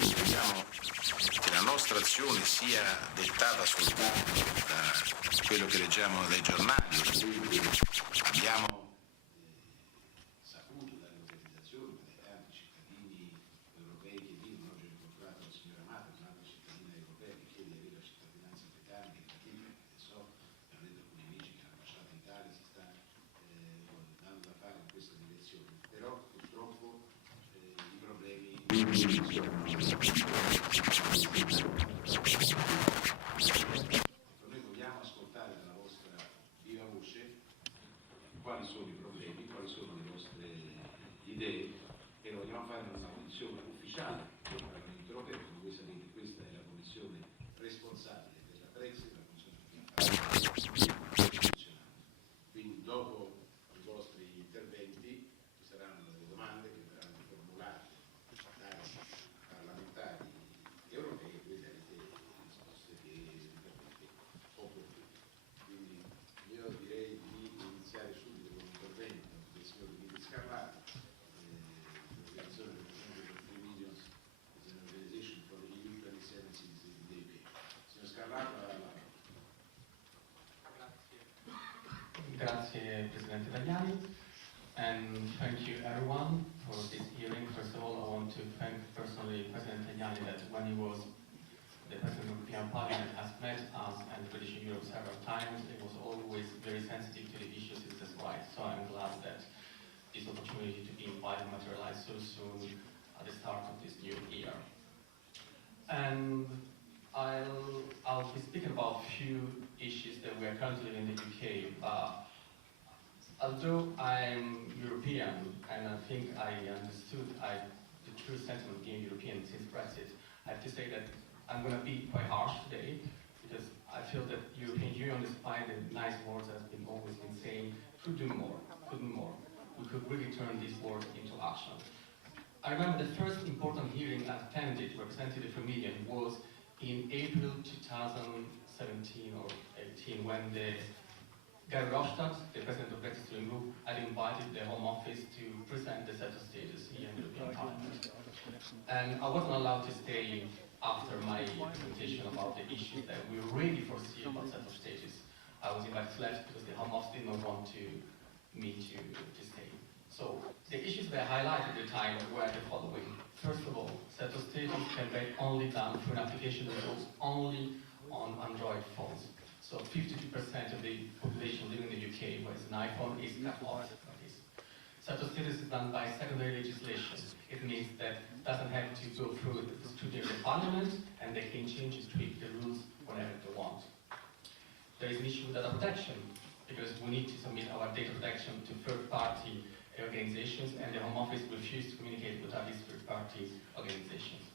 Speriamo che la nostra azione sia dettata soltanto da quello che leggiamo dai giornali. Abbiamo saputo dalle organizzazioni, dai tanti cittadini europei che vivono, oggi ho incontrato la signora Mata, un'altra cittadina europea che chiede di avere la cittadinanza britannica, perché so, mi hanno detto alcuni amici che l'ambasciata in Italia si sta dando da fare in questa direzione, però purtroppo i problemi noi vogliamo ascoltare dalla vostra viva voce quali sono i problemi, quali sono le vostre idee, e lo vogliamo fare in una commissione ufficiale del Parlamento europeo. Come voi sapete, questa è la commissione responsabile per la Brexit, la commissione istituzionale. Quindi dopo i vostri interventi ci saranno delle domande che verranno formulate dai parlamentari europei, e voi darete risposte che ritenete opportune. Quindi io direi di iniziare subito con l'intervento del signor Luigi Scarlatti, l'organizzazione del Presidente del 3 Millions is an organization for the EU 27 citizens in the UK. Signor Scarlatti, Grazie Presidente Tajani, and thank you everyone for this hearing. First of all, I want to thank personally President Tajani that when he was the President of the European Parliament has met us and British Europe several times. It was always very sensitive to the issues of citizens' rights, so I'm glad that this opportunity to be invited materialized so soon at the start of this new year. And I'll be speaking about a few issues that we are currently in the UK, but although I'm European and I think I understood the true sentiment of being European since Brexit, I have to say that I'm going to be quite harsh today because I feel that European Union, despite the nice words that have been always been saying, could do more, could do more. We could really turn these words into action. I remember the first important hearing I attended, representing the 3 million, was in April 2017 or 18, when Verhofstadt, the president of Brexit Group, had invited the Home Office to present the settled status here in the European Parliament. And I wasn't allowed to stay after my presentation about the issues that we already foresee about settled status. I was invited left because the Home Office did not want me to stay. So the issues that I highlighted at the time were the following. First of all, settled status can be only done through an application that works only on Android phones. So 52% of the population living in the UK who has an iPhone is cut off from this. Settled status is done by secondary legislation. It means that it doesn't have to go through the scrutiny of the Parliament, and they can change and tweak the rules whenever they want. There is an issue with data protection, because we need to submit our data protection to third-party organizations, and the Home Office refused to communicate with these third-party organizations.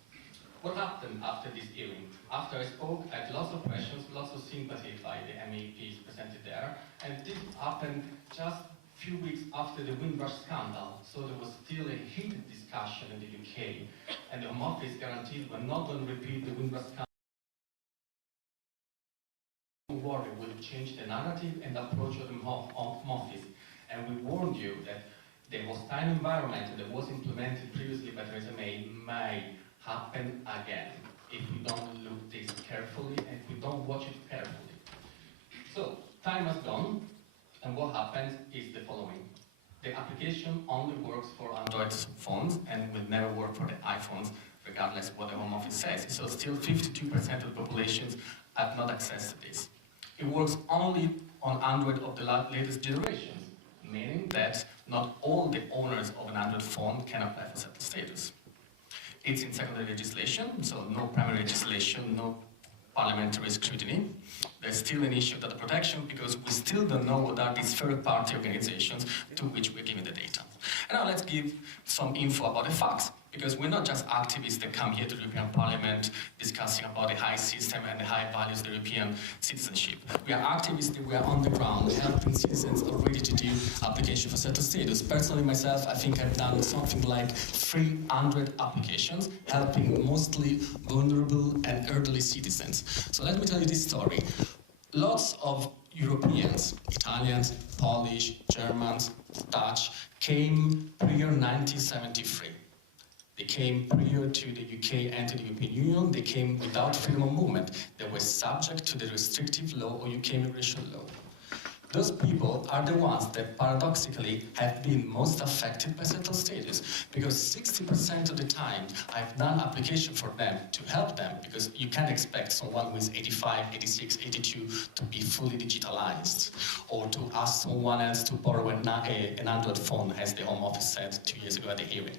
What happened after this hearing? After I spoke, I had lots of questions, lots of sympathy by the MEPs presented there, and this happened just a few weeks after the Windrush scandal, so there was still a heated discussion in the UK, and the Home Office guaranteed we're not going to repeat the Windrush scandal. Don't worry, we'll change the narrative and approach of the Home Office, and we warned you that the hostile environment that was implemented previously by Theresa May may happen again if we don't look this carefully and if we don't watch it carefully. So, time has gone, and what happens is the following. The application only works for Android phones and will never work for the iPhones, regardless of what the Home Office says. So still 52% of the populations have not access to this. It works only on Android of the latest generations, meaning that not all the owners of an Android phone can apply for settled status. It's in secondary legislation, so no primary legislation, no parliamentary scrutiny. There's still an issue of data protection because we still don't know what are these third-party organizations to which we're giving the data. And now let's give some info about the facts, because we're not just activists that come here to the European Parliament discussing about the high system and the high values of the European citizenship. We are activists that we are on the ground helping citizens already to do application for settled status. Personally myself, I think I've done something like 300 applications, helping mostly vulnerable and elderly citizens. So let me tell you this story. Lots of Europeans, Italians, Polish, Germans, Dutch, came pre-1973. They came prior to the UK entered the European Union. They came without freedom of movement. They were subject to the restrictive law or UK immigration law. Those people are the ones that paradoxically have been most affected by settled status, because 60% of the time I've done application for them to help them, because you can't expect someone who is 85, 86, 82 to be fully digitalized, or to ask someone else to borrow an Android phone, as the Home Office said 2 years ago at the hearing.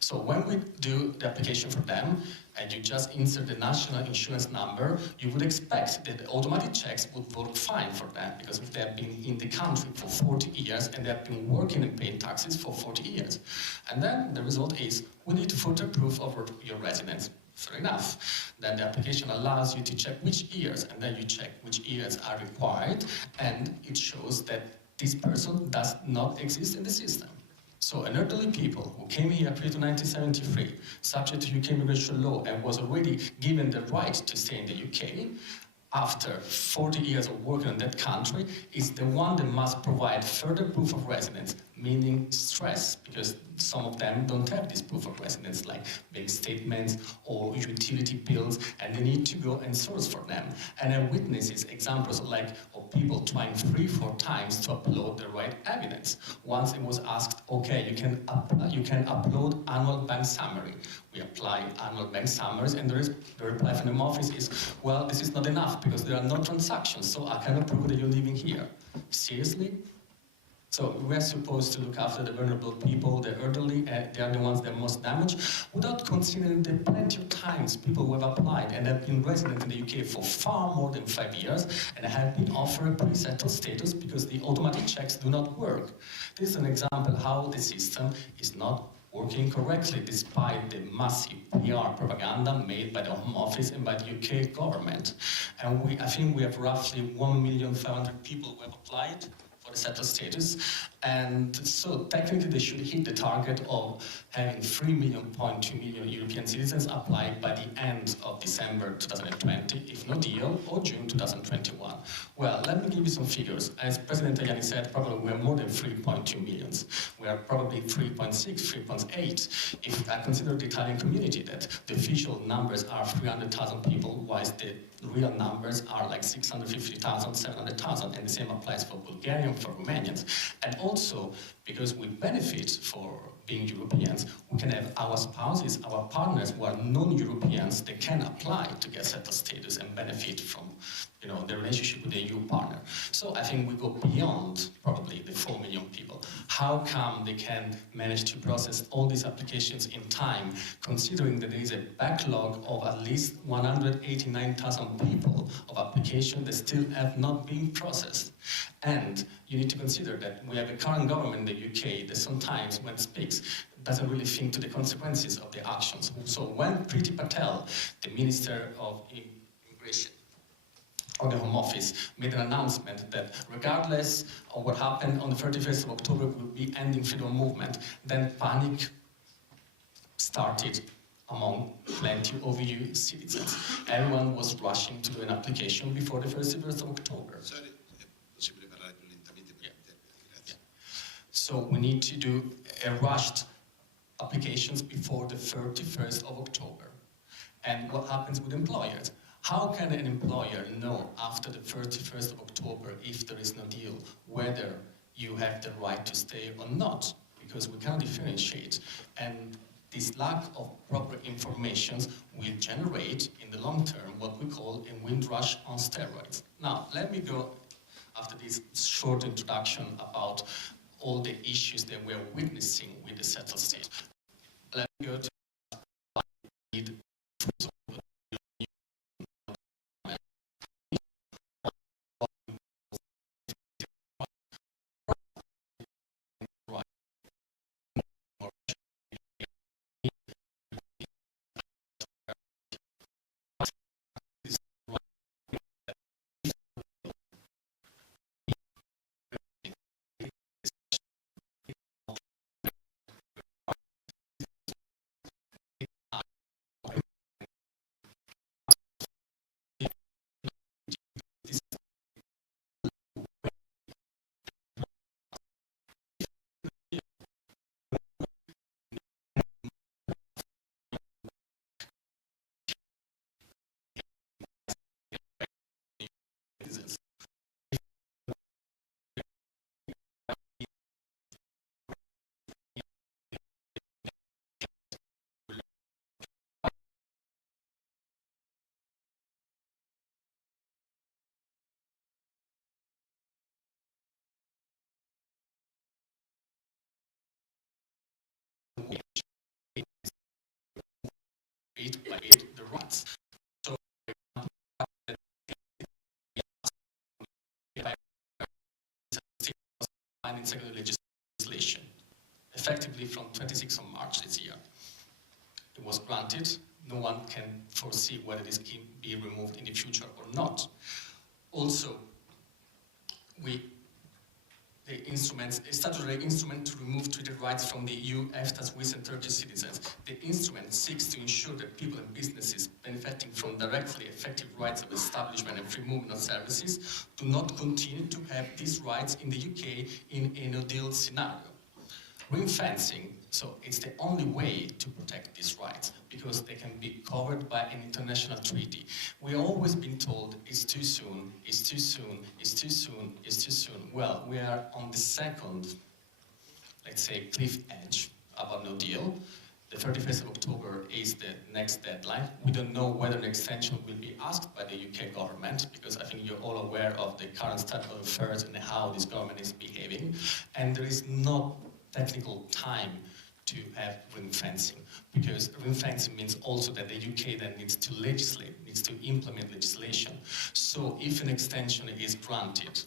So when we do the application for them, and you just insert the national insurance number, you would expect that the automatic checks would work fine for them, because if they have been in the country for 40 years and they have been working and paying taxes for 40 years. And then the result is, we need further proof of your residence. Fair enough. Then the application allows you to check which years, and then you check which years are required, and it shows that this person does not exist in the system. So an elderly people who came here prior to 1973, subject to UK immigration law, and was already given the right to stay in the UK, after 40 years of working in that country, is the one that must provide further proof of residence, meaning stress, because some of them don't have this proof of residence, like bank statements or utility bills, and they need to go and source for them. And I witnesses examples like of people trying 3-4 times to upload the right evidence. Once it was asked, okay, you can upload annual bank summary. We apply annual bank summaries, and the reply from the office is, well, this is not enough because there are no transactions, so I cannot prove that you're living here. Seriously? So we're supposed to look after the vulnerable people, the elderly, they are the ones that are most damaged, without considering the plenty of times people who have applied and have been resident in the UK for far more than 5 years and have been offered pre-settled status because the automatic checks do not work. This is an example how the system is not working correctly despite the massive PR propaganda made by the Home Office and by the UK government. And I think we have roughly 1,500,000 people who have applied for the settled status, and so technically they should hit the target of having 3.2 million European citizens apply by the end of December 2020, if no deal, or June 2021. Well, let me give you some figures. As President Tajani said, probably we are more than 3.2 millions. We are probably 3.6, 3.8. If I consider the Italian community, that the official numbers are 300,000 people, whilst the real numbers are like 650,000, 700,000, and the same applies for Bulgarian, for Romanians. And also, because we benefit for being Europeans, we can have our spouses, our partners who are non-Europeans, they can apply to get settled status and benefit from, you know, the relationship with the EU partner. So I think we go beyond probably the 4 million people. How come they can manage to process all these applications in time, considering that there is a backlog of at least 189,000 people of applications that still have not been processed? And you need to consider that we have a current government in the UK that sometimes, when it speaks, doesn't really think to the consequences of the actions. So when Priti Patel, the Minister of Immigration, or the Home Office, made an announcement that regardless of what happened on the 31st of October, we will be ending freedom of movement, then panic started among plenty of EU citizens. Everyone was rushing to do an application before the 31st of October. Sorry, è possibile parlare più lentamente per il termine, grazie. So we need to do a rushed applications before the 31st of October. And what happens with employers? How can an employer know after the 31st of October, if there is no deal, whether you have the right to stay or not? Because we can't differentiate. And this lack of proper information will generate, in the long term, what we call a windrush on steroids. Now, let me go, after this short introduction, about all the issues that we're witnessing with the settled state. Let me go to effectively from 26th of March this year. It was granted. No one can foresee whether this can be removed in the future or not. Also, the instruments, a statutory instrument to remove treated rights from the EU, EFTA, Swiss and Turkish citizens. The instrument seeks to ensure that people and businesses benefiting from directly effective rights of establishment and free movement of services do not continue to have these rights in the UK in a no-deal scenario. Ring fencing, so it's the only way to protect these rights because they can be covered by an international treaty. We've always been told it's too soon, it's too soon, it's too soon, it's too soon. Well, we are on the second, let's say, cliff edge about no deal. The 31st of October is the next deadline. We don't know whether an extension will be asked by the UK government because I think you're all aware of the current state of affairs and how this government is behaving. And there is no technical time to have ring fencing, because ring fencing means also that the UK then needs to legislate, needs to implement legislation. So if an extension is granted,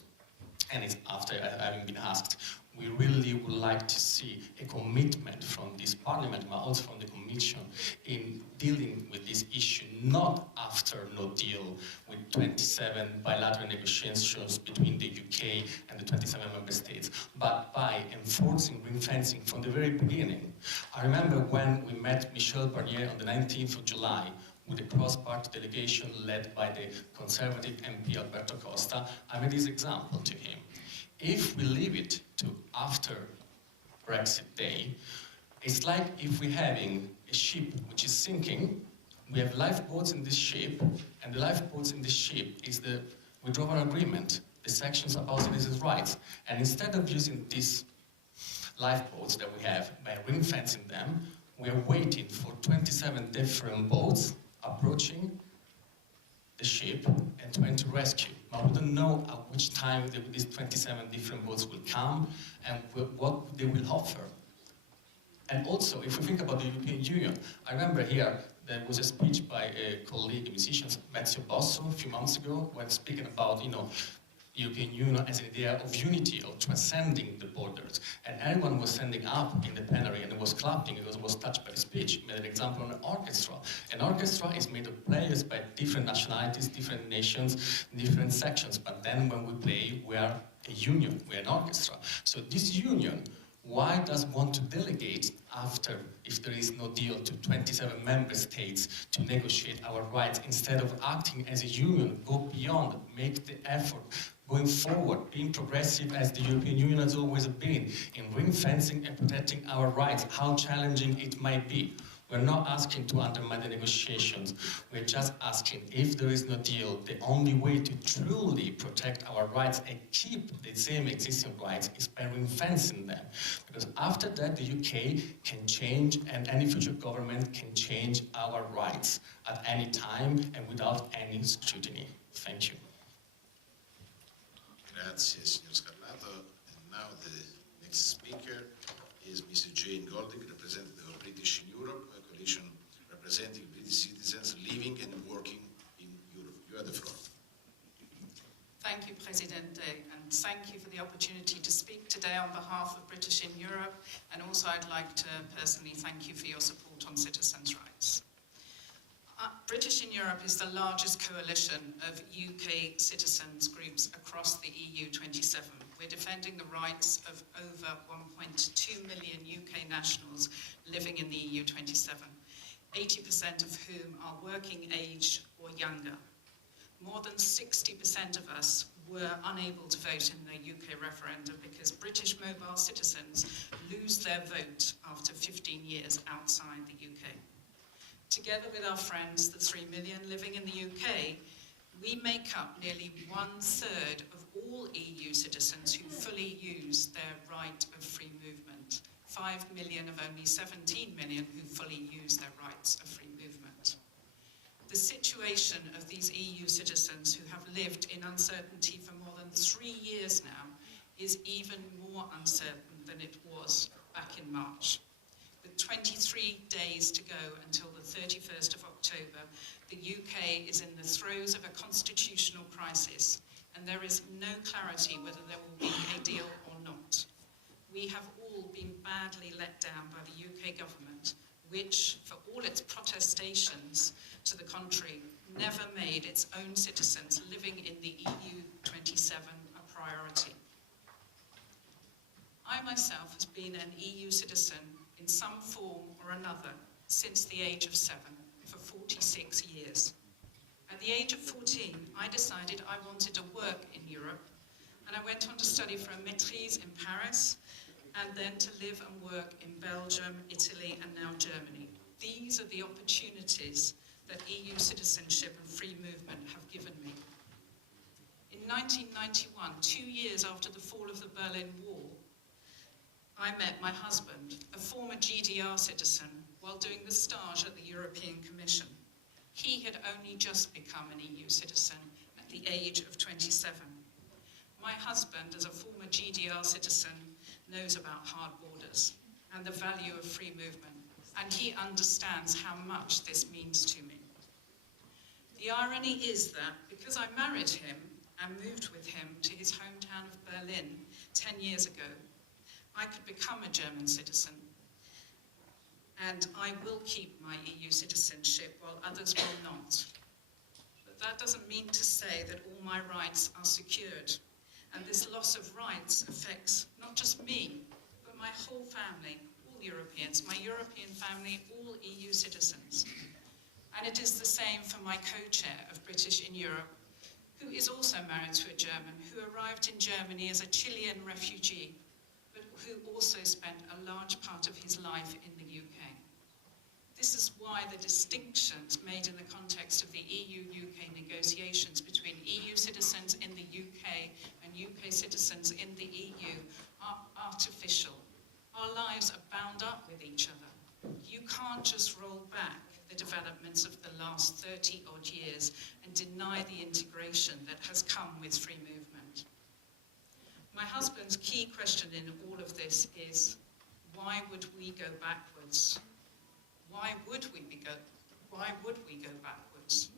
and it's after having been asked, we really would like to see a commitment from this parliament, but also from the Commission, in dealing with this issue, not after no deal with 27 bilateral negotiations between the UK and the 27 member states, but by enforcing ring fencing from the very beginning. I remember when we met Michel Barnier on the 19th of July, with a cross-party delegation led by the Conservative MP Alberto Costa, I made this example to him. If we leave it to after Brexit Day, it's like if we're having a ship which is sinking, we have lifeboats in this ship, and the lifeboats in this ship is the withdrawal agreement, the sections about citizens' rights. And instead of using these lifeboats that we have by ring fencing them, we are waiting for 27 different boats approaching the ship and trying to rescue. But we don't know at which time these 27 different boats will come and what they will offer. And also, if we think about the European Union, I remember here there was a speech by a colleague, a musician, Ezio Bosso, a few months ago, when speaking about, European Union as an idea of unity, of transcending the borders. And everyone was standing up in the plenary and was clapping because it was touched by the speech. He made an example on an orchestra. An orchestra is made of players by different nationalities, different nations, different sections. But then when we play, we are a union, we're an orchestra. So this union, why does want to delegate after, if there is no deal, to 27 member states to negotiate our rights instead of acting as a union, go beyond, make the effort, going forward, being progressive as the European Union has always been, in ring fencing and protecting our rights, how challenging it might be. We're not asking to undermine the negotiations. We're just asking, if there is no deal, the only way to truly protect our rights and keep the same existing rights is by ring fencing them. Because after that, the UK can change, and any future government can change our rights at any time and without any scrutiny. Thank you. Grazie, signor Scarlato. And now the next speaker is Mrs. Jane Golding, representative of British in Europe, a coalition representing British citizens living and working in Europe. You have the floor. Thank you, Presidente, and thank you for the opportunity to speak today on behalf of British in Europe. And also I'd like to personally thank you for your support on citizens' rights. British in Europe is the largest coalition of UK citizens groups across the EU 27. We're defending the rights of over 1.2 million UK nationals living in the EU 27, 80% of whom are working age or younger. More than 60% of us were unable to vote in the UK referendum because British mobile citizens lose their vote after 15 years outside the UK. Together with our friends, the 3 million living in the UK, we make up nearly 1/3 of all EU citizens who fully use their right of free movement. 5 million of only 17 million who fully use their rights of free movement. The situation of these EU citizens who have lived in uncertainty for more than 3 years now is even more uncertain than it was back in March. With 23 days to go until the 31st of October, the UK is in the throes of a constitutional crisis, and there is no clarity whether there will be a deal or not. we have all been badly let down by the UK government, which, for all its protestations to the contrary, never made its own citizens living in the EU 27 a priority. I myself has been an EU citizen in some form or another since the age of 7, for 46 years. At the age of 14, I decided I wanted to work in Europe, and I went on to study for a maîtrise in Paris, and then to live and work in Belgium, Italy, and now Germany. These are the opportunities that EU citizenship and free movement have given me. In 1991, 2 years after the fall of the Berlin Wall, I met my husband, a former GDR citizen, while doing the stage at the European Commission. He had only just become an EU citizen at the age of 27. My husband, as a former GDR citizen, knows about hard borders and the value of free movement, and he understands how much this means to me. The irony is that because I married him and moved with him to his hometown of Berlin 10 years ago, I could become a German citizen, and I will keep my EU citizenship while others will not. But that doesn't mean to say that all my rights are secured, and this loss of rights affects not just me, but my whole family, all Europeans, my European family, all EU citizens. And it is the same for my co-chair of British in Europe, who is also married to a German, who arrived in Germany as a Chilean refugee, but who also spent a large part of his life in the UK. This is why the distinctions made in the context of the EU-UK negotiations between EU citizens in the UK and UK citizens in the EU are artificial. Our lives are bound up with each other. You can't just roll back the developments of the last 30-odd years and deny the integration that has come with free movement. My husband's key question in all of this is, why would we go backwards? Why would we go backwards?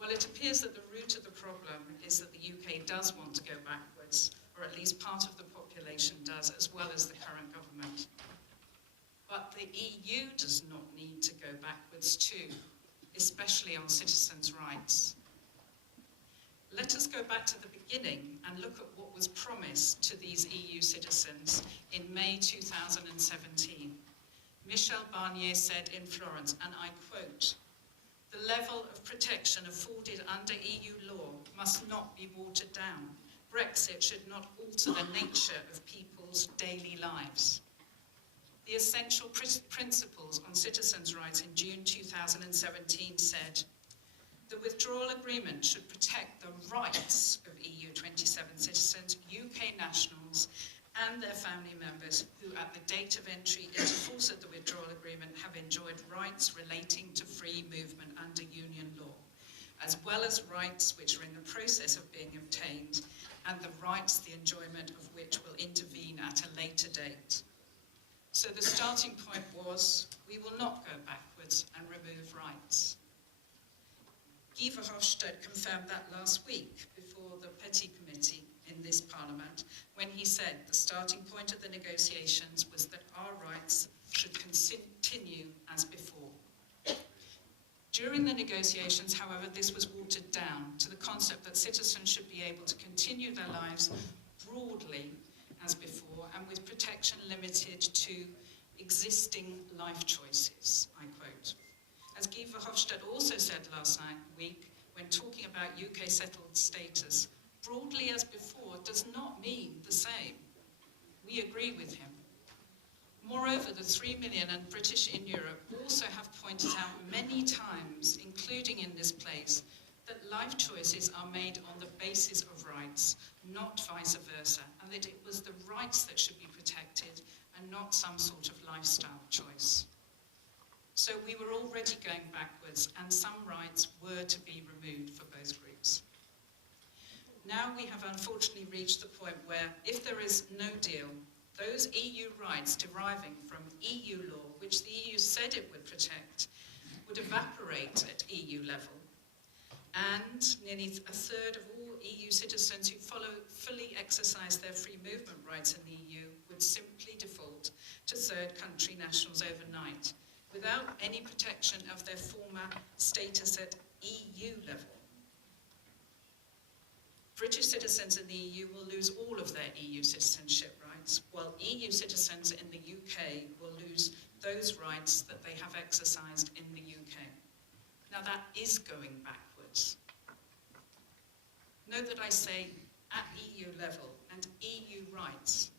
Well, it appears that the root of the problem is that the UK does want to go backwards, or at least part of the population does, as well as the current government. But the EU does not need to go backwards too, especially on citizens' rights. Let us go back to the beginning and look at what was promised to these EU citizens in May 2017. Michel Barnier said in Florence, and I quote, "The level of protection afforded under EU law must not be watered down. Brexit should not alter the nature of people's daily lives." The essential principles on citizens' rights in June 2017 said, "The withdrawal agreement should protect the rights of EU 27 citizens, UK nationals, and their family members who at the date of entry into force of the withdrawal agreement have enjoyed rights relating to free movement under union law, as well as rights which are in the process of being obtained, and the rights the enjoyment of which will intervene at a later date." So the starting point was, we will not go backwards and remove rights. Guy Verhofstadt confirmed that last week before the Petty Committee in this Parliament, when he said the starting point of the negotiations was that our rights should continue as before. During the negotiations, however, this was watered down to the concept that citizens should be able to continue their lives broadly as before and with protection limited to existing life choices, I quote. As Guy Verhofstadt also said last week, when talking about UK settled status, broadly as before does not mean the same. We agree with him. Moreover, the 3 million and British in Europe also have pointed out many times, including in this place, that life choices are made on the basis of rights, not vice versa, and that it was the rights that should be protected and not some sort of lifestyle choice. So we were already going backwards, and some rights were to be removed for both groups. Now we have unfortunately reached the point where, if there is no deal, those EU rights deriving from EU law, which the EU said it would protect, would evaporate at EU level. And nearly a third of all EU citizens who fully exercise their free movement rights in the EU would would simply default to third country nationals overnight, without any protection of their former status at EU level. British citizens in the EU will lose all of their EU citizenship rights, while EU citizens in the UK will lose those rights that they have exercised in the UK. Now that is going backwards. Note that I say at EU level and EU rights.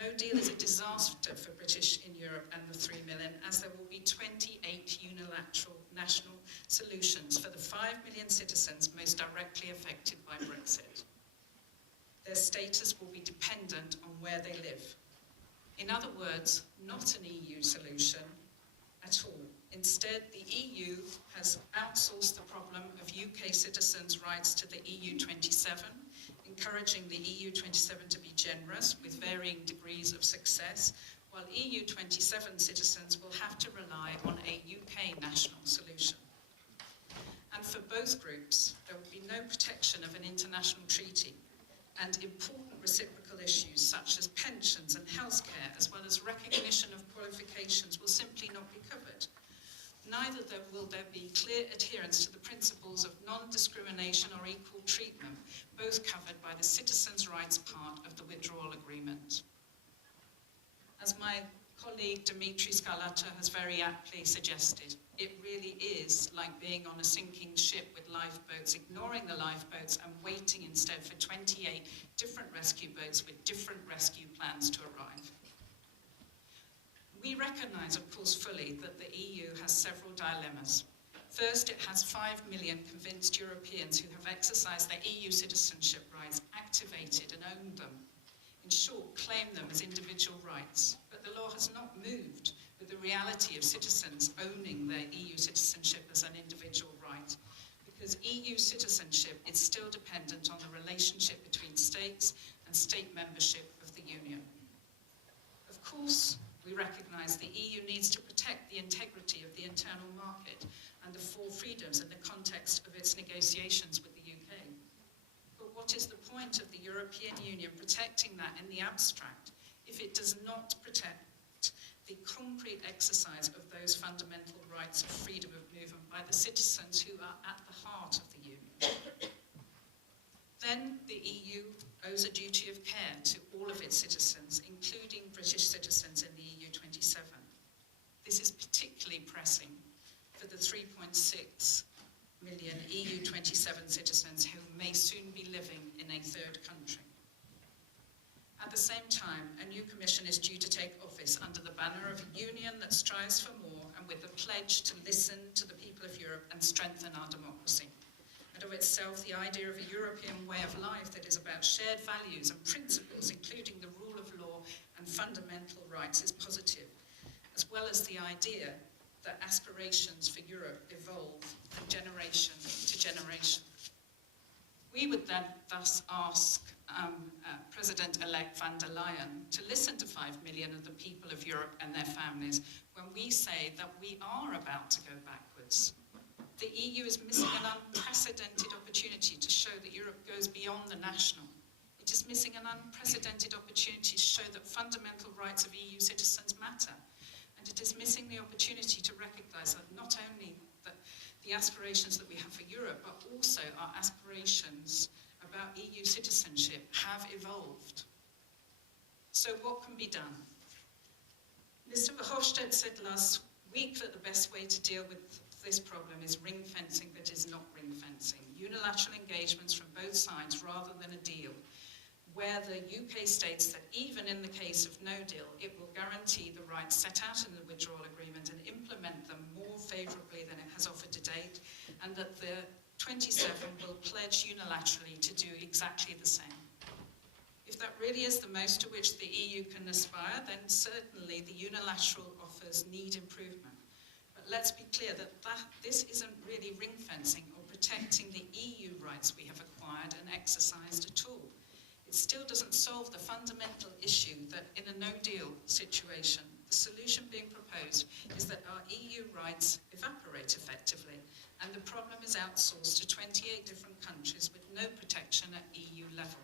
No deal is a disaster for British in Europe and the 3 million, as there will be 28 unilateral national solutions for the 5 million citizens most directly affected by Brexit. Their status will be dependent on where they live. In other words, not an EU solution at all. Instead, the EU has outsourced the problem of UK citizens' rights to the EU 27, encouraging the EU 27 to be generous with varying degrees of success, while EU 27 citizens will have to rely on a UK national solution. And for both groups, there will be no protection of an international treaty, and important reciprocal issues such as pensions and healthcare, as well as recognition of qualifications, will simply not be covered. Neither will there be clear adherence to the principles of non-discrimination or equal treatment, both covered by the citizens' rights part of the withdrawal agreement. As my colleague Dimitri Scarlata has very aptly suggested, it really is like being on a sinking ship with lifeboats, ignoring the lifeboats and waiting instead for 28 different rescue boats with different rescue plans to arrive. We recognise, of course, fully that the EU has several dilemmas. First, it has 5 million convinced Europeans who have exercised their EU citizenship rights, activated and owned them. In short, claim them as individual rights. But the law has not moved with the reality of citizens owning their EU citizenship as an individual right, because EU citizenship is still dependent on the relationship between states and state membership of the Union. Of course, we recognise the EU needs to protect the integrity of the internal market and the 4 freedoms in the context of its negotiations with the UK. But what is the point of the European Union protecting that in the abstract if it does not protect the concrete exercise of those fundamental rights of freedom of movement by the citizens who are at the heart of the Union? Then the EU owes a duty of care to all of its citizens, including British citizens in the EU 27. This is particularly pressing for the 3.6 million EU 27 citizens who may soon be living in a third country. At the same time, a new commission is due to take office under the banner of a union that strives for more and with the pledge to listen to the people of Europe and strengthen our democracy. And of itself, the idea of a European way of life that is about shared values and principles, including the rule of law and fundamental rights, is positive, as well as the idea that aspirations for Europe evolve from generation to generation. We would then thus ask President-elect van der Leyen to listen to 5 million of the people of Europe and their families when we say that we are about to go backwards. The EU is missing an unprecedented opportunity to show that Europe goes beyond the national. It is missing an unprecedented opportunity to show that fundamental rights of EU citizens matter. And it is missing the opportunity to recognise that not only the aspirations that we have for Europe, but also our aspirations about EU citizenship have evolved. So what can be done? Mr. Verhofstadt said last week that the best way to deal with this problem is ring fencing that is not ring fencing, unilateral engagements from both sides rather than a deal, where the UK states that even in the case of no deal, it will guarantee the rights set out in the withdrawal agreement and implement them more favourably than it has offered to date, and that the 27 will pledge unilaterally to do exactly the same. If that really is the most to which the EU can aspire, then certainly the unilateral offers need improvement. But let's be clear that this isn't really ring fencing or protecting the EU rights we have acquired and exercised at all. It still doesn't solve the fundamental issue that in a no-deal situation, the solution being proposed is that our EU rights evaporate effectively, and the problem is outsourced to 28 different countries with no protection at EU level.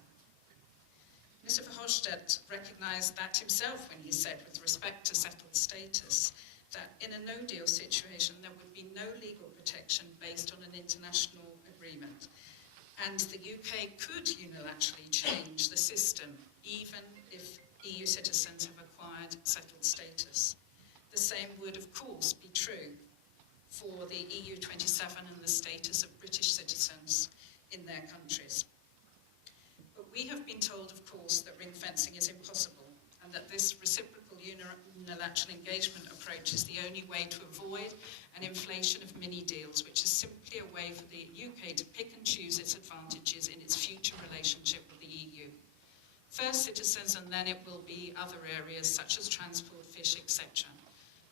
Mr. Verhofstadt recognised that himself when he said, with respect to settled status, that in a no-deal situation there would be no legal protection based on an international agreement. And the UK could unilaterally change the system, even if EU citizens have acquired settled status. The same would, of course, be true for the EU 27 and the status of British citizens in their countries. But we have been told, of course, that ring fencing is impossible and that this reciprocal unilateral engagement approach is the only way to avoid an inflation of mini-deals, which is simply a way for the UK to pick and choose its advantages in its future relationship with the EU. First citizens, and then it will be other areas such as transport, fish, etc.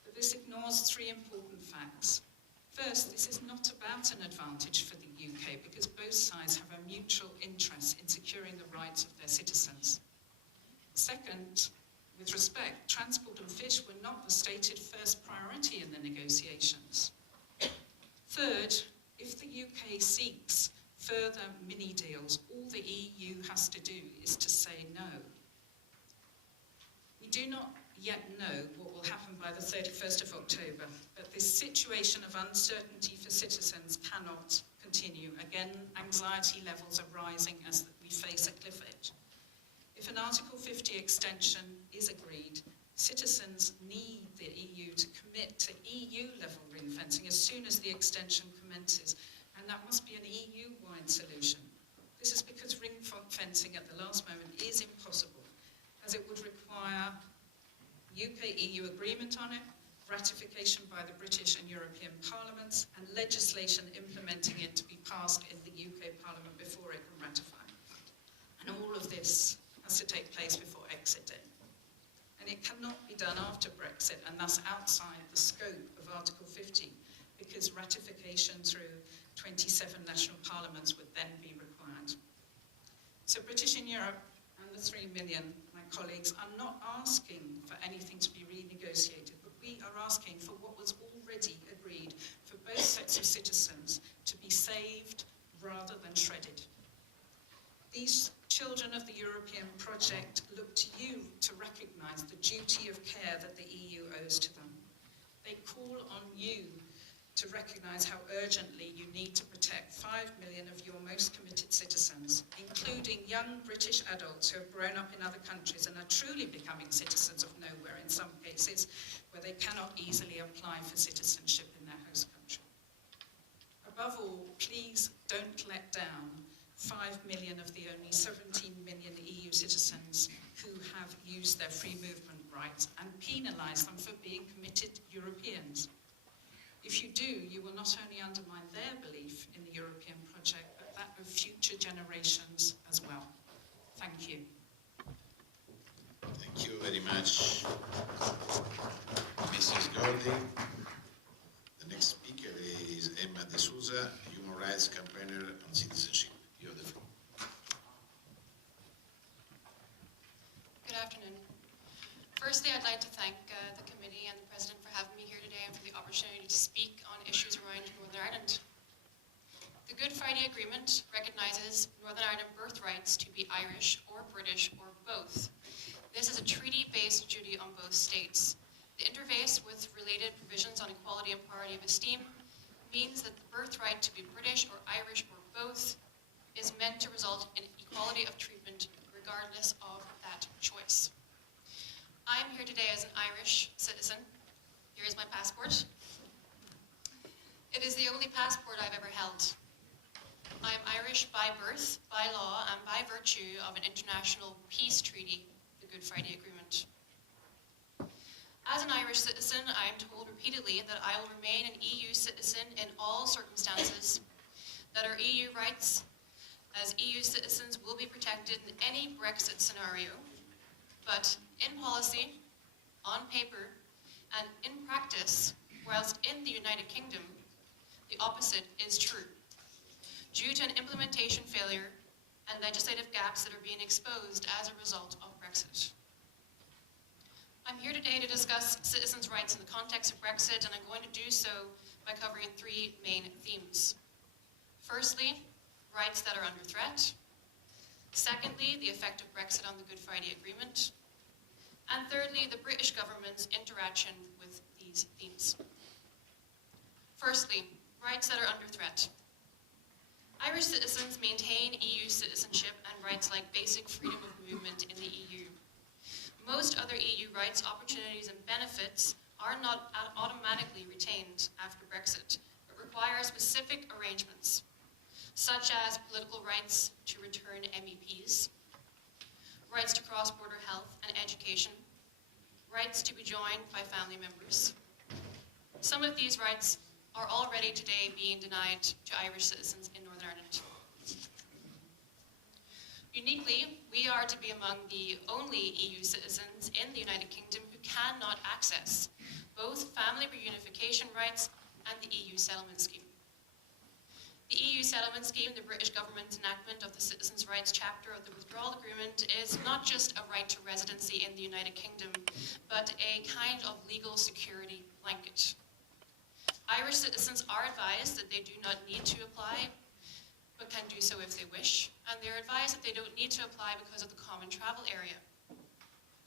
But this ignores three important facts. First, this is not about an advantage for the UK because both sides have a mutual interest in securing the rights of their citizens. Second, with respect, transport and fish were not the stated first priority in the negotiations. Third, if the UK seeks further mini-deals, all the EU has to do is to say no. We do not yet know what will happen by the 31st of October, but this situation of uncertainty for citizens cannot continue. Again, anxiety levels are rising as we face a cliff edge. If an Article 50 extension is agreed, citizens need the EU to commit to EU-level ring fencing as soon as the extension commences, and that must be an EU-wide solution. This is because ring fencing at the last moment is impossible, as it would require UK-EU agreement on it, ratification by the British and European parliaments, and legislation implementing it to be passed in the UK Parliament before it can ratify. And all of this has to take place before exit day. And it cannot be done after Brexit, and thus outside the scope of Article 50, because ratification through 27 national parliaments would then be required. So British in Europe and the 3 million, my colleagues, are not asking for anything to be renegotiated, but we are asking for what was already agreed for both sets of citizens to be saved rather than shredded. These children of the European project look to you to recognise the duty of care that the EU owes to them. They call on you to recognise how urgently you need to protect 5 million of your most committed citizens, including young British adults who have grown up in other countries and are truly becoming citizens of nowhere in some cases, where they cannot easily apply for citizenship in their host country. Above all, please don't let down 5 million of the only 17 million EU citizens who have used their free movement rights and penalise them for being committed Europeans. If you do, you will not only undermine their belief in the European project, but that of future generations as well. Thank you. Thank you very much, Mrs. Golding. The next speaker is Emma De Souza, Human Rights Campaigner on Citizenship. You have the floor. Good afternoon. Firstly, I'd like to thank the committee and the President for having me here today and for the opportunity to speak on issues around Northern Ireland. The Good Friday Agreement recognises Northern Ireland birthrights to be Irish or British or both. This is a treaty-based duty on both states. The interface with related provisions on equality and priority of esteem means that the birthright to be British or Irish or both is meant to result in equality of treatment regardless of that choice. I'm here today as an Irish citizen. Here is my passport. It is the only passport I've ever held. I am Irish by birth, by law, and by virtue of an international peace treaty, the Good Friday Agreement. As an Irish citizen, I am told repeatedly that I will remain an EU citizen in all circumstances, that our EU rights as EU citizens will be protected in any Brexit scenario, but in policy, on paper, and in practice, whilst in the United Kingdom, the opposite is true, due to an implementation failure and legislative gaps that are being exposed as a result of Brexit. I'm here today to discuss citizens' rights in the context of Brexit, and I'm going to do so by covering three main themes. Firstly, rights that are under threat. Secondly, the effect of Brexit on the Good Friday Agreement. And thirdly, the British government's interaction with these themes. Firstly, rights that are under threat. Irish citizens maintain EU citizenship and rights like basic freedom of movement in the EU. Most other EU rights, opportunities and benefits are not automatically retained after Brexit, but require specific arrangements, such as political rights to return MEPs, rights to cross-border health and education, rights to be joined by family members. Some of these rights are already today being denied to Irish citizens in Northern Ireland. Uniquely, we are to be among the only EU citizens in the United Kingdom who cannot access both family reunification rights and the EU settlement scheme. The EU settlement scheme, the British government's enactment of the Citizens' Rights Chapter of the Withdrawal Agreement, is not just a right to residency in the United Kingdom, but a kind of legal security blanket. Irish citizens are advised that they do not need to apply, but can do so if they wish, and they're advised that they don't need to apply because of the common travel area.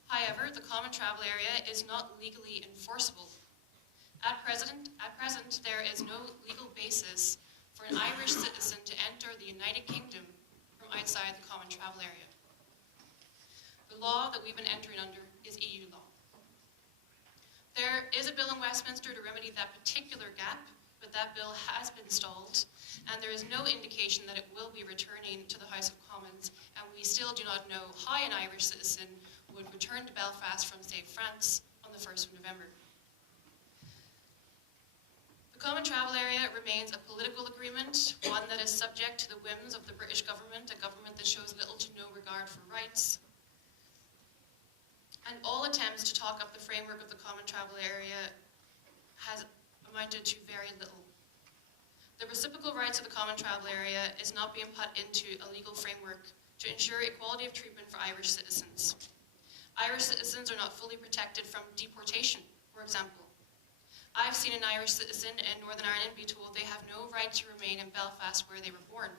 However, the common travel area is not legally enforceable. At present, there is no legal basis for an Irish citizen to enter the United Kingdom from outside the common travel area. The law that we've been entering under is EU law. There is a bill in Westminster to remedy that particular gap, but that bill has been stalled, and there is no indication that it will be returning to the House of Commons, and we still do not know how an Irish citizen would return to Belfast from, say, France on the 1st of November. The Common Travel Area remains a political agreement, one that is subject to the whims of the British government, a government that shows little to no regard for rights. And all attempts to talk up the framework of the Common Travel Area has amounted to very little. The reciprocal rights of the Common Travel Area is not being put into a legal framework to ensure equality of treatment for Irish citizens. Irish citizens are not fully protected from deportation, for example. I've seen an Irish citizen in Northern Ireland be told they have no right to remain in Belfast where they were born.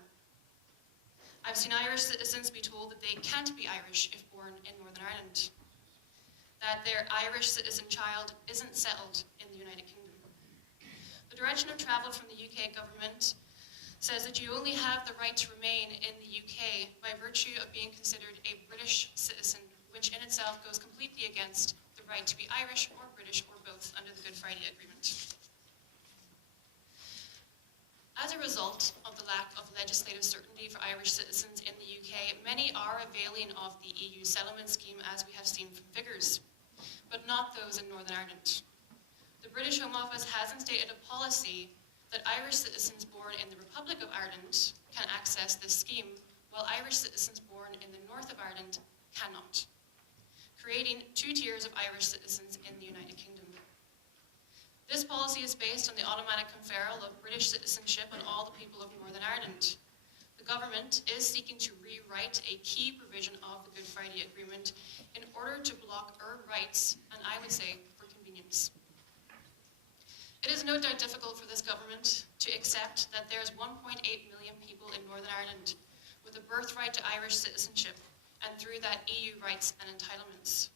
I've seen Irish citizens be told that they can't be Irish if born in Northern Ireland, that their Irish citizen child isn't settled in the United Kingdom. The direction of travel from the UK government says that you only have the right to remain in the UK by virtue of being considered a British citizen, which in itself goes completely against the right to be Irish or British or both under the Good Friday Agreement. As a result of the lack of legislative certainty for Irish citizens in the UK, many are availing of the EU settlement scheme, as we have seen from figures, but not those in Northern Ireland. The British Home Office has instated a policy that Irish citizens born in the Republic of Ireland can access this scheme, while Irish citizens born in the north of Ireland cannot, creating two tiers of Irish citizens in the United Kingdom. This policy is based on the automatic conferral of British citizenship on all the people of Northern Ireland. The government is seeking to rewrite a key provision of the Good Friday Agreement in order to block our rights, and I would say for convenience. It is no doubt difficult for this government to accept that there's 1.8 million people in Northern Ireland with a birthright to Irish citizenship, and through that EU rights and entitlements.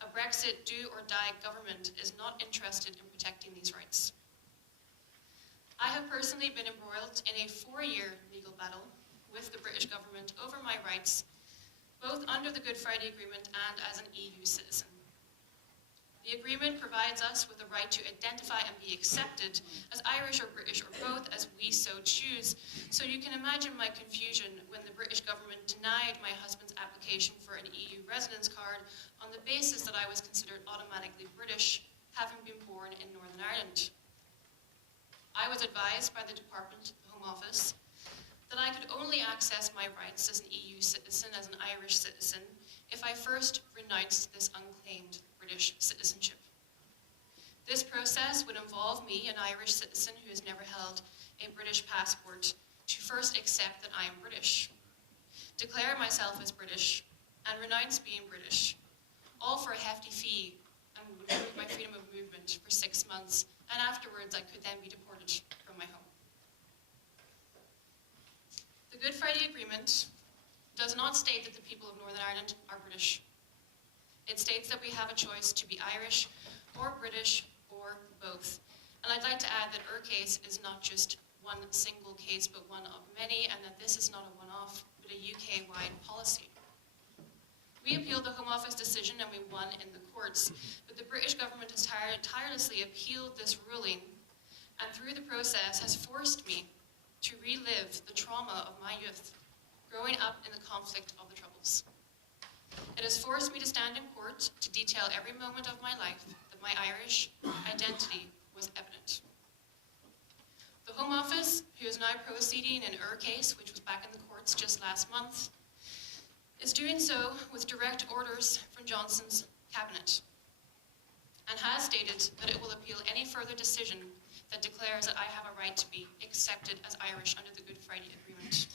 A Brexit do-or-die government is not interested in protecting these rights. I have personally been embroiled in a 4-year legal battle with the British government over my rights, both under the Good Friday Agreement and as an EU citizen. The agreement provides us with the right to identify and be accepted as Irish or British or both as we so choose. So you can imagine my confusion when the British government denied my husband's application for an EU residence card on the basis that I was considered automatically British, having been born in Northern Ireland. I was advised by the Department, the Home Office, that I could only access my rights as an EU citizen, as an Irish citizen, if I first renounced this unclaimed British citizenship. This process would involve me, an Irish citizen who has never held a British passport, to first accept that I am British, declare myself as British, and renounce being British, all for a hefty fee, and would remove my freedom of movement for 6 months, and afterwards I could then be deported from my home. The Good Friday Agreement does not state that the people of Northern Ireland are British. It states that we have a choice to be Irish or British or both. And I'd like to add that our case is not just one single case, but one of many, and that this is not a one-off, but a UK-wide policy. We appealed the Home Office decision and we won in the courts, but the British government has tirelessly appealed this ruling, and through the process has forced me to relive the trauma of my youth, growing up in the conflict of the Troubles. It has forced me to stand in court to detail every moment of my life that my Irish identity was evident. The Home Office, who is now proceeding in our case, which was back in the courts just last month, is doing so with direct orders from Johnson's cabinet, and has stated that it will appeal any further decision that declares that I have a right to be accepted as Irish under the Good Friday Agreement.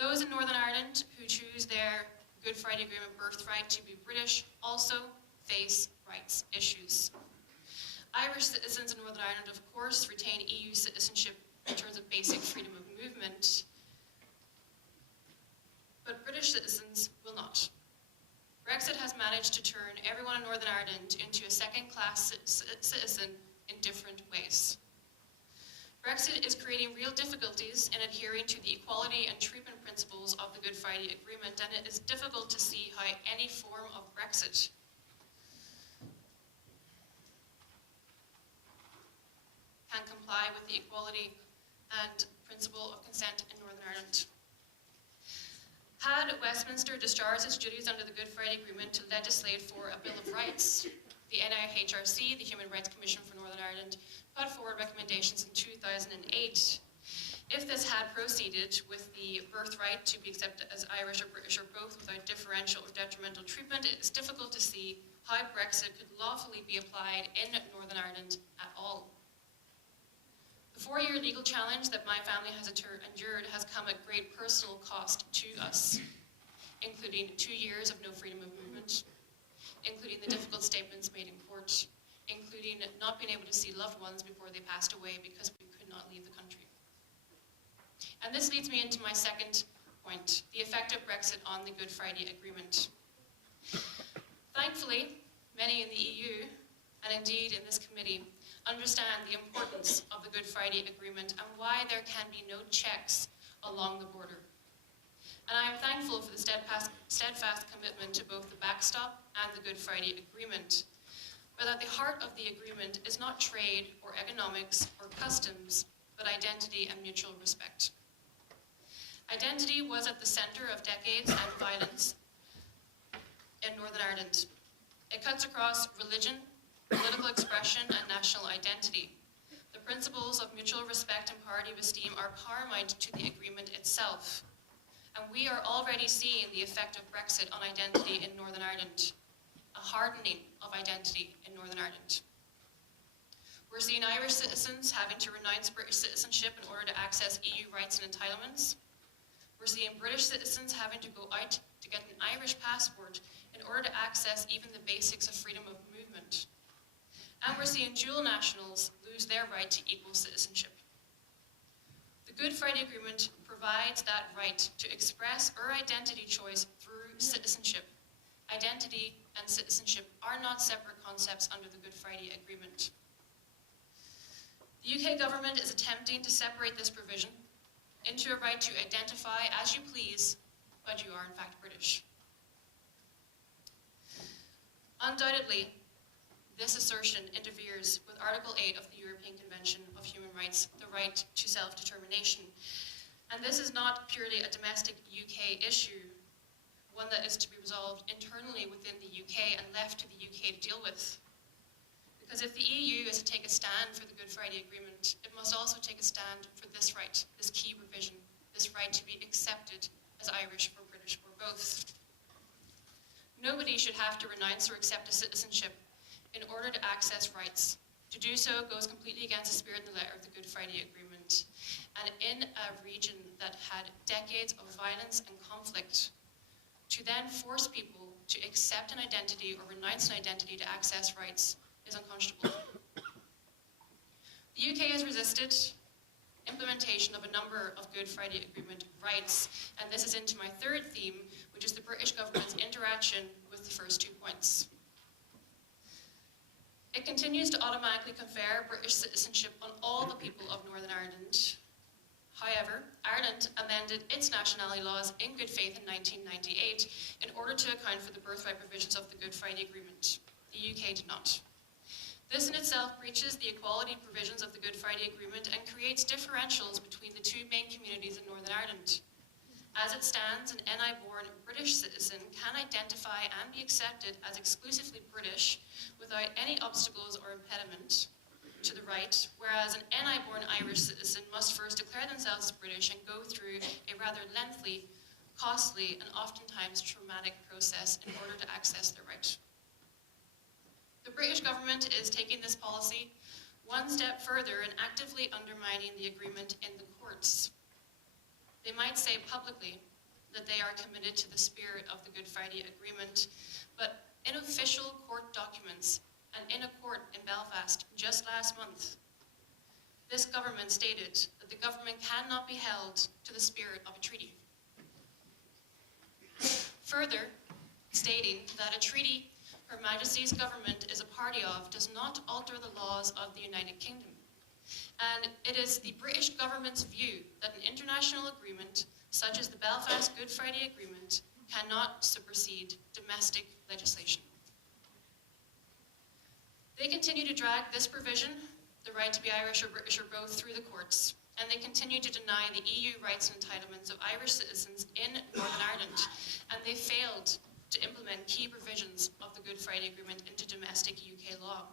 Those in Northern Ireland who choose their Good Friday Agreement birthright to be British also face rights issues. Irish citizens in Northern Ireland, of course, retain EU citizenship in terms of basic freedom of movement, but British citizens will not. Brexit has managed to turn everyone in Northern Ireland into a second-class citizen in different ways. Brexit is creating real difficulties in adhering to the equality and treatment principles of the Good Friday Agreement, and it is difficult to see how any form of Brexit can comply with the equality and principle of consent in Northern Ireland. Had Westminster discharged its duties under the Good Friday Agreement to legislate for a Bill of Rights, the NIHRC, the Human Rights Commission for Northern Ireland, put forward recommendations in 2008. If this had proceeded with the birthright to be accepted as Irish or British or both without differential or detrimental treatment, it is difficult to see how Brexit could lawfully be applied in Northern Ireland at all. The 4-year legal challenge that my family has endured has come at great personal cost to us, including 2 years of no freedom of movement, including the difficult statements made in court, including not being able to see loved ones before they passed away because we could not leave the country. And this leads me into my second point, the effect of Brexit on the Good Friday Agreement. Thankfully, many in the EU, and indeed in this committee, understand the importance of the Good Friday Agreement and why there can be no checks along the border. And I am thankful for the steadfast commitment to both the backstop and the Good Friday Agreement, but at the heart of the agreement is not trade or economics or customs, but identity and mutual respect. Identity was at the center of decades of violence in Northern Ireland. It cuts across religion, political expression, and national identity. The principles of mutual respect and parity of esteem are paramount to the agreement itself. And we are already seeing the effect of Brexit on identity in Northern Ireland, a hardening of identity in Northern Ireland. We're seeing Irish citizens having to renounce British citizenship in order to access EU rights and entitlements. We're seeing British citizens having to go out to get an Irish passport in order to access even the basics of freedom of movement. And we're seeing dual nationals lose their right to equal citizenship. The Good Friday Agreement provides that right to express our identity choice through citizenship. Identity and citizenship are not separate concepts under the Good Friday Agreement. The UK government is attempting to separate this provision into a right to identify as you please, but you are in fact British. Undoubtedly, this assertion interferes with Article 8 of the European Convention of Human Rights, the right to self-determination. And this is not purely a domestic UK issue, one that is to be resolved internally within the UK and left to the UK to deal with. Because if the EU is to take a stand for the Good Friday Agreement, it must also take a stand for this right, this key provision, this right to be accepted as Irish or British or both. Nobody should have to renounce or accept a citizenship in order to access rights. To do so goes completely against the spirit and the letter of the Good Friday Agreement. And in a region that had decades of violence and conflict, to then force people to accept an identity or renounce an identity to access rights is unconscionable. The UK has resisted implementation of a number of Good Friday Agreement rights. And this is into my third theme, which is the British government's interaction with the first 2 points. It continues to automatically confer British citizenship on all the people of Northern Ireland. However, Ireland amended its nationality laws in good faith in 1998 in order to account for the birthright provisions of the Good Friday Agreement. The UK did not. This in itself breaches the equality provisions of the Good Friday Agreement and creates differentials between the two main communities in Northern Ireland. As it stands, an NI-born British citizen can identify and be accepted as exclusively British without any obstacles or impediment to the right, whereas an NI-born Irish citizen must first declare themselves as British and go through a rather lengthy, costly, and oftentimes traumatic process in order to access their right. The British government is taking this policy one step further and actively undermining the agreement in the courts. They might say publicly that they are committed to the spirit of the Good Friday Agreement, but in official court documents and in a court in Belfast just last month, this government stated that the government cannot be held to the spirit of a treaty. Further, stating that a treaty Her Majesty's government is a party of does not alter the laws of the United Kingdom. And it is the British government's view that an international agreement, such as the Belfast Good Friday Agreement, cannot supersede domestic legislation. They continue to drag this provision, the right to be Irish or British or both, through the courts, and they continue to deny the EU rights and entitlements of Irish citizens in Northern Ireland, and they failed to implement key provisions of the Good Friday Agreement into domestic UK law.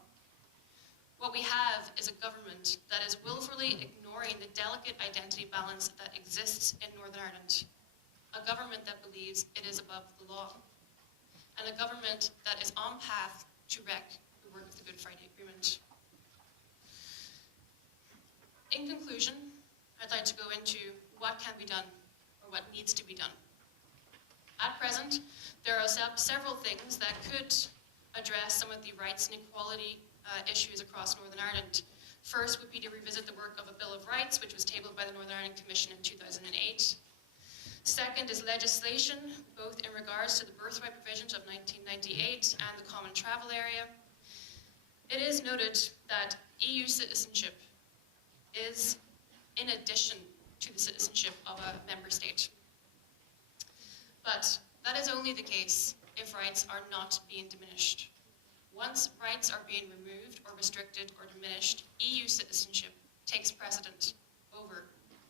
What we have is a government that is willfully ignoring the delicate identity balance that exists in Northern Ireland, a government that believes it is above the law, and a government that is on path to wreck the work of the Good Friday Agreement. In conclusion, I'd like to go into what can be done, or what needs to be done. At present, there are several things that could address some of the rights and equality issues across Northern Ireland. First would be to revisit the work of a Bill of Rights, which was tabled by the Northern Ireland Commission in 2008. Second is legislation, both in regards to the birthright provisions of 1998 and the Common Travel Area. It is noted that EU citizenship is in addition to the citizenship of a member state. But that is only the case if rights are not being diminished. Once rights are being removed or restricted or diminished, EU citizenship takes precedent over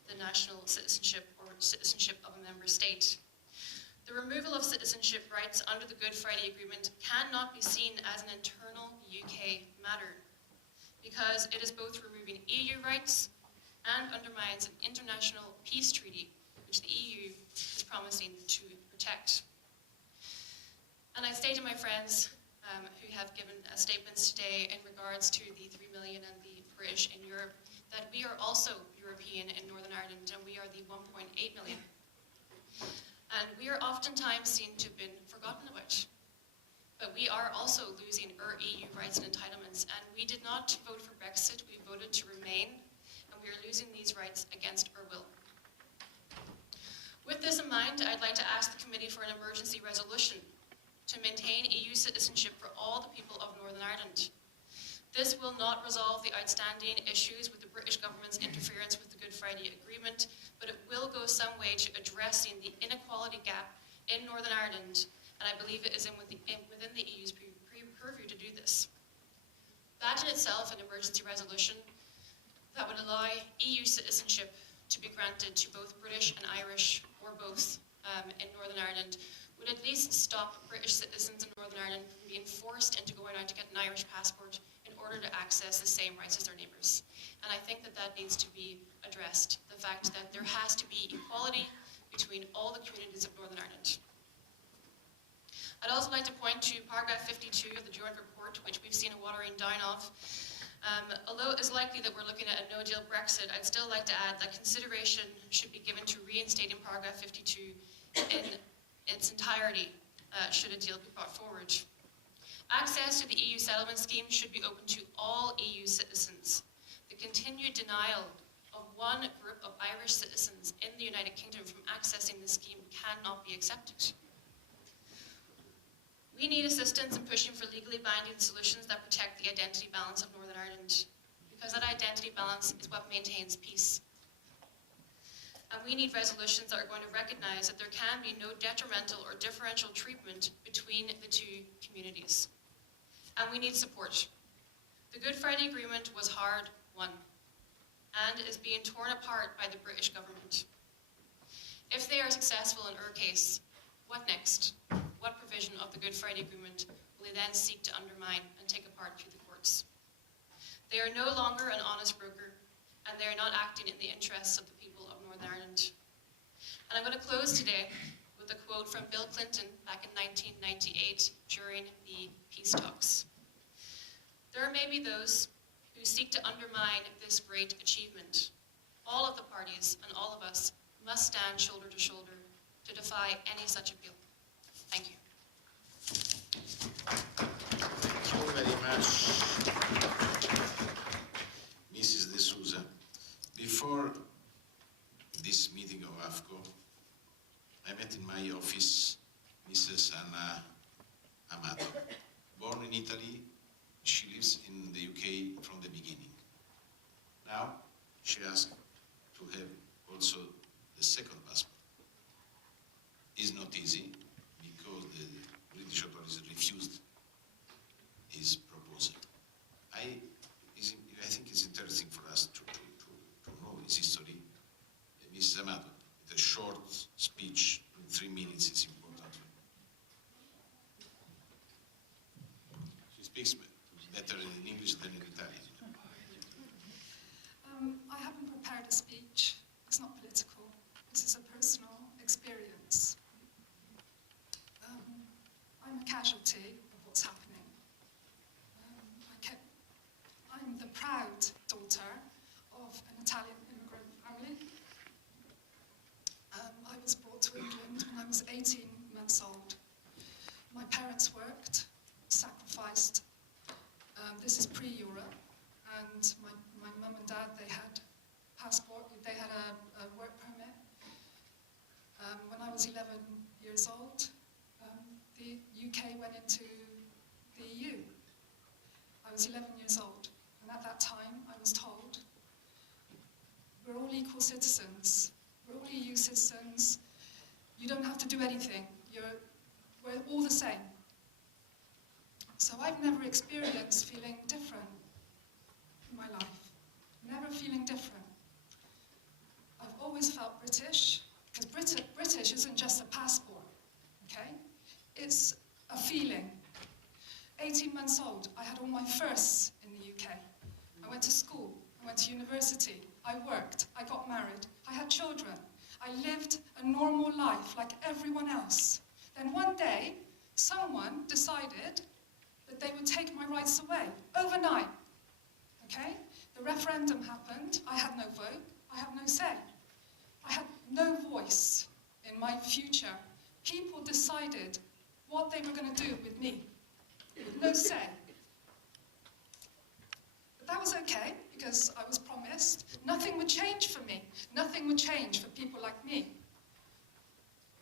the national citizenship or citizenship of a member state. The removal of citizenship rights under the Good Friday Agreement cannot be seen as an internal UK matter, because it is both removing EU rights and undermines an international peace treaty which the EU is promising to protect. And I say to my friends who have given statements today in regards to the 3 million and the British in Europe, that we are also European in Northern Ireland, and we are the 1.8 million. And we are oftentimes seen to have been forgotten about. But we are also losing our EU rights and entitlements, and we did not vote for Brexit, we voted to remain, and we are losing these rights against our will. With this in mind, I'd like to ask the committee for an emergency resolution to maintain EU citizenship for all the people of Northern Ireland. This will not resolve the outstanding issues with the British government's interference with the Good Friday Agreement, but it will go some way to addressing the inequality gap in Northern Ireland, and I believe it is within the EU's purview to do this. That in itself, an emergency resolution that would allow EU citizenship to be granted to both British and Irish, or both, in Northern Ireland, would at least stop British citizens in Northern Ireland from being forced into going out to get an Irish passport in order to access the same rights as their neighbours. And I think that that needs to be addressed, the fact that there has to be equality between all the communities of Northern Ireland. I'd also like to point to paragraph 52 of the joint report, which we've seen a watering down of. Although it is likely that we're looking at a no-deal Brexit, I'd still like to add that consideration should be given to reinstating paragraph 52 in its entirety should a deal be brought forward. Access to the EU settlement scheme should be open to all EU citizens. The continued denial of one group of Irish citizens in the United Kingdom from accessing the scheme cannot be accepted. We need assistance in pushing for legally binding solutions that protect the identity balance of Northern Ireland, because that identity balance is what maintains peace. And we need resolutions that are going to recognise that there can be no detrimental or differential treatment between the two communities. And we need support. The Good Friday Agreement was hard won and is being torn apart by the British government. If they are successful in our case, what next? What provision of the Good Friday Agreement will they then seek to undermine and take apart through the courts? They are no longer an honest broker, and they are not acting in the interests of the people of Northern Ireland. And I'm going to close today with a quote from Bill Clinton back in 1998 during the peace talks. There may be those who seek to undermine this great achievement. All of the parties and all of us must stand shoulder to shoulder to defy any such appeal. Thank you. Thank you very much, Mrs. De Souza. Before this meeting of AFCO, I met in my office Mrs. Anna Amato. Born in Italy, she lives in the UK from the beginning. Now, she asked to have also the second passport. It's not easy because the British authorities refused his proposal. I think it's interesting for us to know his history. Mrs. Amato, with a short speech in 3 minutes, it's important. She speaks better in English than in Italian. I haven't prepared a speech. It's not political. This is a personal experience. I'm a casualty of what's happening. I'm the proud daughter of an Italian immigrant family. I was brought to England when I was 18 months old. My parents worked, sacrificed. This is pre-Europe, and my mum and dad, they had passport, they had a work permit. When I was 11 years old, the UK went into the EU. I was 11 years old, and at that time I was told, we're all equal citizens, we're all EU citizens, you don't have to do anything, we're all the same. So I've never experienced feeling different in my life, never feeling different. I've always felt British, because British isn't just a passport, okay? It's a feeling. 18 months old, I had all my firsts in the UK. I went to school, I went to university, I worked, I got married, I had children. I lived a normal life like everyone else. Then one day, someone decided that they would take my rights away, overnight, okay? The referendum happened, I had no vote, I had no say. I had no voice in my future. People decided what they were going to do with me, with no say. But that was okay, because I was promised nothing would change for me. Nothing would change for people like me.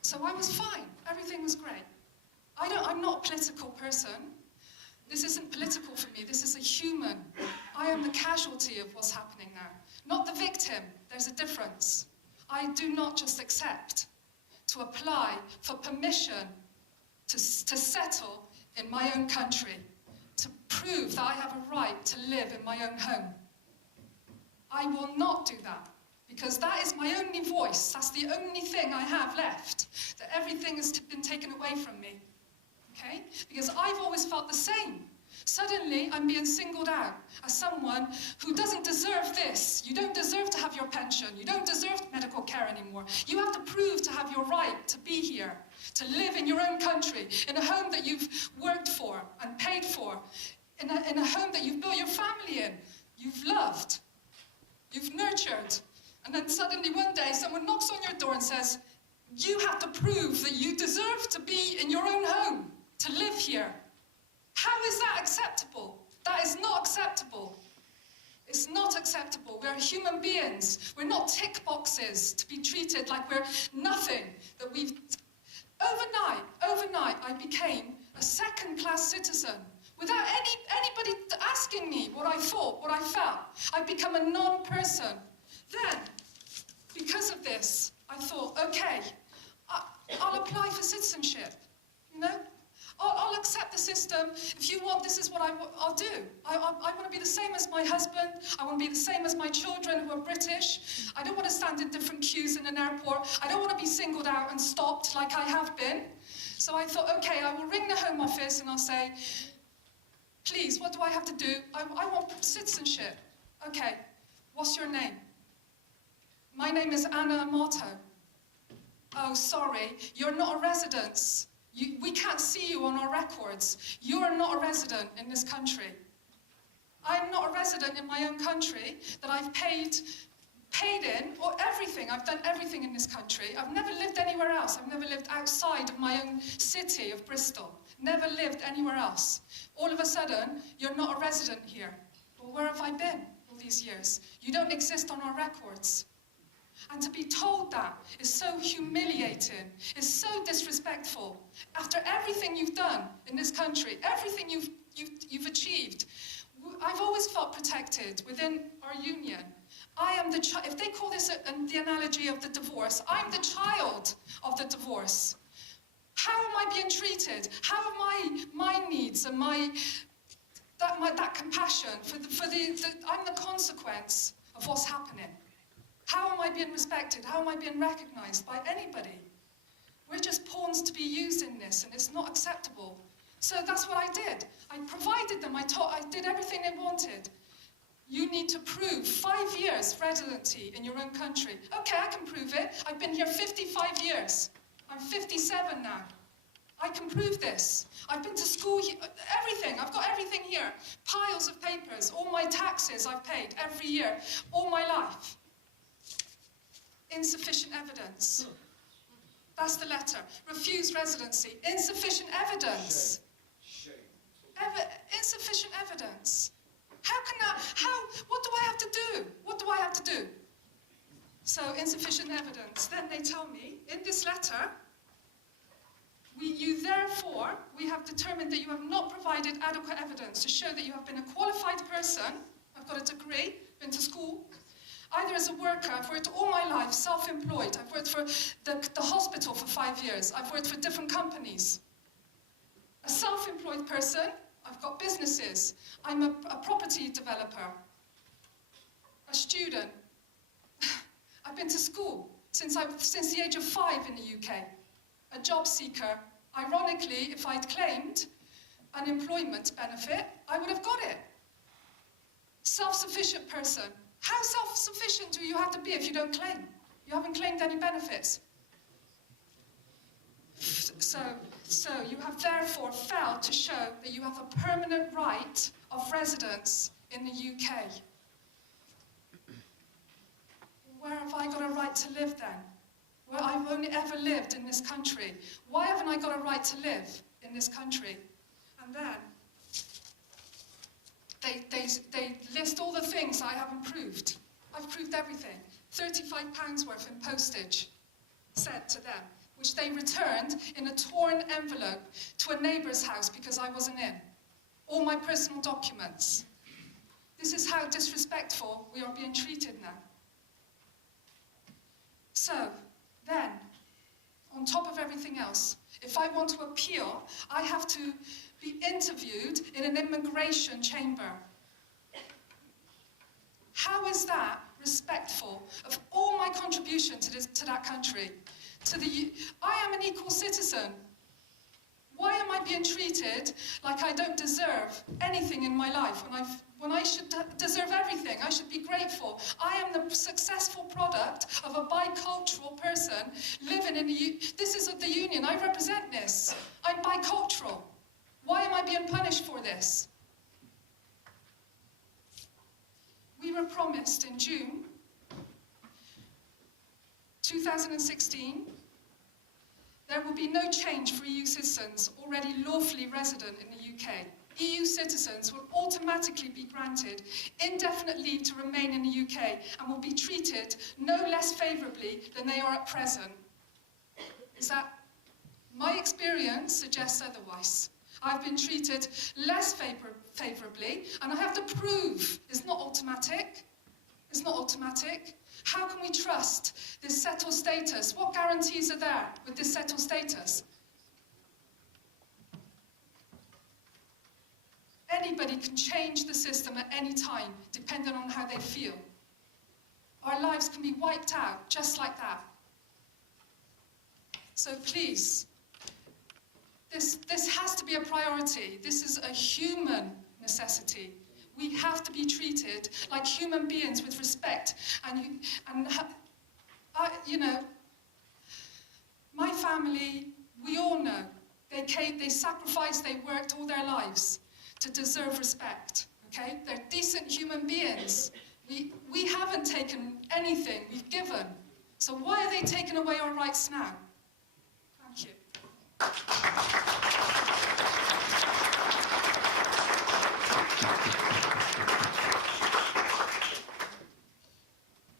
So I was fine, everything was great. I'm not a political person. This isn't political for me, this is a human. I am the casualty of what's happening now, not the victim. There's a difference. I do not just accept to apply for permission to settle in my own country, to prove that I have a right to live in my own home. I will not do that, because that is my only voice. That's the only thing I have left, that everything has been taken away from me. Okay? Because I've always felt the same. Suddenly, I'm being singled out as someone who doesn't deserve this. You don't deserve to have your pension. You don't deserve medical care anymore. You have to prove to have your right to be here, to live in your own country, in a home that you've worked for and paid for, in a home that you've built your family in, you've loved, you've nurtured. And then suddenly one day, someone knocks on your door and says, you have to prove that you deserve to be in your own home, to live here. How is that acceptable? That is not acceptable. It's not acceptable. We're human beings. We're not tick boxes to be treated like we're nothing. That we've... Overnight, I became a second-class citizen without anybody asking me what I thought, what I felt. I've become a non-person. Then, because of this, I thought, okay, I'll apply for citizenship, you know? I'll accept the system. If you want, this is what I'll do. I want to be the same as my husband. I want to be the same as my children who are British. I don't want to stand in different queues in an airport. I don't want to be singled out and stopped like I have been. So I thought, okay, I will ring the Home Office and I'll say, please, what do I have to do? I want citizenship. Okay, what's your name? My name is Anna Amato. Oh, sorry, you're not a resident. We can't see you on our records. You are not a resident in this country. I'm not a resident in my own country that I've paid in, or everything. I've done everything in this country. I've never lived anywhere else. I've never lived outside of my own city of Bristol. Never lived anywhere else. All of a sudden, you're not a resident here. Well, where have I been all these years? You don't exist on our records. And to be told that is so humiliating, is so disrespectful. After everything you've done in this country, everything you've achieved, I've always felt protected within our union. I am the child. If they call this the analogy of the divorce, I'm the child of the divorce. How am I being treated? How are my needs and that compassion I'm the consequence of what's happening. How am I being respected? How am I being recognized by anybody? We're just pawns to be used in this, and it's not acceptable. So that's what I did. I provided them. I did everything they wanted. You need to prove 5 years residency in your own country. Okay, I can prove it. I've been here 55 years. I'm 57 now. I can prove this. I've been to school, everything. I've got everything here. Piles of papers, all my taxes I've paid every year, all my life. Insufficient evidence. That's the letter. Refused residency. Insufficient evidence. Shame. Insufficient evidence. What do I have to do? What do I have to do? So, insufficient evidence. Then they tell me, in this letter, we have determined that you have not provided adequate evidence to show that you have been a qualified person. I've got a degree, been to school. Either as a worker, I've worked all my life, self-employed. I've worked for the hospital for 5 years. I've worked for different companies. A self-employed person, I've got businesses. I'm a property developer. A student. I've been to school since the age of 5 in the UK. A job seeker. Ironically, if I'd claimed unemployment benefit, I would have got it. Self-sufficient person. How self-sufficient do you have to be if you don't claim? You haven't claimed any benefits. So you have therefore failed to show that you have a permanent right of residence in the UK. Where have I got a right to live then? Well, I've only ever lived in this country. Why haven't I got a right to live in this country? And then they list all the things I haven't proved. I've proved everything. £35 worth in postage sent to them, which they returned in a torn envelope to a neighbour's house because I wasn't in. All my personal documents. This is how disrespectful we are being treated now. So, then, on top of everything else, if I want to appeal, I have to be interviewed in an immigration chamber. How is that respectful of all my contribution to that country? I am an equal citizen. Why am I being treated like I don't deserve anything in my life when I should deserve everything? I should be grateful. I am the successful product of a bicultural person living in this is the union. I represent this. I'm bicultural. Why am I being punished for this? We were promised in June 2016 there will be no change for EU citizens already lawfully resident in the UK. EU citizens will automatically be granted indefinite leave to remain in the UK and will be treated no less favourably than they are at present. Is that... My experience suggests otherwise. I've been treated less favourably, and I have to prove it's not automatic. It's not automatic. How can we trust this settled status? What guarantees are there with this settled status? Anybody can change the system at any time, depending on how they feel. Our lives can be wiped out just like that. So please, this has to be a priority. This is a human necessity. We have to be treated like human beings with respect. You know, my family, we all know, they sacrificed, they worked all their lives to deserve respect, okay? They're decent human beings. We haven't taken anything, we've given. So why are they taking away our rights now? Thank you.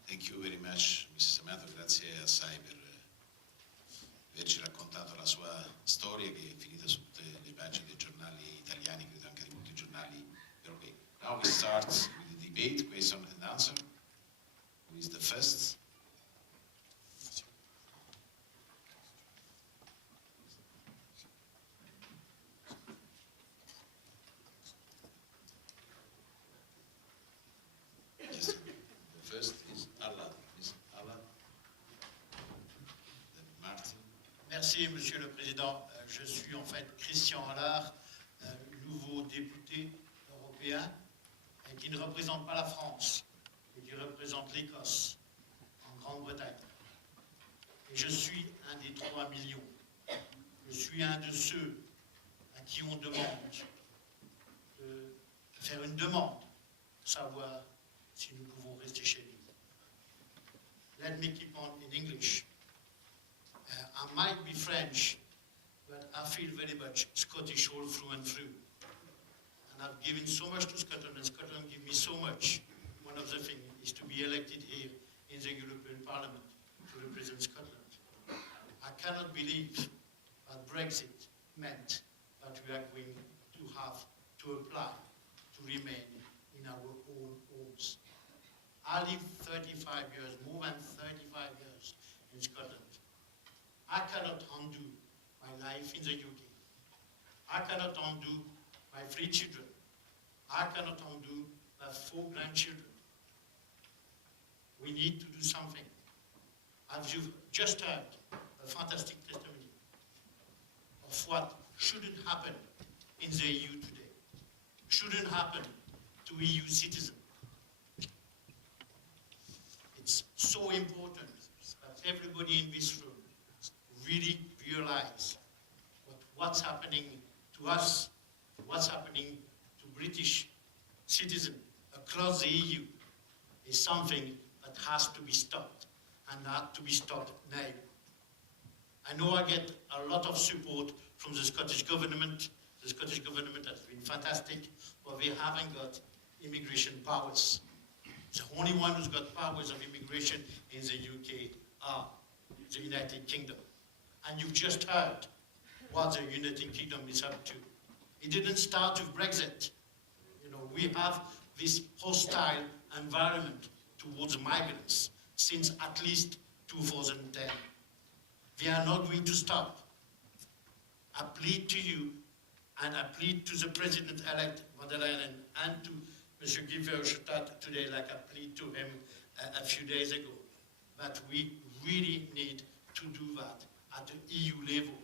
Thank you very much, Mrs. Amato, grazie assai per averci raccontato la sua storia che è finita su tutte le pagine dei giornali italiani, credo anche di molti giornali europei. Now we start with the debate, question and answer. Who is the first? Merci, Monsieur le Président. Je suis en fait Christian Allard, nouveau député européen, qui ne représente pas la France, mais qui représente l'Écosse, en Grande-Bretagne. Et je suis un des 3 millions. Je suis un de ceux à qui on demande de faire une demande, pour savoir si nous pouvons rester chez nous. Let me keep on in English. I might be French, but I feel very much Scottish all through and through. And I've given so much to Scotland, and Scotland gave me so much. One of the things is to be elected here in the European Parliament to represent Scotland. I cannot believe that Brexit meant that we are going to have to apply to remain in our own homes. I lived 35 years, more than 35 years in Scotland. I cannot undo my life in the UK. I cannot undo my 3 children. I cannot undo my 4 grandchildren. We need to do something. As you've just heard, a fantastic testimony of what shouldn't happen in the EU today. Shouldn't happen to EU citizens. It's so important that everybody in this room really realize what's happening to us, what's happening to British citizens across the EU is something that has to be stopped, and that to be stopped now. I know I get a lot of support from the Scottish Government. The Scottish Government has been fantastic, but they haven't got immigration powers. The only one who's got powers of immigration in the UK are the United Kingdom. And you've just heard what the United Kingdom is up to. It didn't start with Brexit. You know, we have this hostile environment towards migrants since at least 2010. They are not going to stop. I plead to you, and I plead to the President-elect von der Leyen and to Mr. Verhofstadt today, like I plead to him a few days ago, that we really need to do that at the EU level.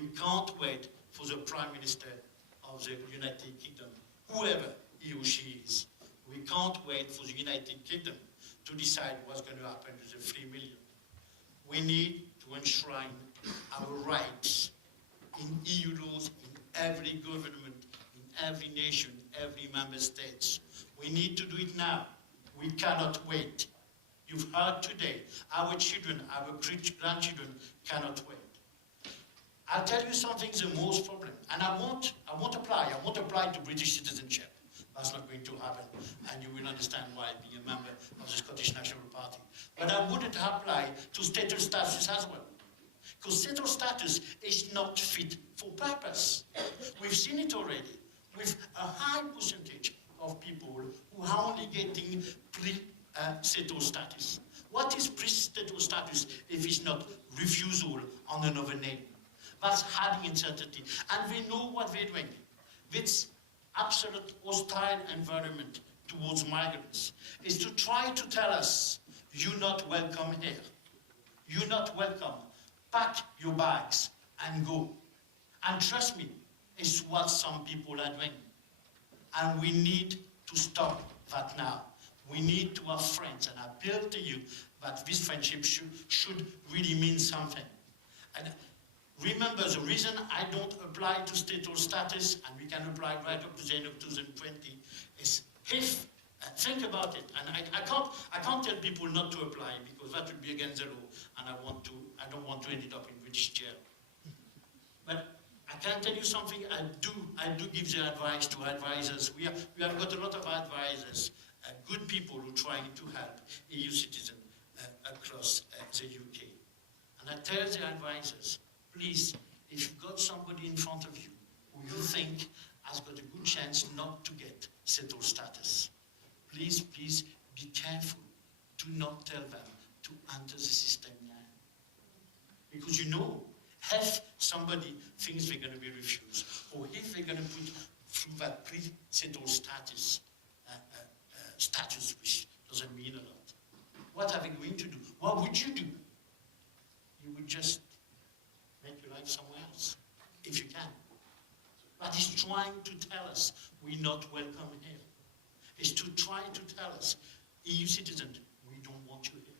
We can't wait for the Prime Minister of the United Kingdom, whoever he or she is. We can't wait for the United Kingdom to decide what's going to happen to the 3 million. We need to enshrine our rights in EU laws, in every government, in every nation, every member state. We need to do it now. We cannot wait. You've heard today, our children, our grandchildren cannot wait. I'll tell you something, the most problem, and I won't apply to British citizenship. That's not going to happen, and you will understand why, being a member of the Scottish National Party. But I wouldn't apply to status status as well, because status status is not fit for purpose. We've seen it already, with a high percentage of people who are only getting pre-settled status. What is pre-settled status if it's not refusal on another name? That's adding uncertainty. And we know what they're doing. This absolute hostile environment towards migrants is to try to tell us, you're not welcome here. You're not welcome. Pack your bags and go. And trust me, it's what some people are doing. And we need to stop that now. We need to have friends, and I appeal to you that this friendship should really mean something. And remember, the reason I don't apply to status status, and we can apply right up to the end of 2020, is if, think about it, and I can't tell people not to apply, because that would be against the law, and I don't want to end up in British jail. But I can tell you something, I do give the advice to advisors. We have got a lot of advisors, good people who are trying to help EU citizens across the UK. And I tell the advisors, please, if you've got somebody in front of you who you think has got a good chance not to get settled status, please be careful. Do not tell them to enter the system now. Because you know, if somebody thinks they're going to be refused, or if they're going to put through that pre-settled status, which doesn't mean a lot, what are they going to do? What would you do? You would just make your life somewhere else, if you can. But it's trying to tell us we're not welcome here. It's to try to tell us, EU citizens, we don't want you here.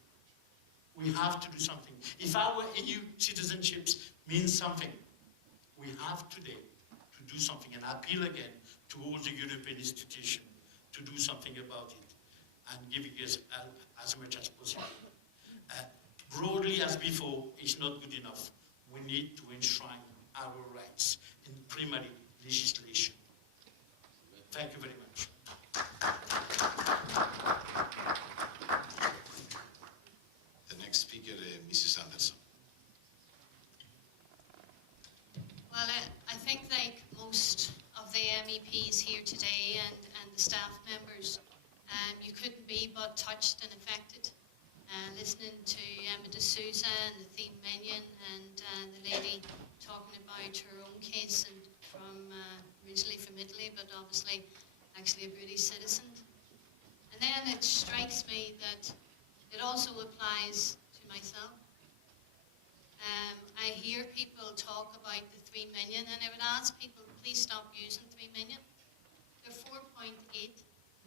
We have to do something. If our EU citizenships means something, we have today to do something. And I appeal again to all the European institutions to do something about it and give it as much as possible. Broadly as before, it's not good enough. We need to enshrine our rights in primary legislation. Thank you very much. The next speaker, Mrs. Anderson. Well, I think like most of the MEPs here today and the staff members, you couldn't be but touched and affected. Listening to Emma de Souza and the theme Minion and the lady talking about her own case and from originally from Italy, but obviously actually a British citizen. And then it strikes me that it also applies to myself. I hear people talk about the 3 million, and I would ask people, please stop using 3 million. There are 4.8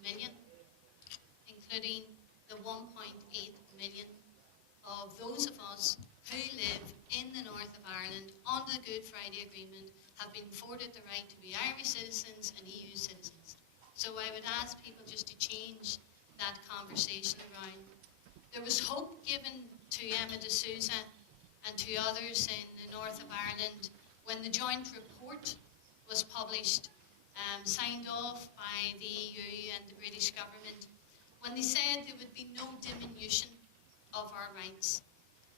million, including the 1.8 million of those of us who live in the north of Ireland under the Good Friday Agreement have been afforded the right to be Irish citizens and EU citizens. So I would ask people just to change that conversation around. There was hope given to Emma de Souza and to others in the north of Ireland when the joint report was published, signed off by the EU and the British government, when they said there would be no diminution of our rights,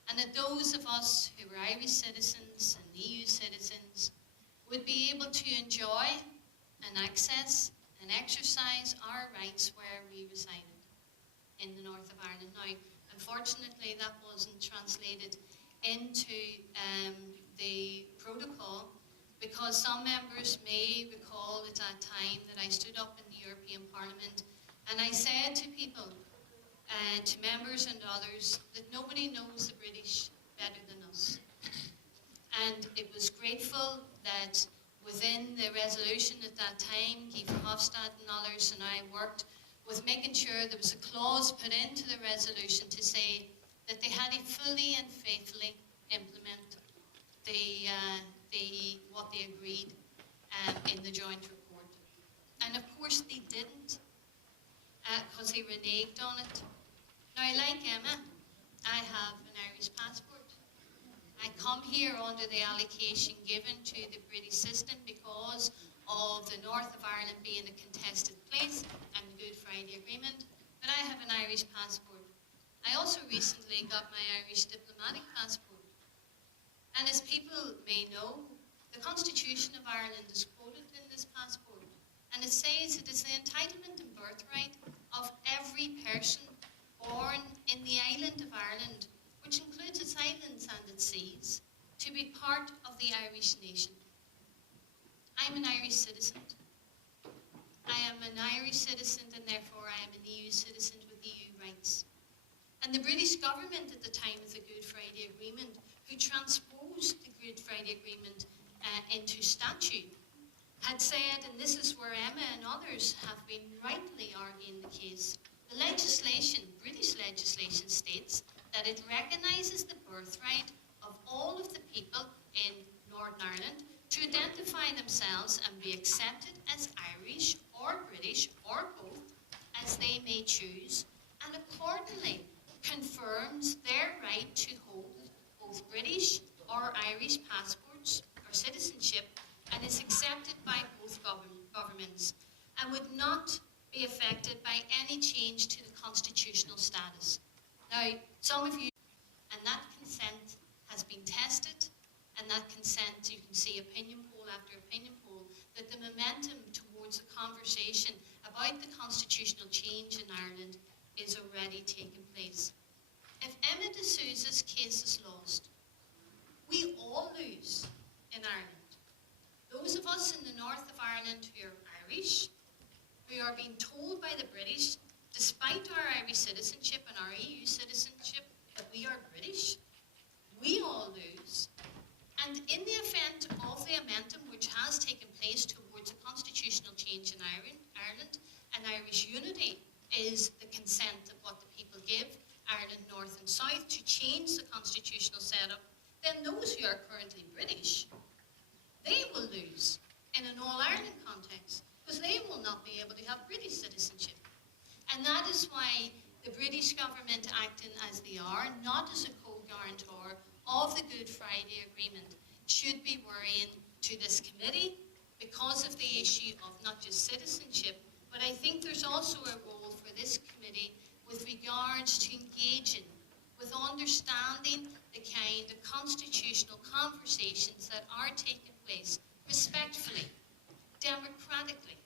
and that those of us who were Irish citizens and EU citizens would be able to enjoy and access and exercise our rights where we resided in the north of Ireland. Now, unfortunately, that wasn't translated into the protocol, because some members may recall at that time that I stood up in the European Parliament and I said to people, to members and others, that nobody knows the British better than us. And it was grateful that within the resolution at that time, Guy Verhofstadt and others and I worked with making sure there was a clause put into the resolution to say that they had to fully and faithfully implement what they agreed in the joint report. And of course they didn't, because they reneged on it. Now, like Emma, I have an Irish passport. I come here under the allocation given to the British system because of the north of Ireland being a contested place and the Good Friday Agreement, but I have an Irish passport. I also recently got my Irish diplomatic passport. And as people may know, the Constitution of Ireland is quoted in this passport, and it says it is the entitlement and birthright of every person born in the island of Ireland, which includes its islands and its seas, to be part of the Irish nation. I'm an Irish citizen. I am an Irish citizen, and therefore I am an EU citizen with EU rights. And the British government at the time of the Good Friday Agreement, who transposed the Good Friday Agreement into statute, had said, and this is where Emma and others have been rightly arguing the case, the legislation, British legislation, states that it recognises the birthright of all of the people in Northern Ireland to identify themselves and be accepted as Irish or British or both, as they may choose, and accordingly confirms their right to hold both British or Irish passports or citizenship, and is accepted by both governments and would not be affected by any change to the constitutional status. Now, some of you, and that consent has been tested, and that consent, you can see opinion poll after opinion poll, that the momentum towards a conversation about the constitutional change in Ireland is already taking place. If Emma de Souza's case is lost, we all lose in Ireland. Those of us in the north of Ireland who are Irish, who are being told by the British, despite our Irish citizenship and our EU citizenship, that we are British, we all lose. And in the event of the momentum which has taken place towards a constitutional change in Ireland, and Irish unity is the consent of what the people give, Ireland North and South, to change the constitutional setup, then those who are currently British, they will lose in an all-Ireland context, because they will not be able to have British citizenship. And that is why the British government, acting as they are, not as a co-guarantor of the Good Friday Agreement, should be worrying to this committee because of the issue of not just citizenship, but I think there's also a role for this committee with regards to engaging with understanding the kind of constitutional conversations that are taking place respectfully, democratically,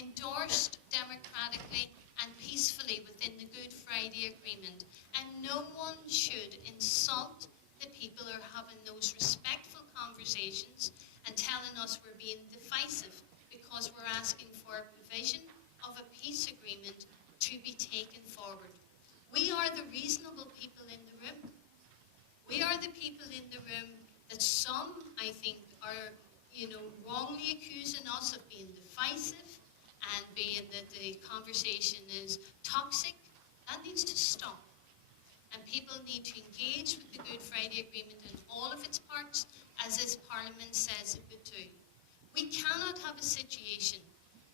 endorsed democratically and peacefully within the Good Friday Agreement. And no one should insult the people who are having those respectful conversations and telling us we're being divisive because we're asking for a provision of a peace agreement to be taken forward. We are the reasonable people in the room. We are the people in the room that some, I think, are, wrongly accusing us of being divisive and being that the conversation is toxic. That needs to stop. And people need to engage with the Good Friday Agreement in all of its parts, as this Parliament says it would do. We cannot have a situation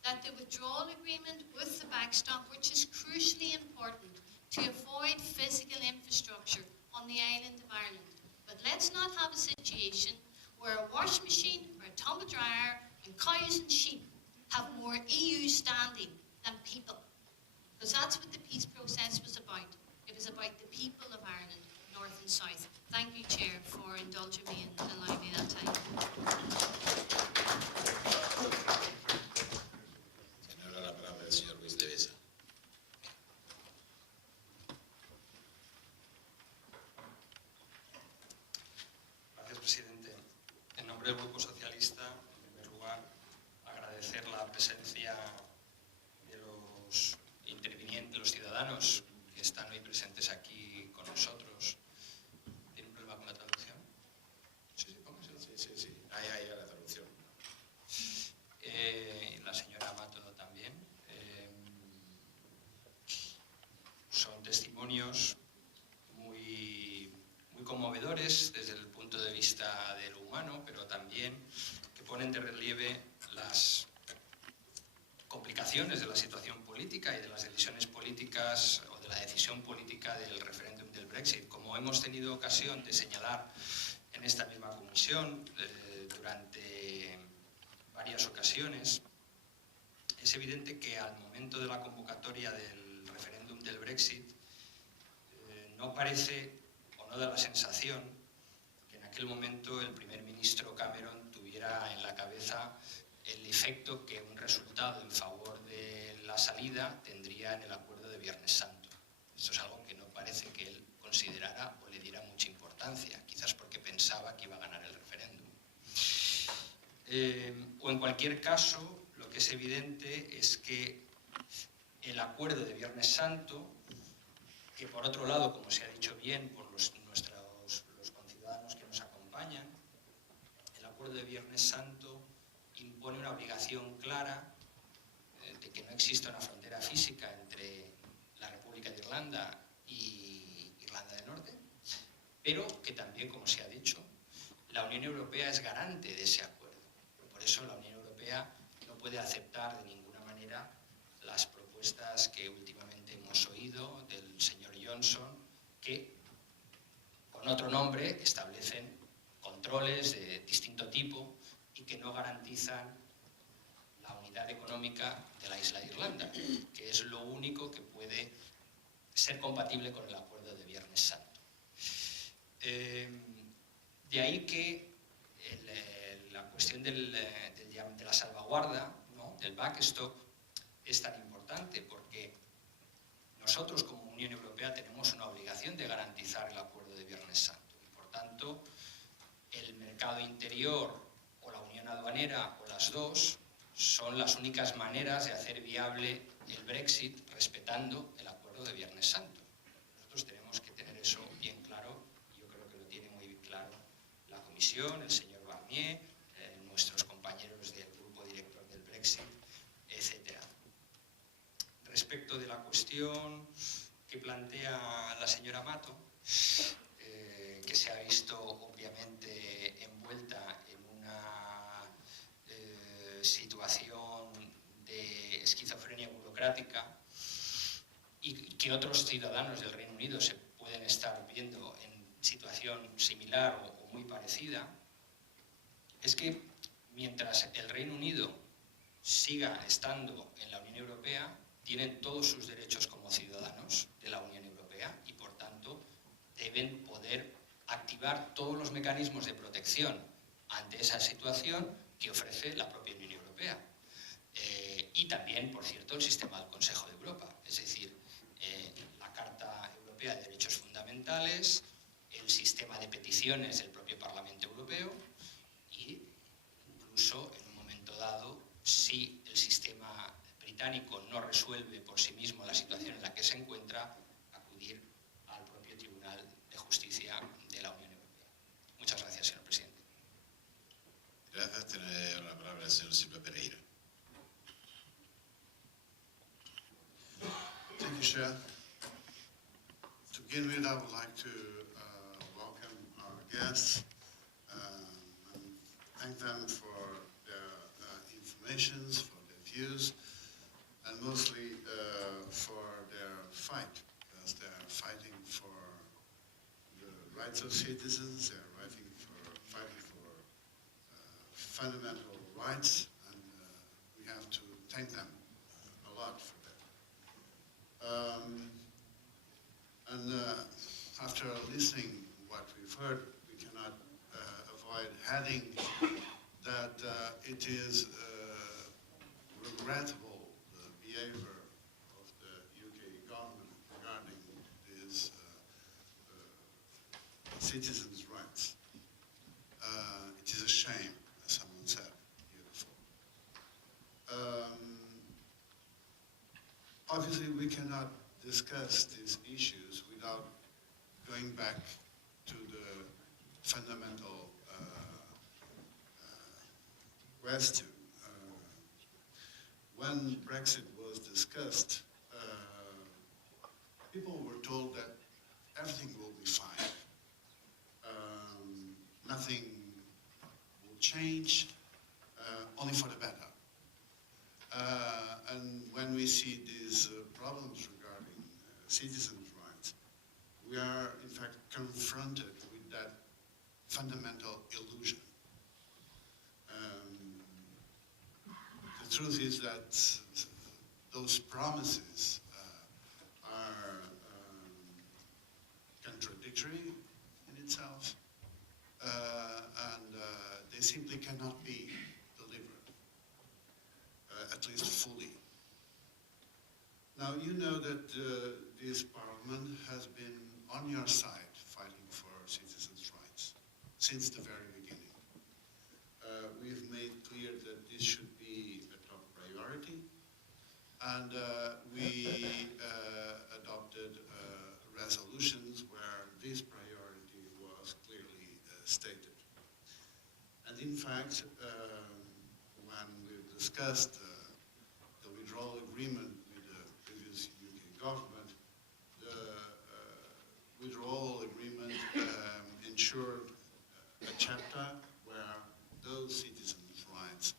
that the withdrawal agreement with the backstop, which is crucially important to avoid physical infrastructure on the island of Ireland. But let's not have a situation where a wash machine or a tumble dryer and cows and sheep have more EU standing than people. Because that's what the peace process was about. It was about the people of Ireland, North and South. Thank you, Chair, for indulging me and allowing me that time. Gracias, presidente. En nombre del Grupo Socialista, en primer lugar, agradecer la presencia de los intervinientes, los ciudadanos que están hoy presentes aquí con nosotros. ¿Tiene un problema con la traducción? Sí, póngaselo. Sí. Ahí la traducción. La señora Mato también. Son testimonios muy conmovedores desde el punto de vista de lo humano, pero también que ponen de relieve las complicaciones de la situación política y de las decisiones políticas o de la decisión política del referéndum del Brexit. Como hemos tenido ocasión de señalar en esta misma comisión durante varias ocasiones, es evidente que al momento de la convocatoria del referéndum del Brexit no parece o no da la sensación que en aquel momento el primer ministro Cameron tuviera en la cabeza el efecto que un resultado en favor de la salida tendría en el acuerdo de Viernes Santo. Esto es algo que no parece que él considerara o le diera mucha importancia, quizás porque pensaba que iba a ganar el referéndum. O en cualquier caso, lo que es evidente es que el acuerdo de Viernes Santo, que por otro lado, como se ha dicho bien por los conciudadanos que nos acompañan, el acuerdo de Viernes Santo impone una obligación clara de que no exista una frontera física entre la República de Irlanda y Irlanda del Norte, pero que también, como se ha dicho, la Unión Europea es garante de ese acuerdo. Por eso la Unión Europea no puede aceptar de ninguna manera las propuestas que últimamente hemos oído del señor Johnson, que con otro nombre establecen controles de distinto tipo y que no garantizan la unidad económica de la isla de Irlanda, que es lo único que puede ser compatible con el acuerdo de Viernes Santo. De ahí que la cuestión de la salvaguarda, ¿no?, del backstop, es tan importante, porque nosotros como Unión Europea tenemos una obligación de garantizar el acuerdo de Viernes Santo. Y por tanto, el mercado interior o la unión aduanera o las dos son las únicas maneras de hacer viable el Brexit respetando el acuerdo de Viernes Santo. Nosotros tenemos que tener eso bien claro. Yo creo que lo tiene muy claro la Comisión, el señor Barnier, nuestros compañeros del grupo director del Brexit, etc. Respecto de la cuestión que plantea la señora Mato, que se ha visto obviamente envuelta en una situación de esquizofrenia burocrática y que otros ciudadanos del Reino Unido se pueden estar viendo en situación similar o muy parecida, es que mientras el Reino Unido siga estando en la Unión Europea, tienen todos sus derechos como ciudadanos de la Unión Europea y, por tanto, deben poder activar todos los mecanismos de protección ante esa situación que ofrece la propia Unión Europea. Y también, por cierto, el sistema del Consejo de Europa, es decir, la Carta Europea de Derechos Fundamentales, el sistema de peticiones del propio Parlamento Europeo y incluso, en un momento dado, si el sistema británico no resuelve por sí mismo la situación en la que se encuentra, acudir al propio Tribunal de Justicia de la Unión Europea. Muchas gracias, señor presidente. Gracias. Tiene la palabra el señor Silva Pereira. Thank you, Chair. To begin with, I would like to welcome our guests and thank them for their informations, for their views, and mostly for their fight, because they are fighting for the rights of citizens, they are fighting for fundamental rights, and we have to thank them a lot for that. After listening what we've heard, we cannot avoid adding that it is regrettable the behavior of the UK government regarding these citizens' rights. It is a shame, as someone said here before. Obviously, we cannot discuss these issues without going back to the fundamental question. When Brexit was discussed, people were told that everything will be fine. Nothing will change, only for the better. And when we see these problems regarding citizens' rights, we are in fact confronted with that fundamental illusion. The truth is that those promises are contradictory in itself, and they simply cannot be delivered, at least fully. Now, you know that this Parliament has been on your side fighting for citizens' rights since the very beginning. We've made clear that this should be a top priority, and we adopted resolutions where this priority was clearly stated. And in fact, when we discussed the withdrawal agreement with the previous UK government, the withdrawal agreement ensured a chapter where those citizens' rights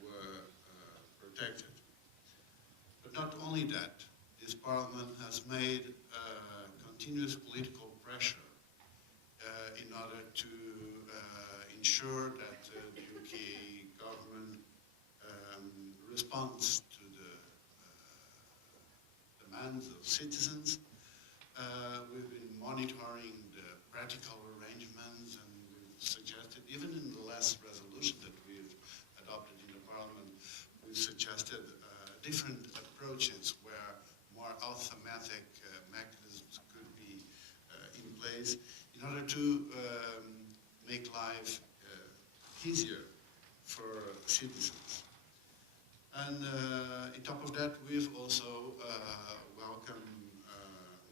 were protected. But not only that, this Parliament has made continuous political pressure in order to ensure that the UK government responds to the demands of citizens. We've been monitoring the practical arrangements, and we've suggested, even in the last resolution that we've adopted in the Parliament, we've suggested different approaches where more automatic mechanisms could be in place in order to make life easier for citizens. And on top of that, we've also welcomed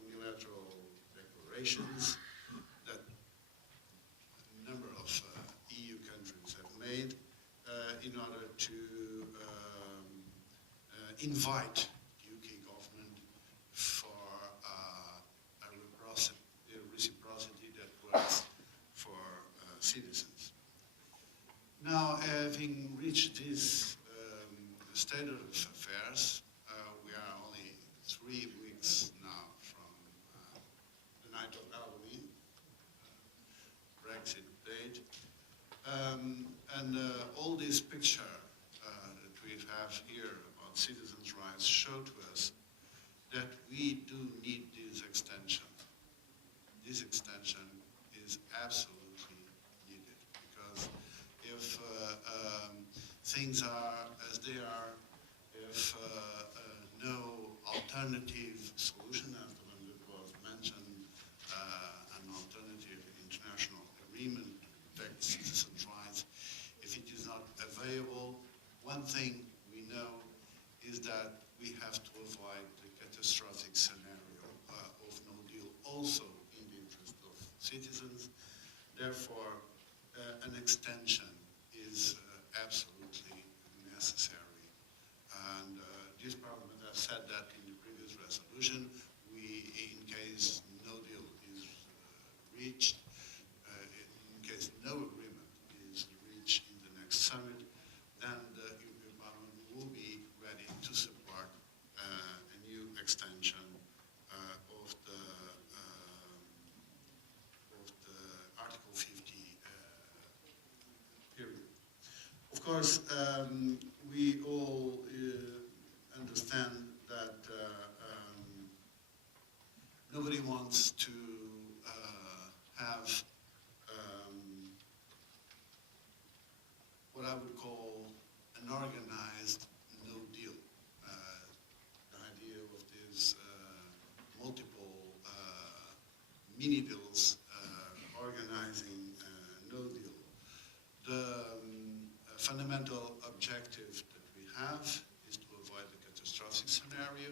unilateral declarations that a number of EU countries have made in order to invite the UK government for a reciprocity that works for citizens. Now, having reached this state of affairs, we are only 3 weeks now from the night of Halloween, Brexit date, and all this picture that we have here about citizens' rights show to us that we do need this extension. This extension is absolutely needed, because if things are as they are, if no alternative solution, as the one that was mentioned, an alternative international agreement to protect citizens' rights, if it is not available, one thing we know is that we have to avoid the catastrophic scenario of no deal, also in the interest of citizens. Therefore, an extension is absolutely necessary. And this Parliament has said that in the previous resolution. In case no deal is reached, in case no agreement is reached in the next summit, then the European Parliament will be ready to support a new extension of the Article 50 period. Of course, we all understand that nobody wants to have what I would call an organized no deal. The idea of these multiple mini deals organizing no deal. The fundamental objective that we have is to avoid the catastrophic scenario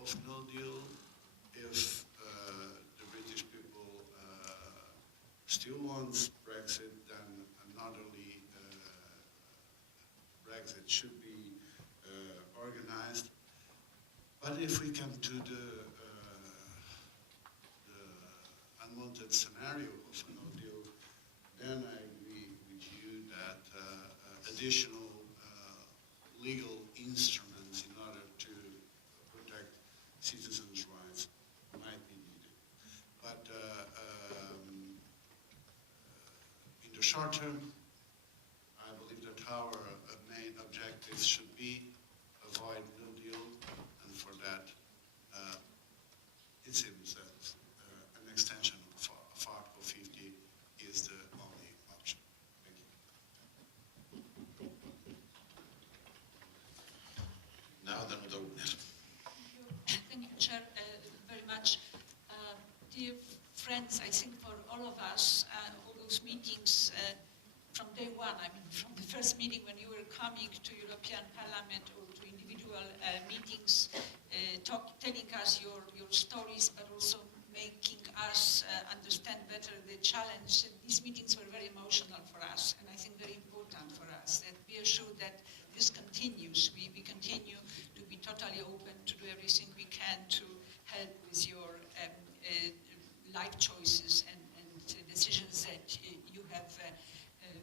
of no deal. If the British people still wants Brexit, then an orderly Brexit should be organized. But if we come to the unwanted scenario of a no deal, then I agree with you that additional legal instruments in order to protect citizens' rights might be needed. But short term, I believe that our main objective should be avoid no deal, and for that, it seems that an extension of Article 50 is the only option. Thank you. Now Danuta Hübner. Thank you, Chair, very much. Dear friends, I think for all of us, all those meetings from day one, I mean, from the first meeting when you were coming to European Parliament or to individual meetings, telling us your stories, but also making us understand better the challenge. And these meetings were very emotional for us, and I think very important for us, that we are sure that this continues. We continue to be totally open to do everything we can to help with your life choices and decisions that you have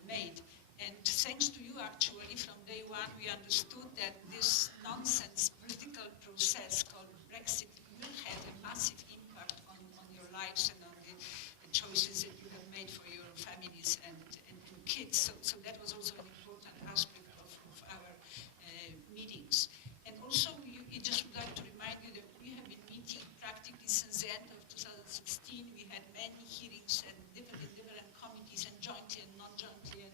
made. And thanks to you, actually, from day one, we understood that this nonsense political process called Brexit will have a massive impact on your lives and on the choices that you have made for your families and kids. So that was also an important aspect of our meetings. And also, I just would like to remind you that we have been meeting practically since the end of 2016. We had many hearings and different committees, and jointly and non-jointly,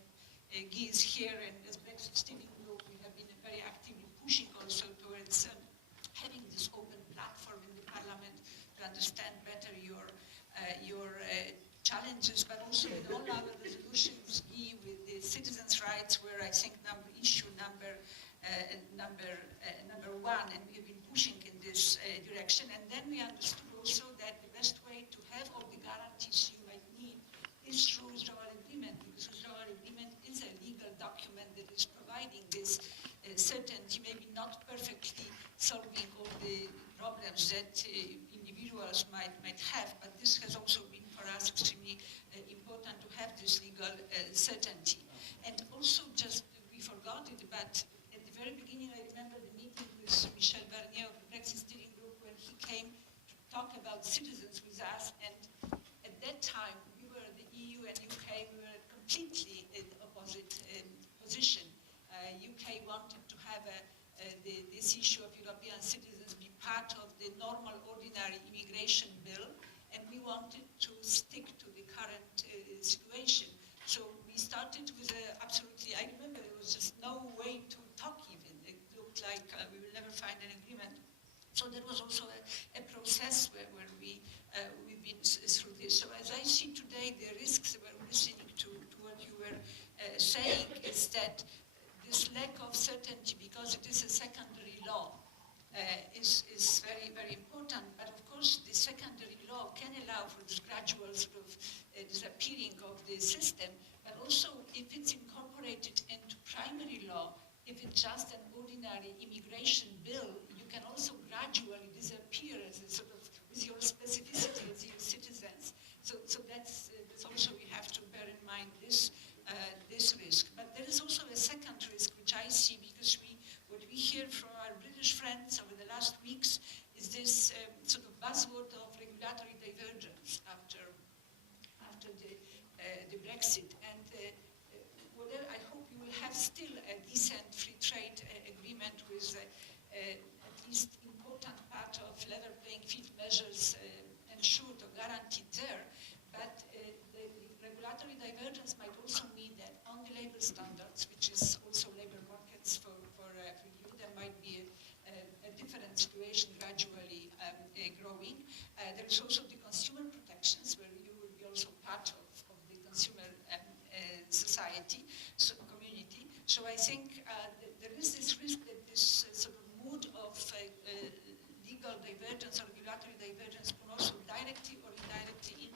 and GIS here, and as Brexit Steering Group, we have been very actively pushing also towards having this open platform in the Parliament to understand better your challenges, but also with all our resolutions, with the citizens' rights, where I think issue number one, and we've been pushing in this direction. And then we understood also that the best way to have all the guarantees you might need is through withdrawal agreement, because withdrawal agreement is a legal document that is providing this certainty, maybe not perfectly solving all the problems that individuals might have, but this has also been for us extremely important to have this legal certainty. And also, just we forgot it, but at the very beginning, I remember the meeting with Michel Barnier of the Brexit Steering Group when he came to talk about citizens with us, and at that time, we were the EU and UK, we were completely in opposite position. UK wanted to have this issue of European citizens be part of the normal, ordinary immigration bill, and we wanted to stick to the current situation. So we started with absolutely, I remember there was just no way to talk even. It looked like we will never find an agreement. So there was also a process where we've been through this. So as I see today, the risks, when listening to what you were saying, is that this lack of certainty, because it is a secondary law, is very, very important. But of course, the secondary law can allow for this gradual sort of disappearing of the system, but also if it's incorporated into primary law, if it's just an ordinary immigration bill, you can also gradually disappear as a sort of with your specificity as your citizens. So that's also, we have to bear in mind this risk. But there is also a second risk, which I see, because what we hear from our British friends over the last weeks is this sort of buzzword of regulatory divergence after the Brexit. And whatever, I hope you will have still a decent free trade agreement with at least important part of level playing field measures ensured or guaranteed there. But the regulatory divergence might also mean that on the labor standards, which is also labor markets for you, there might be a different situation gradually growing. There is also the consumer protections, where you will be also part of the consumer society, community. So I think there is this risk that this sort of mood of legal divergence or regulatory divergence can also directly or indirectly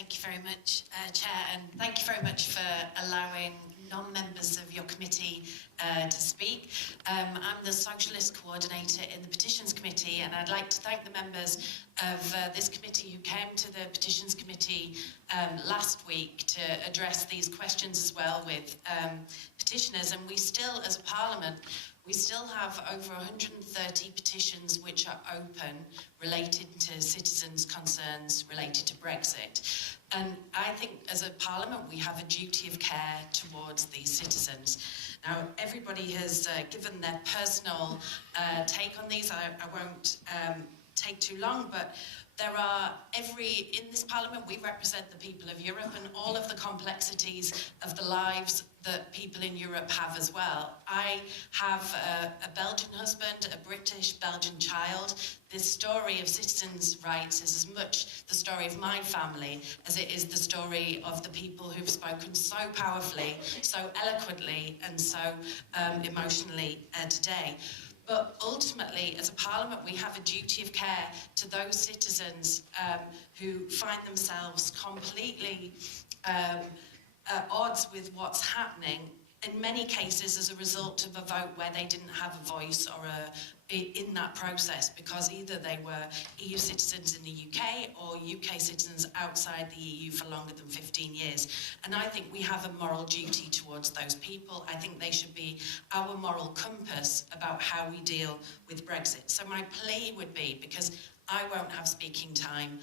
Thank you very much, Chair, and thank you very much for allowing non-members of your committee to speak. I'm the Socialist Coordinator in the Petitions Committee, and I'd like to thank the members of this committee who came to the Petitions Committee last week to address these questions as well with petitioners. And we still, as a Parliament, we still have over 130 petitions which are open related to citizens' concerns related to Brexit. And I think as a Parliament we have a duty of care towards these citizens. Now everybody has given their personal take on these. I won't take too long, but there are in this Parliament we represent the people of Europe and all of the complexities of the lives that people in Europe have as well. I have a Belgian husband, a British-Belgian child. This story of citizens' rights is as much the story of my family as it is the story of the people who've spoken so powerfully, so eloquently and so emotionally today. But ultimately, as a Parliament, we have a duty of care to those citizens who find themselves completely at odds with what's happening, in many cases as a result of a vote where they didn't have a voice or in that process, because either they were EU citizens in the UK or UK citizens outside the EU for longer than 15 years. And I think we have a moral duty towards those people. I think they should be our moral compass about how we deal with Brexit. So my plea would be, because I won't have speaking time,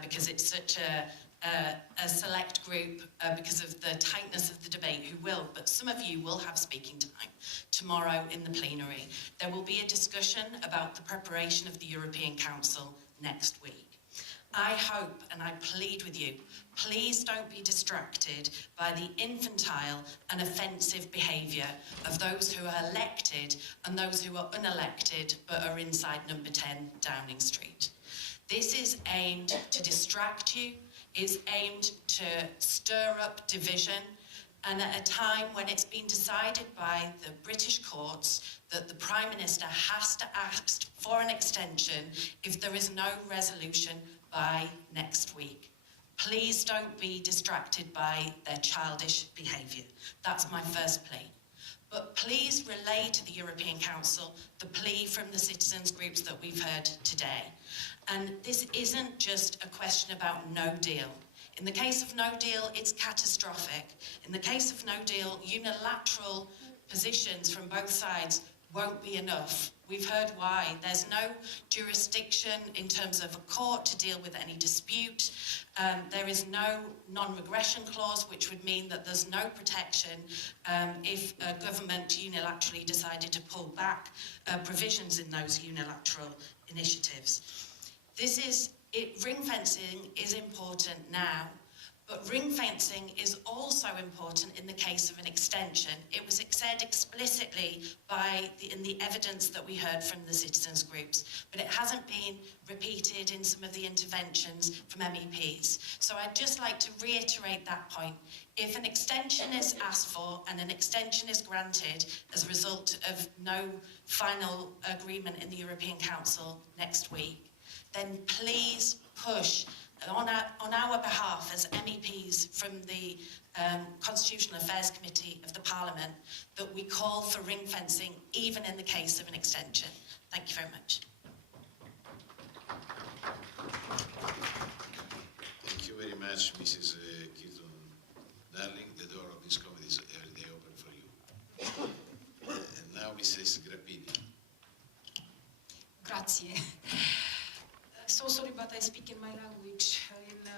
because it's such a select group because of the tightness of the debate who will, but some of you will have speaking time tomorrow in the plenary. There will be a discussion about the preparation of the European Council next week. I hope and I plead with you, please don't be distracted by the infantile and offensive behaviour of those who are elected and those who are unelected but are inside number 10 Downing Street. This is aimed to distract you, is aimed to stir up division, and at a time when it's been decided by the British courts that the Prime Minister has to ask for an extension if there is no resolution by next week. Please don't be distracted by their childish behaviour. That's my first plea. But please relay to the European Council the plea from the citizens' groups that we've heard today. And this isn't just a question about no deal. In the case of no deal, it's catastrophic. In the case of no deal, unilateral positions from both sides won't be enough. We've heard why. There's no jurisdiction in terms of a court to deal with any dispute. There is no non-regression clause, which would mean that there's no protection if a government unilaterally decided to pull back provisions in those unilateral initiatives. Ring fencing is important now, but ring fencing is also important in the case of an extension. It was said explicitly in the evidence that we heard from the citizens' groups, but it hasn't been repeated in some of the interventions from MEPs. So I'd just like to reiterate that point. If an extension is asked for and an extension is granted as a result of no final agreement in the European Council next week, then please push on our behalf as MEPs from the Constitutional Affairs Committee of the Parliament that we call for ring fencing even in the case of an extension. Thank you very much. Thank you very much, Mrs. Keaton-Darling. The door of this committee is every day open for you. And now Mrs. Grappini. Grazie. So sorry, but I speak in my language, in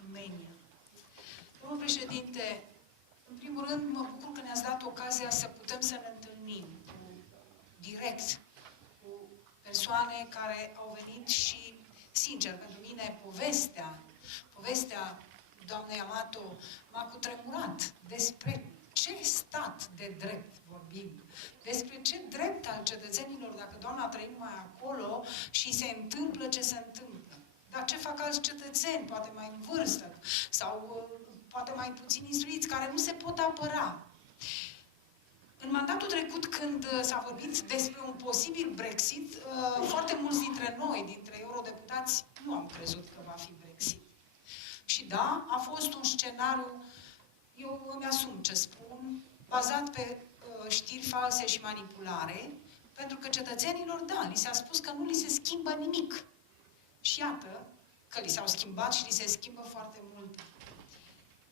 Romania. Domnul președinte, în primul rând mă bucur că ne-ați dat ocazia să putem să ne întâlnim direct cu persoane care au venit și, sincer, pentru mine, povestea doamnei Amato m-a cutremurat despre ce stat de drept vorbim, despre ce drept al cetățenilor dacă doamna trăim mai acolo și se întâmplă ce se întâmplă. Dar ce fac alți cetățeni, poate mai în vârstă sau poate mai puțin instruiți, care nu se pot apăra? În mandatul trecut, când s-a vorbit despre un posibil Brexit, foarte mulți dintre noi, dintre eurodeputați, nu am crezut că va fi Brexit. Și da, a fost un scenariu, eu îmi asum ce spun, bazat pe știri false și manipulare, pentru că cetățenilor, da, li s-a spus că nu li se schimbă nimic. Și iată că li s-au schimbat și li se schimbă foarte mult.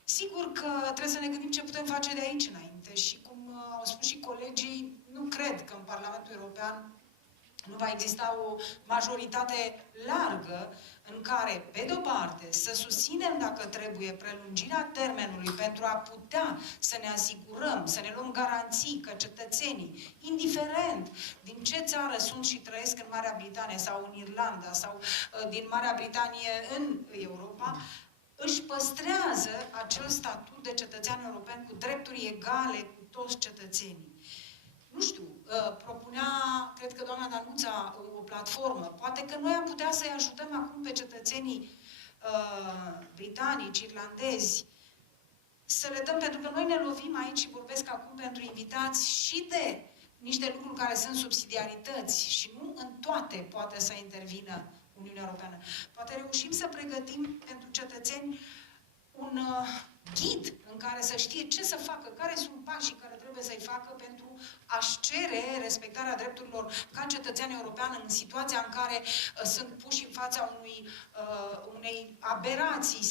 Sigur că trebuie să ne gândim ce putem face de aici înainte și, cum au spus și colegii, nu cred că în Parlamentul European nu va exista o majoritate largă în care, pe de-o parte, să susținem, dacă trebuie, prelungirea termenului pentru a putea să ne asigurăm, să ne luăm garanții că cetățenii, indiferent din ce țară sunt și trăiesc în Marea Britanie sau în Irlanda sau din Marea Britanie în Europa, își păstrează acel statut de cetățean european cu drepturi egale cu toți cetățenii. Nu știu, propunea, cred că doamna Danuța, o platformă. Poate că noi am putea să-i ajutăm acum pe cetățenii britanici, irlandezi, să le dăm, pentru că noi ne lovim aici și vorbesc acum pentru invitați și de niște lucruri care sunt subsidiarități și nu în toate poate să intervină Uniunea Europeană. Poate reușim să pregătim pentru cetățeni un ghid în care să știe ce să facă, care sunt pașii care trebuie să-i facă pentru a-și cere respectarea drepturilor ca cetățean european în situația în care sunt puși în fața unei aberații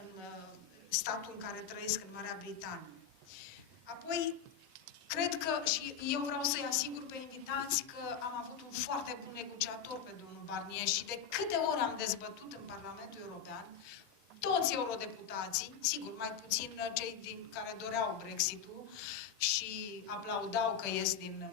în statul în care trăiesc în Marea Britanie. Apoi, cred că, și eu vreau să-i asigur pe invitați că am avut un foarte bun negociator pe domnul Barnier și de câte ori am dezbătut în Parlamentul European, toți eurodeputații, sigur, mai puțin cei din care doreau Brexit-ul și aplaudau că ies din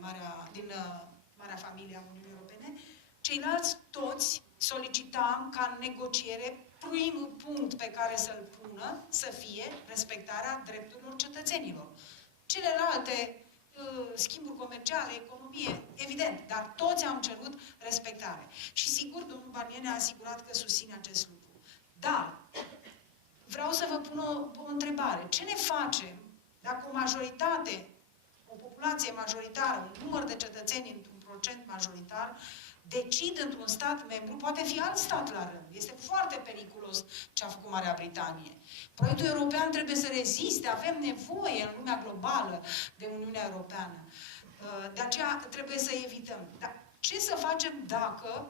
marea familie a Uniunii Europene, ceilalți toți solicitam ca în negociere primul punct pe care să-l pună să fie respectarea drepturilor cetățenilor. Celelalte schimburi comerciale, economie, evident, dar toți am cerut respectare. Și sigur, domnul Barnier ne-a asigurat că susține acest lucru. Dar vreau să vă pun o întrebare. Ce ne facem dacă o majoritate, o populație majoritară, un număr de cetățeni într-un procent majoritar, decid într-un stat membru, poate fi alt stat la rând. Este foarte periculos ce a făcut Marea Britanie. Proiectul european trebuie să reziste, avem nevoie în lumea globală de Uniunea Europeană. De aceea trebuie să evităm. Dar ce să facem dacă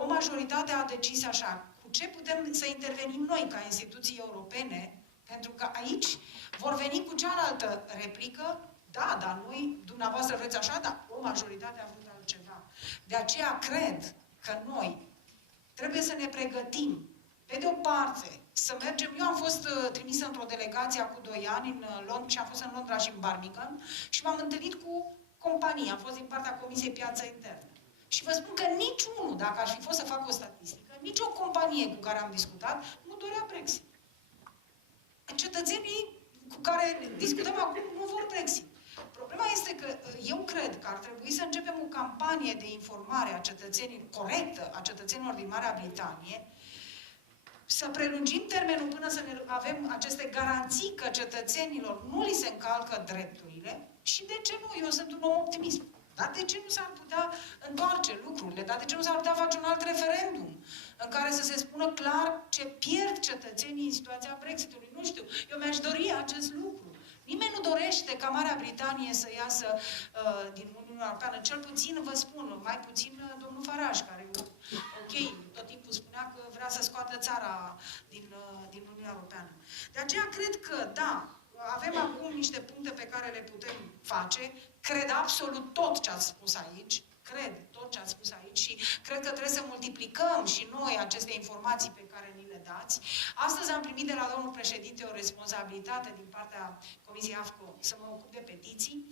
o majoritate a decis așa? Cu ce putem să intervenim noi ca instituții europene? Pentru că aici vor veni cu cealaltă replică. Da, dar noi, dumneavoastră vreți așa, dar o majoritate a vrut altceva. De aceea cred că noi trebuie să ne pregătim, pe de o parte, să mergem. Eu am fost trimisă într-o delegație cu 2 ani în Londra și am fost în Londra și în Birmingham și m-am întâlnit cu companii. Am fost din partea Comisiei Piață Internă. Și vă spun că niciunul, dacă ar fi fost să fac o statistică, nicio companie cu care am discutat nu dorea Brexit. Cetățenii cu care discutăm acum nu vor Brexit. Problema este că eu cred că ar trebui să începem o campanie de informare a cetățenilor, corectă, a cetățenilor din Marea Britanie, să prelungim termenul până să avem aceste garanții că cetățenilor nu li se încalcă drepturile și de ce nu? Eu sunt un om optimist. Dar de ce nu s-ar putea întoarce lucrurile? Dar de ce nu s-ar putea face un alt referendum în care să se spună clar ce pierd cetățenii în situația Brexitului? Nu știu, eu mi-aș dori acest lucru. Nimeni nu dorește ca Marea Britanie să iasă din Uniunea Europeană. Cel puțin, vă spun, mai puțin domnul Farage, care, ok, tot timpul spunea că vrea să scoată țara din Uniunea Europeană. De aceea cred că, da, avem acum niște puncte pe care le putem face. Cred absolut tot ce ați spus aici. Cred tot ce ați spus aici și cred că trebuie să multiplicăm și noi aceste informații pe care ni le dați. Astăzi am primit de la domnul președinte o responsabilitate din partea Comisiei AFCO să mă ocup de petiții.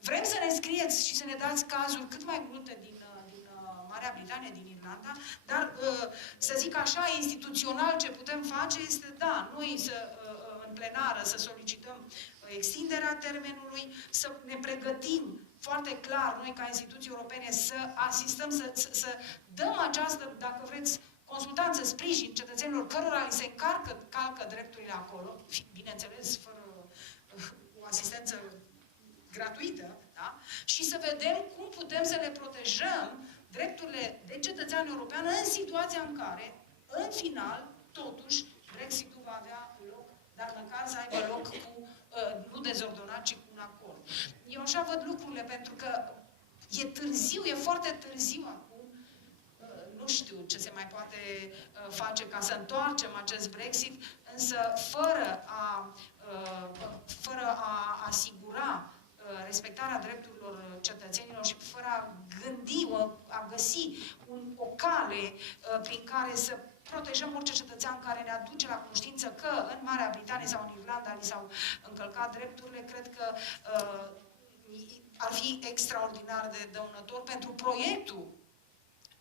Vrem să ne scrieți și să ne dați cazuri cât mai multe din Marea Britanie, din Irlanda, dar să zic așa, instituțional ce putem face este, da, noi în plenară să solicităm extinderea termenului, să ne pregătim foarte clar, noi ca instituții europene, să asistăm, să dăm această, dacă vreți, consultanță, sprijin cetățenilor cărora li se încalcă drepturile acolo, bineînțeles, fără o asistență gratuită, da? Și să vedem cum putem să le protejăm drepturile de cetățean european în situația în care În final, totuși, Brexitul va avea loc, dar măcar să aibă loc cu, nu dezordonat, ci cu un acord. Eu așa văd lucrurile, pentru că e târziu, e foarte târziu acum. Nu știu ce se mai poate face ca să întoarcem acest Brexit, însă fără a asigura respectarea drepturilor cetățenilor și fără a gândi, a găsi o cale prin care să protejăm orice cetățean care ne aduce la conștiință că în Marea Britanie sau în Irlanda li s-au încălcat drepturile, cred că ar fi extraordinar de dăunător pentru proiectul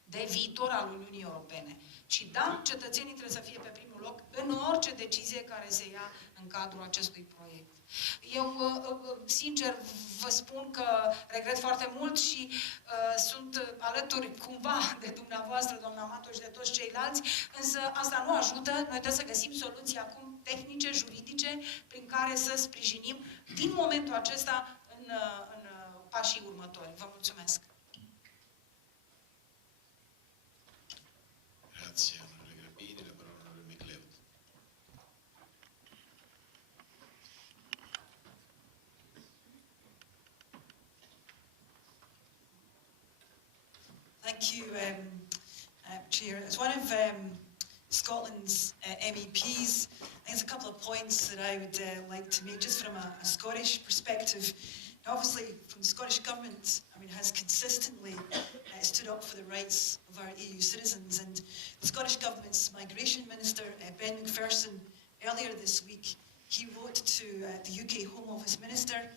de viitor al Uniunii Europene. Și da, cetățenii trebuie să fie pe primul loc în orice decizie care se ia în cadrul acestui proiect. Eu, sincer, vă spun că regret foarte mult și sunt alături cumva de dumneavoastră, doamna Mato, și de toți ceilalți, însă asta nu ajută. Noi trebuie să găsim soluții acum tehnice, juridice, prin care să sprijinim din momentul acesta în pașii următori. Vă mulțumesc! Grazie, onorevole Grappini, la parola onorevole McLeod. Thank you, Chair. As one of Scotland's MEPs, I think there's a couple of points that I would like to make just from a Scottish perspective. Now, obviously, from the Scottish Government, I mean, has consistently stood up for the rights of our EU citizens, and the Scottish Government's Migration Minister, Ben McPherson, earlier this week, he wrote to the UK Home Office Minister,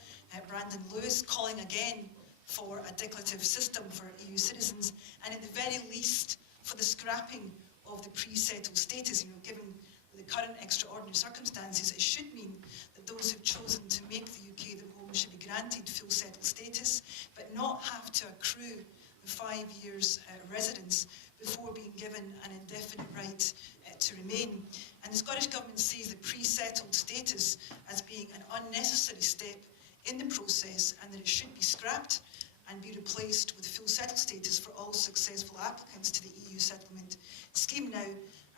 Brandon Lewis, calling again for a declarative system for EU citizens, and in the very least for the scrapping of the pre-settled status. You know, given the current extraordinary circumstances, it should mean that those who've chosen to make the UK their home should be granted full settled status, but not have to accrue the 5 years residence before being given an indefinite right to remain. And the Scottish Government sees the pre-settled status as being an unnecessary step in the process, and that it should be scrapped and be replaced with full settled status for all successful applicants to the EU settlement scheme. Now,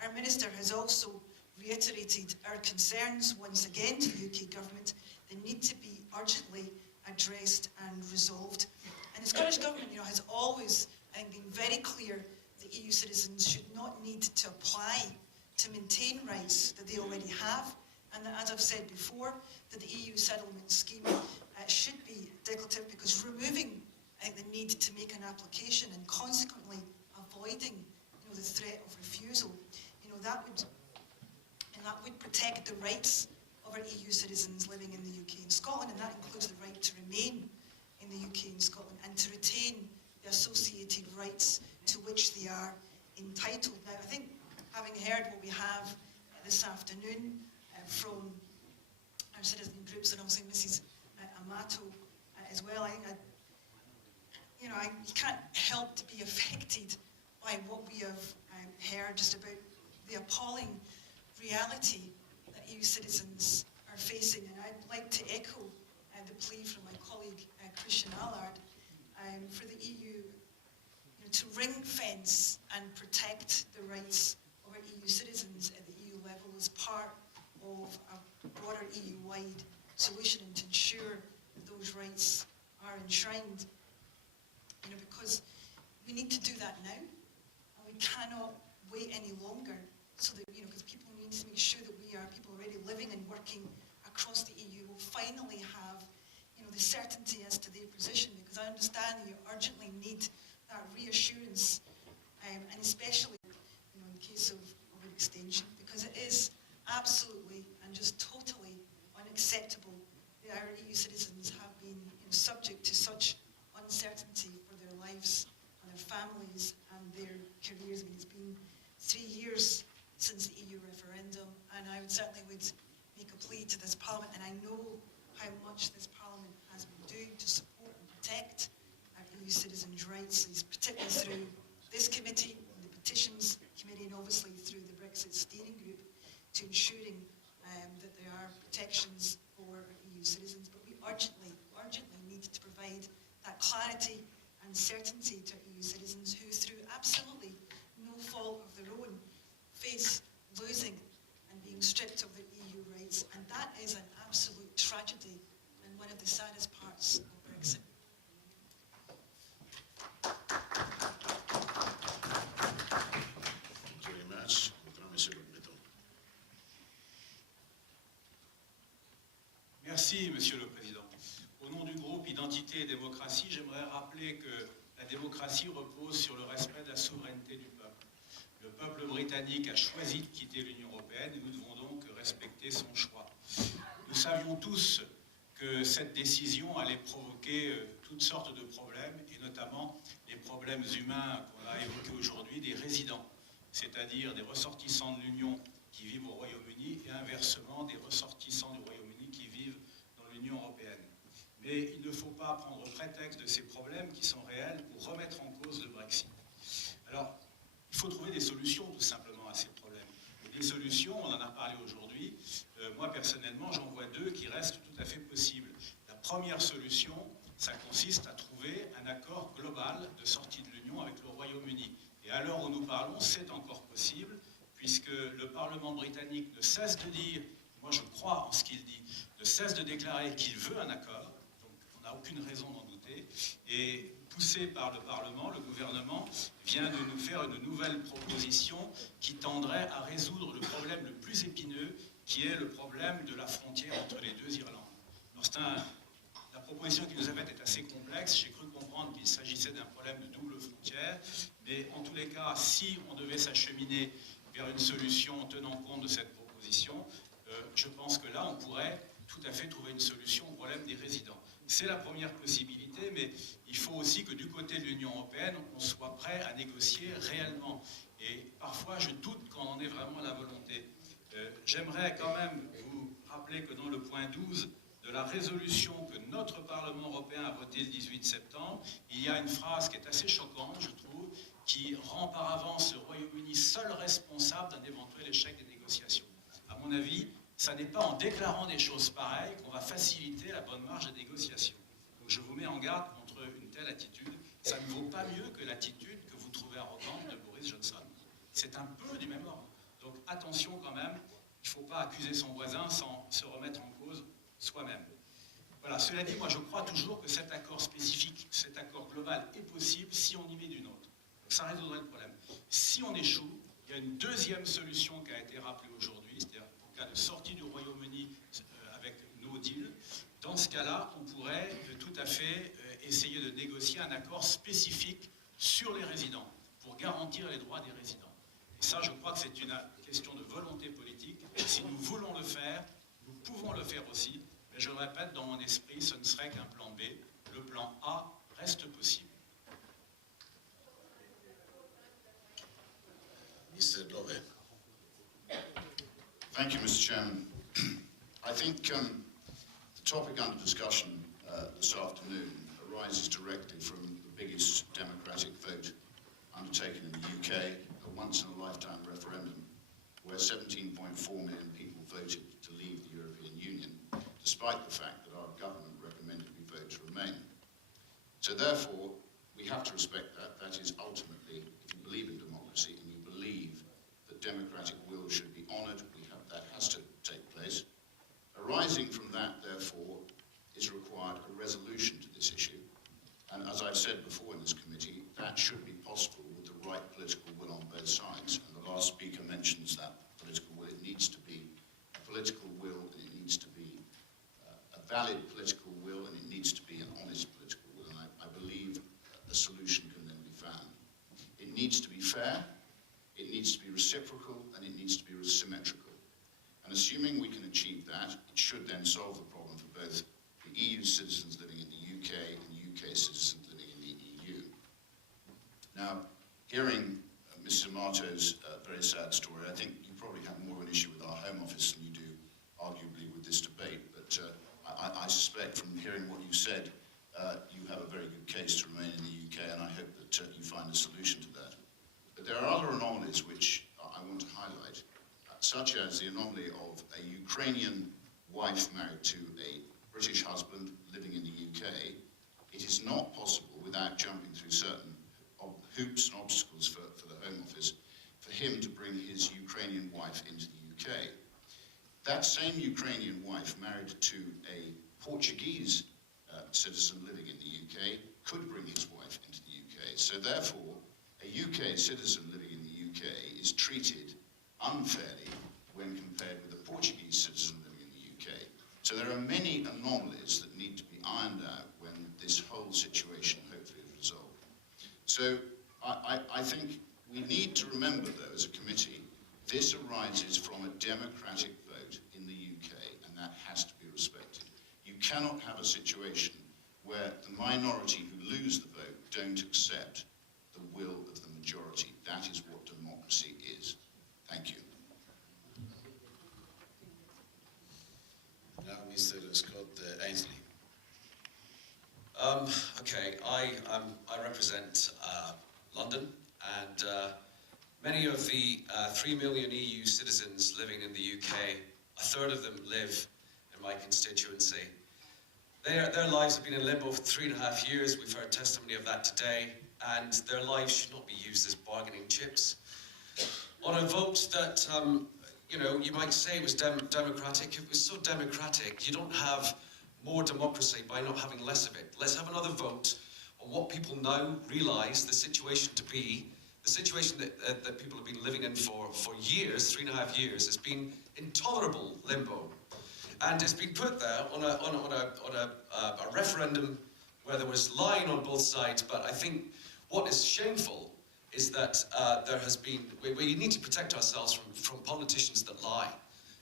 our Minister has also reiterated our concerns once again to the UK Government. They need to be urgently addressed and resolved. And the Scottish Government, you know, has always, I think, been very clear that EU citizens should not need to apply to maintain rights that they already have, and that, as I've said before, that the EU settlement scheme should be declarative, because removing the need to make an application and consequently avoiding, you know, the threat of refusal, you know, that would protect the rights of our EU citizens living in the UK and Scotland, and that includes the right to remain in the UK and Scotland and to retain the associated rights to which they are entitled. Now, I think, having heard what we have this afternoon from our citizen groups, and obviously Mrs. Amato as well, I think you can't help to be affected by what we have heard just about the appalling reality that EU citizens are facing. And I'd like to echo the plea from my colleague Christian Allard for the EU to ring-fence and protect the rights of our EU citizens at the EU level as part of a broader EU-wide solution, and to ensure that those rights are enshrined. You know, because we need to do that now, and we cannot wait any longer, so that, you know, because people need to make sure that people already living and working across the EU will finally have, you know, the certainty as to their position, because I understand that you urgently need that reassurance, and especially, you know, in the case of an extension, because it is absolutely and just totally unacceptable that our EU citizens have been, you know, subject to such uncertainty for their lives and their families and their careers. I mean, it's been 3 years since the EU referendum, and I certainly would make a plea to this Parliament, and I know how much this Parliament has been doing to support and protect our EU citizens' rights, particularly through this committee, the Petitions Committee, and obviously through the Brexit Steering Group, to ensuring that there are protections for our EU citizens. But we urgently need to provide that clarity and certainty to our EU citizens who, through absolutely no fault of their own, face losing and being stripped of their EU rights, and that is an absolute tragedy and one of the saddest parts of Brexit. Thank you very much. Merci, Monsieur le Président. Au nom du groupe Identité et Démocratie, j'aimerais rappeler que la démocratie repose sur le respect de la souveraineté du peuple. Le peuple britannique a choisi de quitter l'Union européenne et nous devons donc respecter son choix. Nous savions tous que cette décision allait provoquer toutes sortes de problèmes, et notamment les problèmes humains qu'on a évoqués aujourd'hui des résidents, c'est-à-dire des ressortissants de l'Union qui vivent au Royaume-Uni et inversement des ressortissants du Royaume-Uni qui vivent dans l'Union européenne. Mais il ne faut pas prendre prétexte de ces problèmes qui sont réels pour remettre en cause le Brexit. Alors, il faut trouver des solutions tout simplement à ces problèmes. Et des solutions, on en a parlé aujourd'hui, moi personnellement j'en vois deux qui restent tout à fait possibles. La première solution, ça consiste à trouver un accord global de sortie de l'Union avec le Royaume-Uni. Et à l'heure où nous parlons, c'est encore possible, puisque le Parlement britannique ne cesse de dire, moi je crois en ce qu'il dit, ne cesse de déclarer qu'il veut un accord, donc on n'a aucune raison d'en douter, et poussé par le Parlement, le gouvernement vient de nous faire une nouvelle proposition qui tendrait à résoudre le problème le plus épineux, qui est le problème de la frontière entre les deux Irlandes. Alors la proposition qui nous a faite est assez complexe, j'ai cru comprendre qu'il s'agissait d'un problème de double frontière, mais en tous les cas, si on devait s'acheminer vers une solution tenant compte de cette proposition, je pense que là, on pourrait tout à fait trouver une solution au problème des résidents. C'est la première possibilité, mais il faut aussi que du côté de l'Union européenne, on soit prêt à négocier réellement. Et parfois, je doute qu'on en ait vraiment la volonté. J'aimerais quand même vous rappeler que dans le point 12 de la résolution que notre Parlement européen a votée le 18 septembre, il y a une phrase qui est assez choquante, je trouve, qui rend par avance le Royaume-Uni seul responsable d'un éventuel échec des négociations. À mon avis, ça n'est pas en déclarant des choses pareilles qu'on va faciliter la bonne marge de négociation. Donc je vous mets en garde contre une telle attitude. Ça ne vaut pas mieux que l'attitude que vous trouvez arrogante de Boris Johnson. C'est un peu du même ordre. Donc attention quand même, il ne faut pas accuser son voisin sans se remettre en cause soi-même. Voilà, cela dit, moi je crois toujours que cet accord spécifique, cet accord global est possible si on y met d'une autre. Donc ça résoudrait le problème. Si on échoue, il y a une deuxième solution qui a été rappelée aujourd'hui, c'est-à-dire en cas de sortie du Royaume-Uni avec no deal. Dans ce cas-là, on pourrait tout à fait essayer de négocier un accord spécifique sur les résidents, pour garantir les droits des résidents. Et ça, je crois que c'est une question de volonté politique. Et si nous voulons le faire, nous pouvons le faire aussi. Mais je le répète, dans mon esprit, ce ne serait qu'un plan B. Le plan A reste possible. Mr. Dove. Thank you, Mr. Chairman. I think the topic under discussion this afternoon arises directly from the biggest democratic vote undertaken in the UK, a once-in-a-lifetime referendum, where 17.4 million people voted to leave the European Union, despite the fact that our government recommended we vote to remain. So therefore, we have to respect that. That is ultimately, if you believe in democracy and you believe that democratic will should be honoured, that has to take place. Arising from that, therefore, is required a resolution to this issue. And as I've said before in this committee, that should be possible with the right political will on both sides. And the last speaker mentions that political will. It needs to be a political will, and it needs to be a valid political will, and it needs to be an honest political will. And I believe a solution can then be found. It needs to be fair, it needs to be reciprocal, and it needs to be symmetrical. And assuming we can achieve that, it should then solve the problem for both the EU citizens living in the UK and UK citizens living in the EU. Now, hearing Mr. Amato's very sad story, I think you probably have more of an issue with our Home Office than you do, arguably, with this debate. But I suspect from hearing what you said, you have a very good case to remain in the UK, and I hope that you find a solution to that. But there are other anomalies which I want to highlight, such as the anomaly of a Ukrainian wife married to a British husband living in the UK. It is not possible, without jumping through certain hoops and obstacles for the Home Office, for him to bring his Ukrainian wife into the UK. That same Ukrainian wife married to a Portuguese citizen living in the UK could bring his wife into the UK. So therefore, a UK citizen living in the UK is treated unfairly when compared with a Portuguese citizen living in the UK. So there are many anomalies that need to be ironed out when this whole situation hopefully is resolved. So I think we need to remember, though, as a committee, this arises from a democratic vote in the UK, and that has to be respected. You cannot have a situation where the minority who lose the vote don't accept the will of the majority. That is what democracy is. Thank you. Now, Mr. Scott Ainsley. Okay, I represent London, and many of the 3 million EU citizens living in the UK, a third of them live in my constituency. Their lives have been in limbo for 3.5 years. We've heard testimony of that today, and their lives should not be used as bargaining chips. On a vote that, you might say was democratic, it was so democratic, you don't have more democracy by not having less of it. Let's have another vote on what people now realise the situation to be. The situation that people have been living in for years, 3.5 years, has been intolerable limbo. And it's been put there on a referendum where there was lying on both sides, but I think what is shameful is that there has been, we need to protect ourselves from politicians that lie.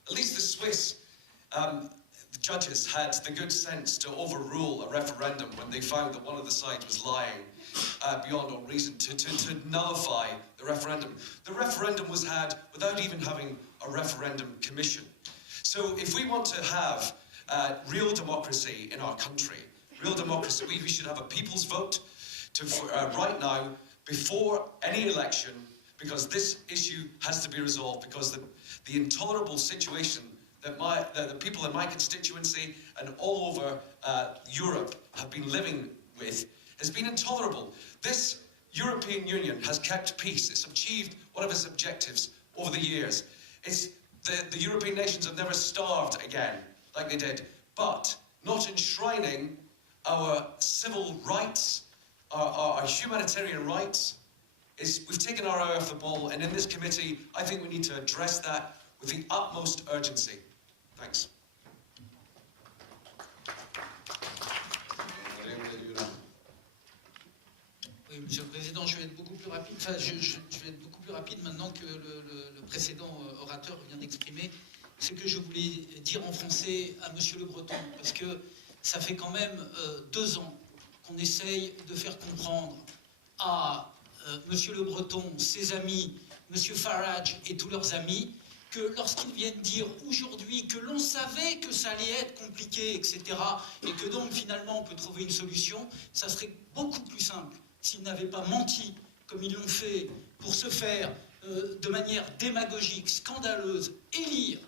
At least the Swiss the judges had the good sense to overrule a referendum when they found that one of the sides was lying beyond all reason, to nullify the referendum. The referendum was had without even having a referendum commission. So if we want to have real democracy in our country, real democracy, we should have a people's vote right now, before any election, because this issue has to be resolved, because the intolerable situation that the people in my constituency and all over Europe have been living with has been intolerable. This European Union has kept peace. It's achieved one of its objectives over the years. The European nations have never starved again like they did, but not enshrining our civil rights, our humanitarian rights. We've taken our eye off the ball, and in this committee, I think we need to address that with the utmost urgency. Thanks. Oui, Monsieur le Président, je vais être beaucoup plus rapide. Enfin, je vais être beaucoup plus rapide maintenant que le précédent orateur vient d'exprimer. Ce que je voulais dire en français à Monsieur Le Breton, parce que ça fait quand même 2 ans qu'on essaye de faire comprendre à Monsieur Le Breton, ses amis, Monsieur Farage et tous leurs amis, que lorsqu'ils viennent dire aujourd'hui que l'on savait que ça allait être compliqué, etc., et que donc finalement on peut trouver une solution, ça serait beaucoup plus simple s'ils n'avaient pas menti comme ils l'ont fait pour se faire de manière démagogique, scandaleuse, élire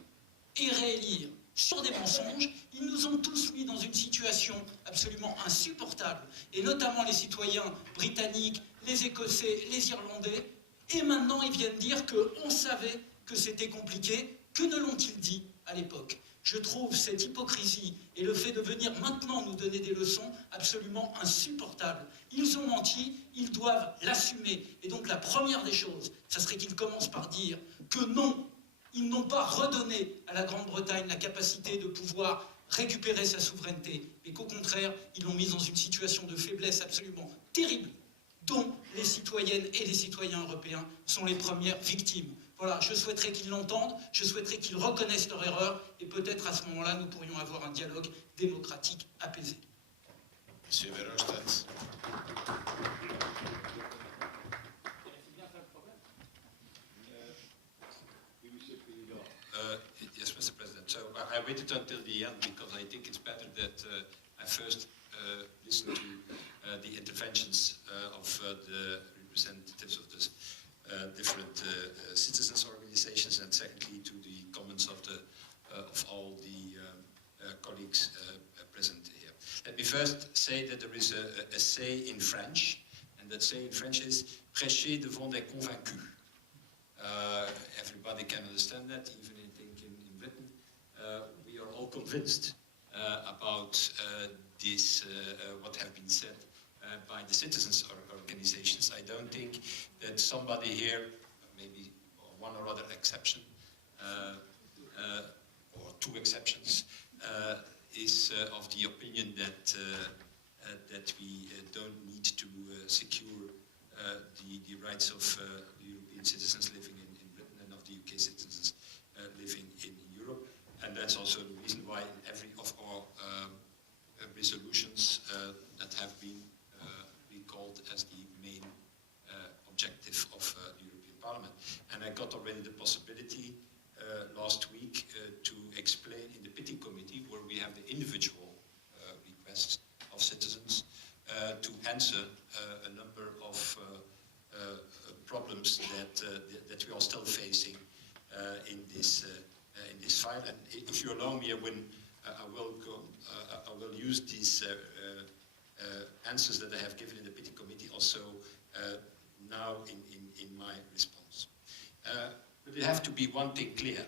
et réélire sur des mensonges. Ils nous ont tous mis dans une situation absolument insupportable, et notamment les citoyens britanniques, les Écossais, les Irlandais, et maintenant ils viennent dire qu'on savait que c'était compliqué. Que ne l'ont-ils dit à l'époque? Je trouve cette hypocrisie et le fait de venir maintenant nous donner des leçons absolument insupportables. Ils ont menti, ils doivent l'assumer. Et donc la première des choses, ça serait qu'ils commencent par dire que non, ils n'ont pas redonné à la Grande-Bretagne la capacité de pouvoir récupérer sa souveraineté, mais qu'au contraire, ils l'ont mise dans une situation de faiblesse absolument terrible, dont les citoyennes et les citoyens européens sont les premières victimes. Voilà, je souhaiterais qu'ils l'entendent, je souhaiterais qu'ils reconnaissent leur erreur, et peut-être à ce moment-là, nous pourrions avoir un dialogue démocratique apaisé. Monsieur Verhofstadt. Yes, Mr. President. So I waited until the end because I think it's better that I first listen to the interventions of the representatives of the different citizens' organizations, and secondly to the comments of all the colleagues present here. Let me first say that there is a say in French, and that say in French is prêcher devant des convaincus. Everybody can understand that, even I think in Britain. We are all convinced about this, what have been said by the citizens organizations. I don't think that somebody here, maybe one or other exception, or two exceptions, is of the opinion that that we don't need to secure the rights of European citizens living in Britain and of the UK citizens living in Europe. And that's also the reason why in every of our resolutions that have been recalled as the main objective of the European Parliament. And I got already the possibility last week to explain in the Pity Committee, where we have the individual requests of citizens, to answer a number of problems that we are still facing in this file. And if you allow me, I will use these answers that I have given in the Pity Committee also now in my response. But there have to be one thing clear.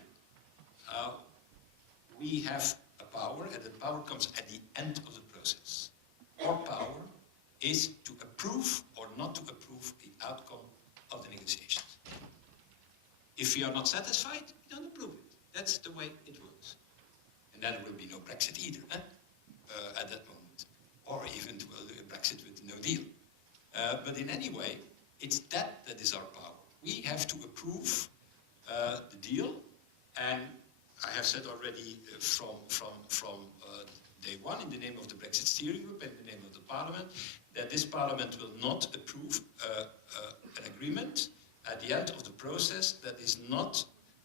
We have a power, and the power comes at the end of the process. Our power is to approve or not to approve the outcome of the negotiations. If we are not satisfied, we don't approve it. That's the way it works. And then there will be no Brexit either, at that moment. Or even a Brexit with no deal. But in any way, it's that is our power. We have to approve the deal, and I have said already from day one, in the name of the Brexit Steering Group and in the name of the Parliament, that this Parliament will not approve an agreement at the end of the process that is not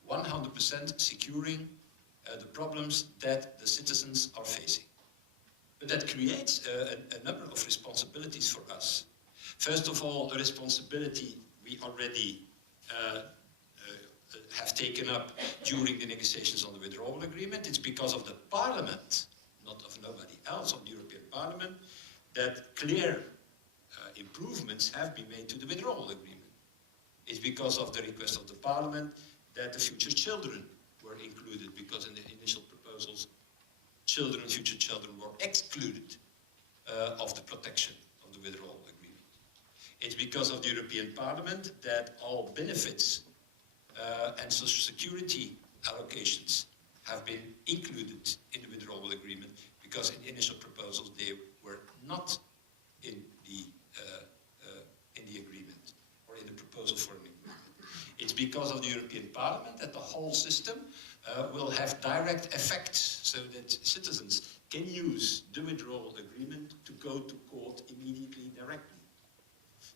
100% securing the problems that the citizens are facing. But that creates a number of responsibilities for us. First of all, a responsibility we already have taken up during the negotiations on the withdrawal agreement. It's because of the Parliament, not of nobody else, of the European Parliament, that clear improvements have been made to the withdrawal agreement. It's because of the request of the Parliament that the future children were included, because in the initial proposals, children and future children were excluded of the protection of the withdrawal agreement. It's because of the European Parliament that all benefits and social security allocations have been included in the withdrawal agreement, because in the initial proposals they were not in the agreement or in the proposal for an agreement. It's because of the European Parliament that the whole system will have direct effects, so that citizens can use the withdrawal agreement to go to court immediately, directly.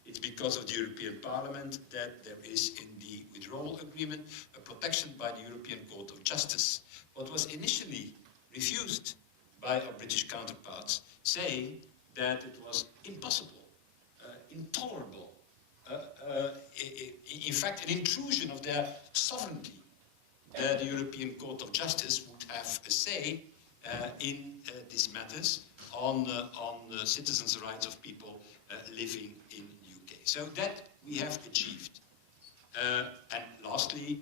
It's because of the European Parliament that there is in the withdrawal agreement a protection by the European Court of Justice, what was initially refused by our British counterparts, saying that it was impossible, intolerable, in fact an intrusion of their sovereignty, that the European Court of Justice would have a say in these matters on citizens' rights of people living in UK. So that we have achieved. And lastly,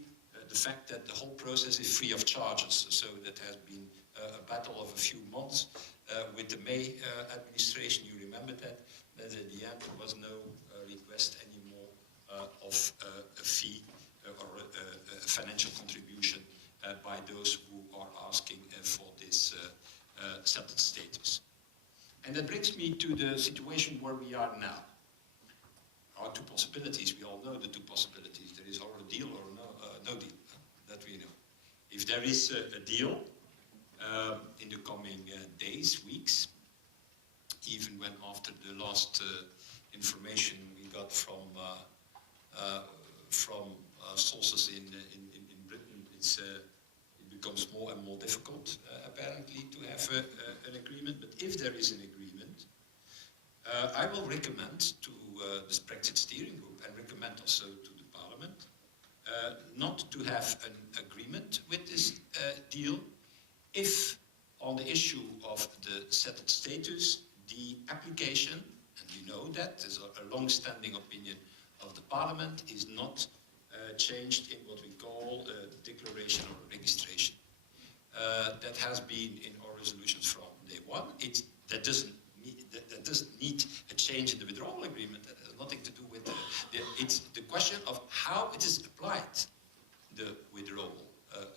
the fact that the whole process is free of charges. So that has been a battle of a few months with the May administration. You remember that at the end there was no request anymore of a fee or a financial contribution by those who are asking for this settled status. And that brings me to the situation where we are now. There are two possibilities. We all know the two possibilities. There is or a deal or no deal. That we know. If there is a deal in the coming days, weeks, even when after the last information we got from sources in Britain, it becomes more and more difficult apparently to have an agreement. But if there is an agreement, I will recommend to this Brexit Steering Group and recommend also to the Parliament not to have an agreement with this deal if on the issue of the settled status, the application, and you know that, there's a long-standing opinion of the Parliament, is not changed in what we call declaration or registration. That has been in our resolutions from day one. That doesn't need a change in the withdrawal agreement. That has nothing to do with it's the question of how it is applied, the withdrawal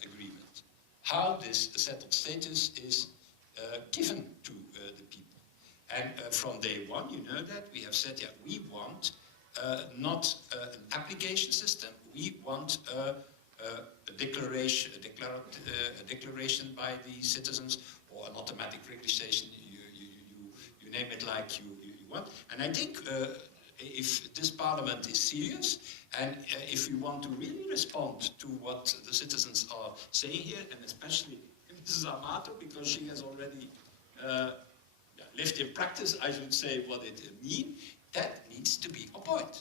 agreement. How this settled status is given to the people. And from day one, you know that, we have said, yeah, we want not an application system, we want a declaration by the citizens, or an automatic registration, you name it like you want. And I think if this parliament is serious, and if we want to really respond to what the citizens are saying here, and especially Mrs. Amato, because she has already lived in practice, I should say, what it means, that needs to be applied.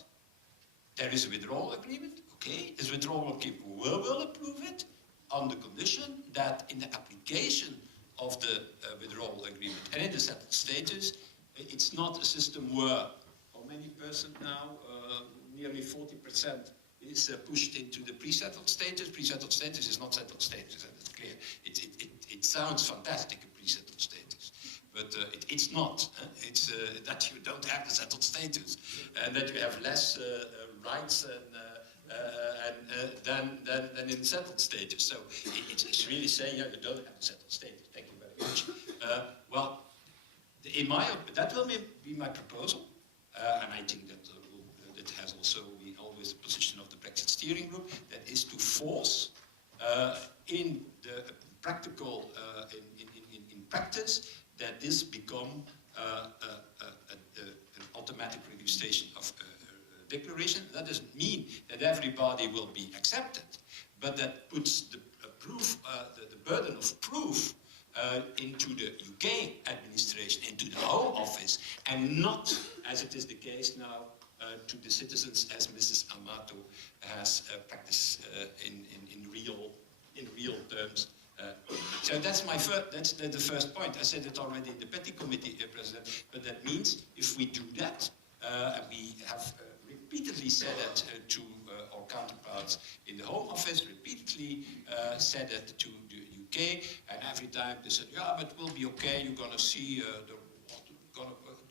There is a withdrawal agreement, okay, this withdrawal agreement will approve it on the condition that in the application of the withdrawal agreement and in the settled status, it's not a system where how many percent now, nearly 40% is pushed into the pre-settled status. Pre-settled status is not settled status, and it's clear. It sounds fantastic, a pre-settled status, but it's not. It's that you don't have the settled status, and that you have less rights than in settled status. So it's really saying, yeah, you don't have the settled status. Thank you very much. Well, in my that will be my proposal, and I think that that has also been always the position of the Brexit steering group. That is to force in the practical in practice that this become an automatic registration of declaration. That doesn't mean that everybody will be accepted, but that puts the proof, the burden of proof into the UK administration, into the Home Office, and not, as it is the case now, to the citizens, as Mrs. Amato has practiced in real terms. So that's the first point. I said it already in the Petty Committee, President, but that means if we do that, and we have repeatedly said that to our counterparts in the Home Office, repeatedly said that to the UK, and every time they said, yeah, but it will be okay, you're going to see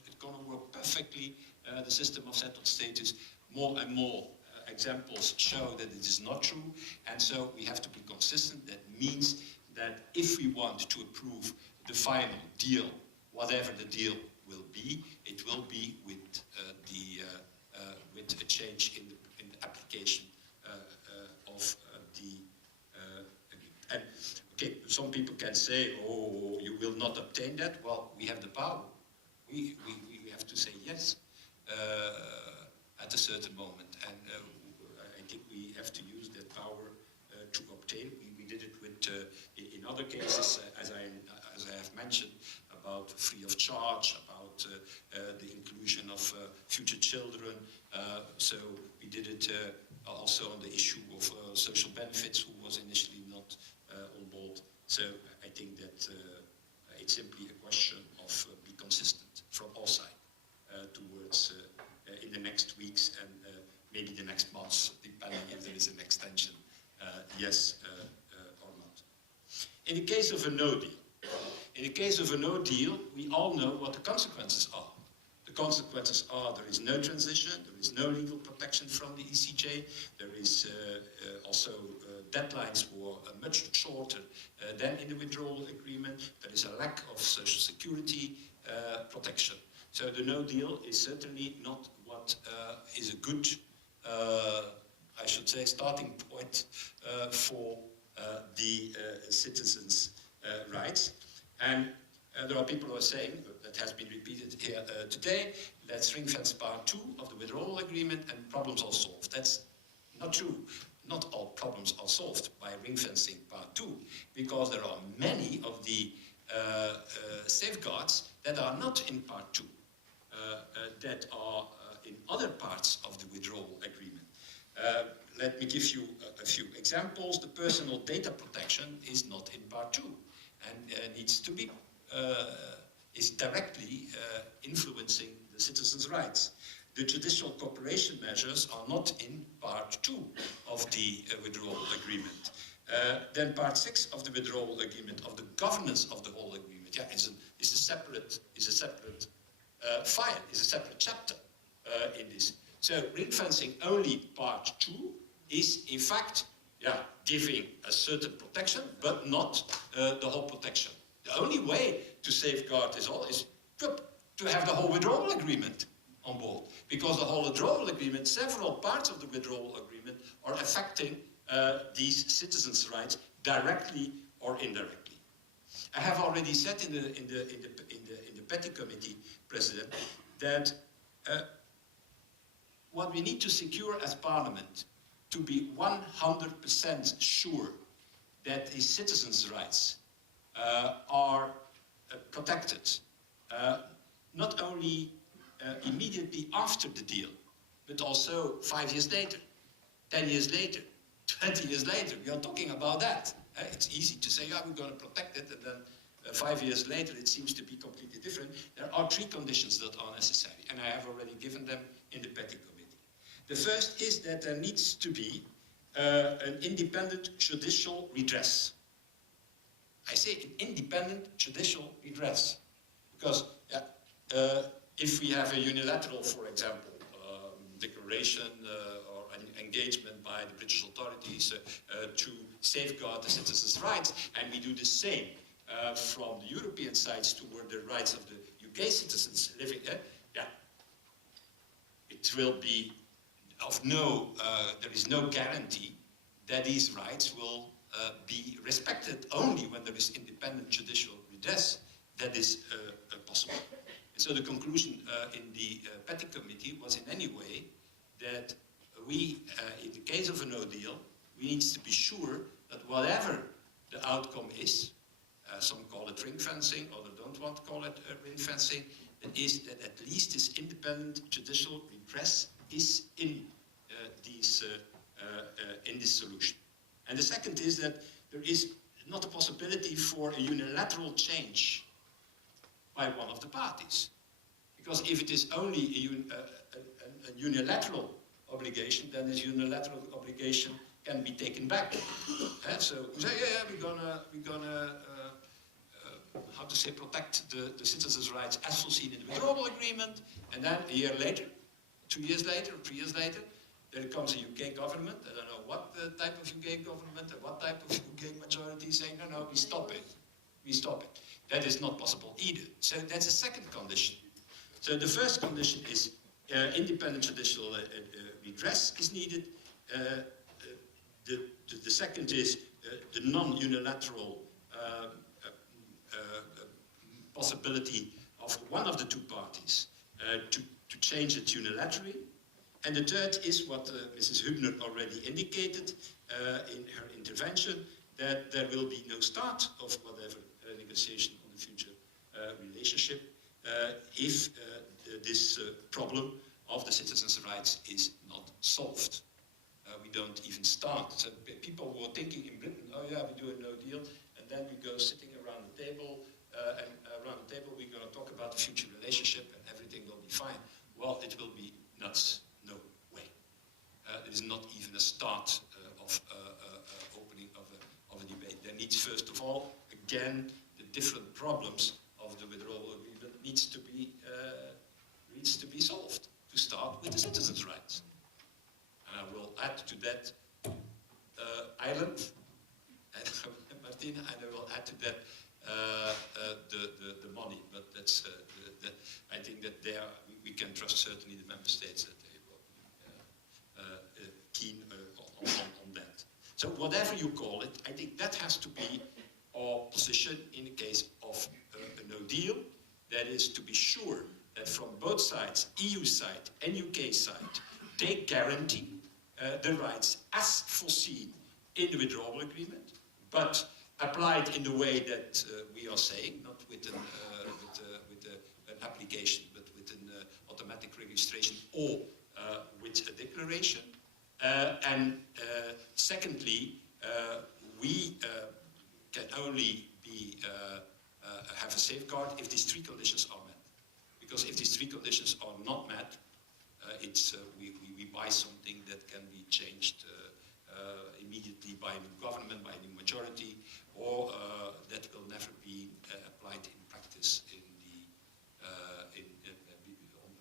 it's going to work perfectly, the system of settled status. More and more examples show that it is not true, and so we have to be consistent. That means that if we want to approve the final deal, whatever the deal will be, it will be with a change in the application of the and okay, some people can say, oh, you will not obtain that. Well, we have the power. We have to say yes at a certain moment, and I think we have to use that power to obtain. We did it with in other cases, as I have mentioned, about free of charge, about the inclusion of future children. So we did it also on the issue of social benefits, who was initially not on board. So I think that it's simply a question of be consistent from all sides towards in the next weeks and maybe the next months, depending if there is an extension, yes or not. In the case of a no deal, we all know what the consequences are. The consequences are there is no transition, there is no legal protection from the ECJ, there is also deadlines were much shorter than in the withdrawal agreement, there is a lack of social security protection. So the no deal is certainly not what is a good, I should say, starting point for the citizens' rights. And there are people who are saying, that has been repeated here today, let's ring-fence part 2 of the withdrawal agreement and problems are solved. That's not true. Not all problems are solved by ring-fencing part 2, because there are many of the safeguards that are not in part 2, that are in other parts of the withdrawal agreement. Let me give you a few examples. The personal data protection is not in part 2 and needs to be, is directly influencing the citizens' rights. the judicial cooperation measures are not in part 2 of the withdrawal agreement. Then part 6 of the withdrawal agreement, of the governance of the whole agreement, is a separate file, is a separate chapter in this. So ring-fencing only part 2 is in fact giving a certain protection, but not the whole protection. The only way to safeguard this all is to have the whole withdrawal agreement on board, because the whole withdrawal agreement, several parts of the withdrawal agreement are affecting these citizens' rights directly or indirectly. I have already said in the Petty Committee, President, that what we need to secure as Parliament to be 100% sure that these citizens' rights are protected, not only immediately after the deal, but also 5 years later, 10 years later, 20 years later. We are talking about that. It's easy to say, we're going to protect it, and then 5 years later it seems to be completely different. There are 3 conditions that are necessary, and I have already given them in the Petty Committee. The first is that there needs to be an independent judicial redress. I say an independent judicial redress, because if we have a unilateral, for example, declaration or an engagement by the British authorities to safeguard the citizens' rights, and we do the same from the European sides toward the rights of the UK citizens living there, it will be of no, there is no guarantee that these rights will be respected only when there is independent judicial redress that is possible. And so the conclusion in the Petty Committee was in any way that we, in the case of a no deal, we need to be sure that whatever the outcome is, some call it ring fencing, others don't want to call it ring fencing, that is that at least this independent judicial redress is in this solution. And the second is that there is not a possibility for a unilateral change by one of the parties. Because if it is only a unilateral obligation, then this unilateral obligation can be taken back. So we say, we're gonna how to say, protect the citizens' rights as foreseen in the withdrawal agreement, and then a year later, 2 years later, 3 years later, there comes a UK government, I don't know what type of UK government and what type of UK majority saying, no, we stop it. We stop it. That is not possible either. So that's a second condition. So the first condition is independent judicial redress is needed. The second is the non-unilateral possibility of one of the 2 parties to change it unilaterally. And the third is what Mrs. Hübner already indicated in her intervention, that there will be no start of whatever negotiation on the future relationship if this problem of the citizens' rights is not solved. We don't even start. So people were thinking in Britain, oh yeah, we do a no deal, and then we go sitting around the table, and around the table we're going to talk about the future relationship and everything will be fine. Well, it will be nuts. No way. There is not even a start of opening of a debate. There needs, first of all, again, the different problems of the withdrawal agreement needs to be solved, to start with the citizens' rights. And I will add to that Ireland, and Martina, and I will add to that the money. But that's I think that there we can trust certainly the member states that they will be keen on that. So whatever you call it, I think that has to be our position in the case of a no deal. That is to be sure that from both sides, EU side and UK side, they guarantee the rights as foreseen in the withdrawal agreement, but applied in the way that we are saying, not with an application, but with an automatic registration or with a declaration. And secondly, we can only have a safeguard if these 3 conditions are met. Because if these 3 conditions are not met, we buy something that can be changed immediately by a new government, by a new majority, or that will never be applied in practice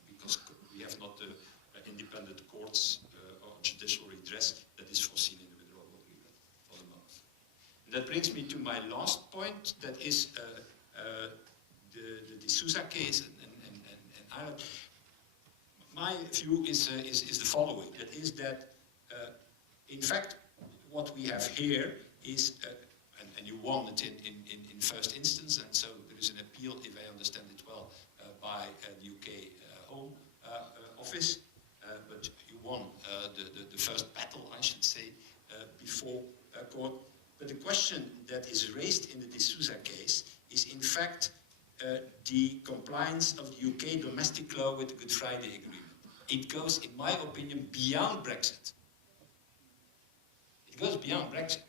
because we have not independent courts or judicial redress that is foreseen in the withdrawal agreement for the moment. And that brings me to my last point, that is the D'Souza case and Ireland. My view is the following, that is that in fact what we have here is, and you won it in first instance, and so there is an appeal, if I understand it well, by the UK Home Office, but you won the first battle, I should say, before court. But the question that is raised in the D'Souza case is in fact the compliance of the UK domestic law with the Good Friday Agreement. It goes, in my opinion, beyond Brexit. It goes beyond Brexit.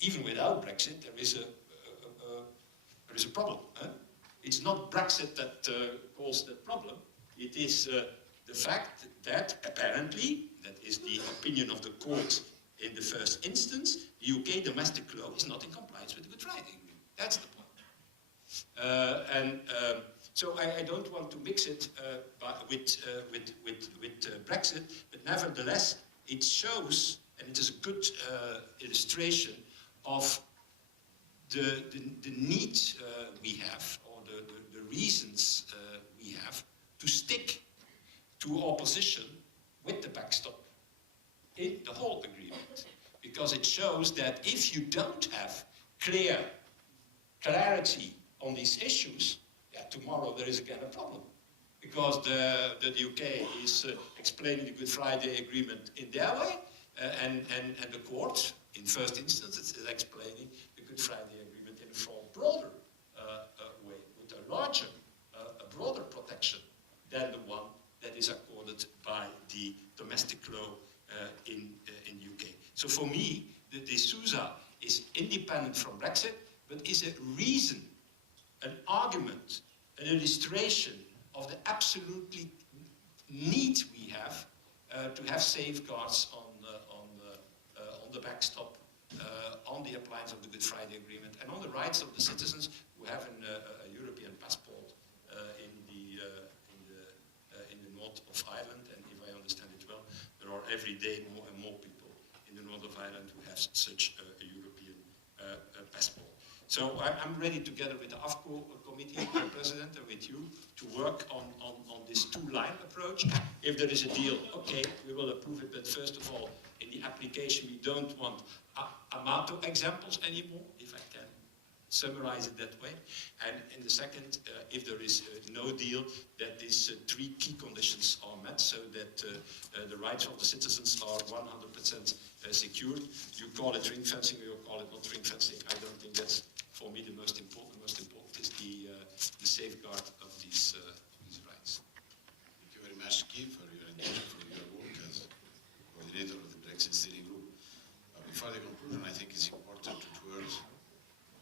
Even without Brexit, there is a problem. Huh? It's not Brexit that caused the problem. It is the fact that apparently, that is the opinion of the court in the first instance, the UK domestic law is not in compliance with the Good Friday Agreement. That's the point. So I don't want to mix it with Brexit, but nevertheless, it shows, and it is a good illustration of the need we have, or the reasons we have to stick to our position with the backstop in the whole agreement. Because it shows that if you don't have clarity on these issues, tomorrow there is again a problem. Because the UK is explaining the Good Friday Agreement in their way, and the court, in first instance, is explaining the Good Friday Agreement in a far broader way, with a larger, a broader protection than the one that is accorded by the domestic law in UK. So for me, the D'Souza is independent from Brexit, but is a reason, an argument, an illustration of the absolutely need we have to have safeguards on the backstop, on the appliance of the Good Friday Agreement, and on the rights of the citizens who have a European passport in the north of Ireland. And if I understand it well, there are every day more and more people in the north of Ireland who have such a European passport. So I'm ready, together with the AFCO committee, the President, and with you, to work on this two-line approach. If there is a deal, okay, we will approve it, but first of all, in the application, we don't want Amato examples anymore, if I can summarize it that way. And in the second, if there is no deal, that these three key conditions are met, so that the rights of the citizens are 100% secured. You call it ring fencing, or you call it not ring fencing. I don't think that's, for me, the most important. The most important is the safeguard of these rights. Thank you very much, Keith, for your engagement, for your work as coordinator of the Brexit Steering Group. Before the conclusion, I think it's important to hear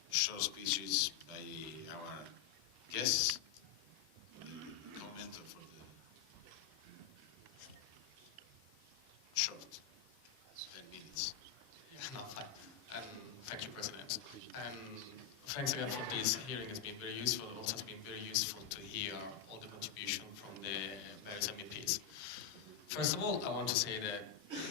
short speeches by our guests. Comment for the short 10 minutes. Yeah, no, fine. And thank you, President. And thanks again for this hearing. It's been very useful. It also has been very useful to hear all the contribution from the various MEPs. First of all, I want to say that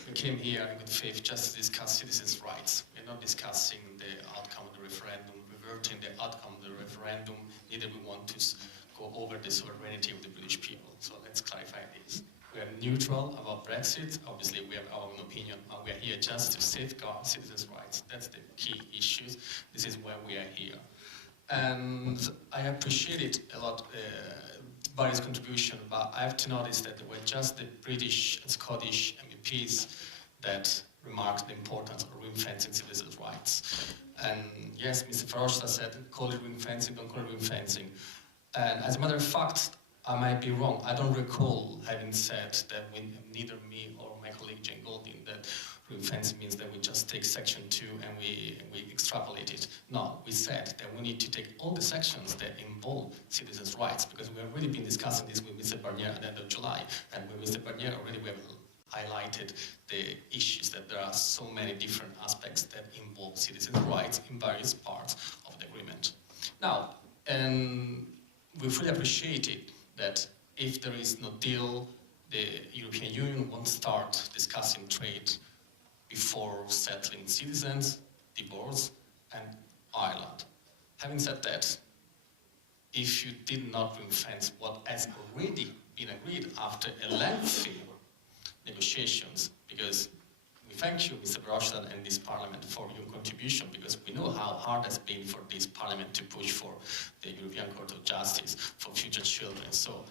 we came here in good faith just to discuss citizens' rights. We're not discussing the outcome of the referendum, reverting the outcome of the referendum. Neither we want to go over the sovereignty of the British people. So let's clarify this. We are neutral about Brexit. Obviously, we have our own opinion, and we are here just to safeguard citizens' rights. That's the key issues. This is why we are here. And I appreciated a lot Barry's contribution, but I have to notice that there were just the British and Scottish MEPs that remarked the importance of ring-fencing citizens' rights. And yes, Mr. Verhofstadt said, call it ring-fencing, don't call it ring-fencing. And as a matter of fact, I might be wrong. I don't recall having said that neither me or my colleague Jane Golding, that ring fencing means that we just take section 2 and we extrapolate it. No, we said that we need to take all the sections that involve citizens' rights, because we have really been discussing this with Mr. Barnier at the end of July, and with Mr. Barnier already we have highlighted the issues that there are so many different aspects that involve citizens' rights in various parts of the agreement. Now, we fully appreciate it that if there is no deal, the European Union won't start discussing trade before settling citizens, divorce, and Ireland. Having said that, if you did not ring-fence what has already been agreed after a lengthy negotiations, because we thank you, Mr. Verhofstadt, and this Parliament for your contribution, because we know how hard it has been for this Parliament to push for the European Court of Justice for future children. So,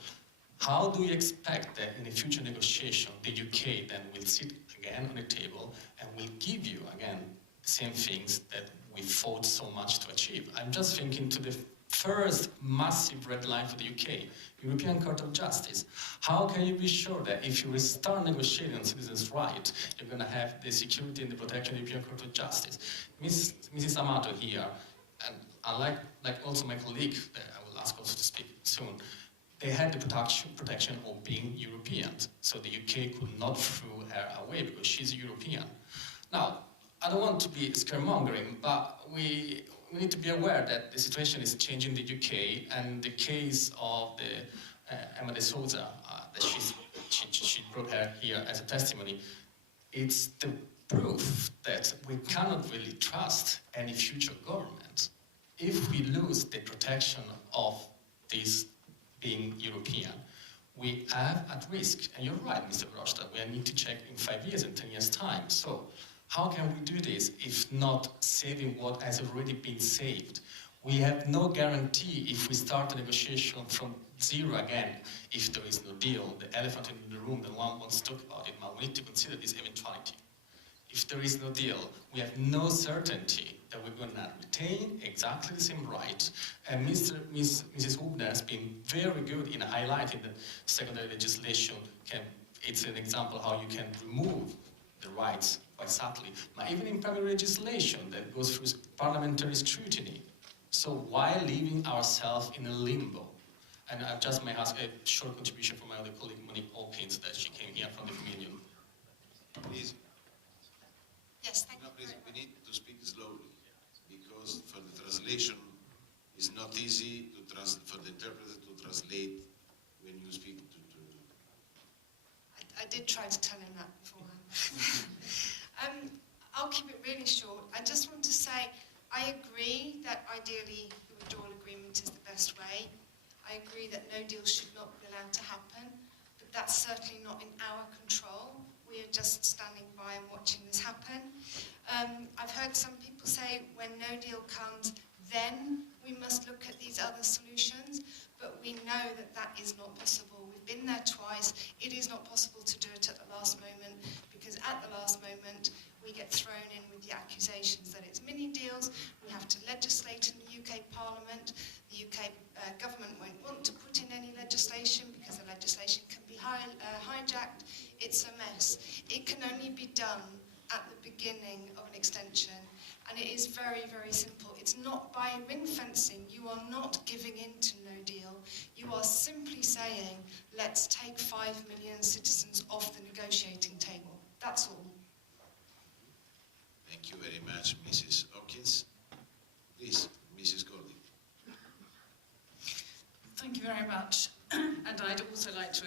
how do you expect that in a future negotiation, the UK then will sit again on the table and will give you again the same things that we fought so much to achieve? I'm just thinking to the first massive red line for the UK, European Court of Justice. How can you be sure that if you restart negotiating on citizens' rights, you're going to have the security and the protection of the European Court of Justice? Mrs. Amato here, and I like also my colleague that I will ask also to speak soon, they had the protection of being European, so the UK could not throw her away because she's a European. Now, I don't want to be scaremongering, but we need to be aware that the situation is changing in the UK, and the case of the Emma de Souza, that she brought her here as a testimony, it's the proof that we cannot really trust any future government if we lose the protection of this being European. We have at risk, and you're right, Mr. Verhofstadt, we need to check in 5 years and 10 years' time. So, how can we do this if not saving what has already been saved? We have no guarantee if we start a negotiation from zero again, if there is no deal. The elephant in the room, the one wants to talk about it, but we need to consider this eventuality. If there is no deal, we have no certainty that we're going to retain exactly the same right. And Mrs. Hubner has been very good in highlighting that secondary legislation it's an example how you can remove the rights quite subtly, but even in primary legislation that goes through parliamentary scrutiny. So why leaving ourselves in a limbo? And I just may ask a short contribution from my other colleague, Monique Hawkins, that she came here from the Communion. Please. Yes, thank you. Please, we need to speak slowly, because for the translation, it's not easy for the interpreter to translate when you speak to I did try to tell him that beforehand. I'll keep it really short. I just want to say, I agree that ideally the withdrawal agreement is the best way. I agree that no deal should not be allowed to happen, but that's certainly not in our control. We are just standing by and watching this happen. I've heard some people say when no deal comes, then we must look at these other solutions, but we know that that is not possible. We've been there twice. It is not possible to do it at the last moment, because at the last moment we get thrown in with the accusations that it's mini deals. We have to legislate in the UK Parliament. The UK government won't want to put in any legislation because the legislation can be hijacked. It's a mess. It can only be done at the beginning of an extension. And it is very, very simple. It's not by ring fencing. You are not giving in to no deal. You are simply saying, let's take 5 million citizens off the negotiating table. That's all. Thank you very much, Mrs. Hawkins. Please, Mrs. Golding. Thank you very much. And I'd also like to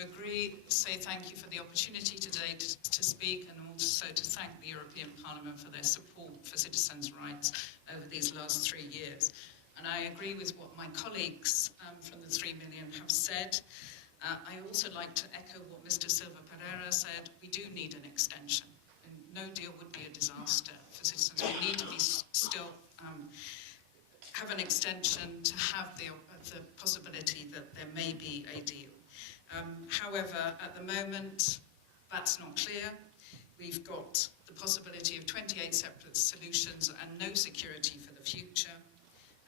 say thank you for the opportunity today to speak, and also to thank the European Parliament for their support for citizens' rights over these last 3 years. And I agree with what my colleagues from the 3 million have said. I also like to echo what Mr. Silva Pereira said. We do need an extension. And no deal would be a disaster for citizens. We need to be still have an extension to have the possibility that there may be a deal. However, at the moment, that's not clear. We've got the possibility of 28 separate solutions and no security for the future.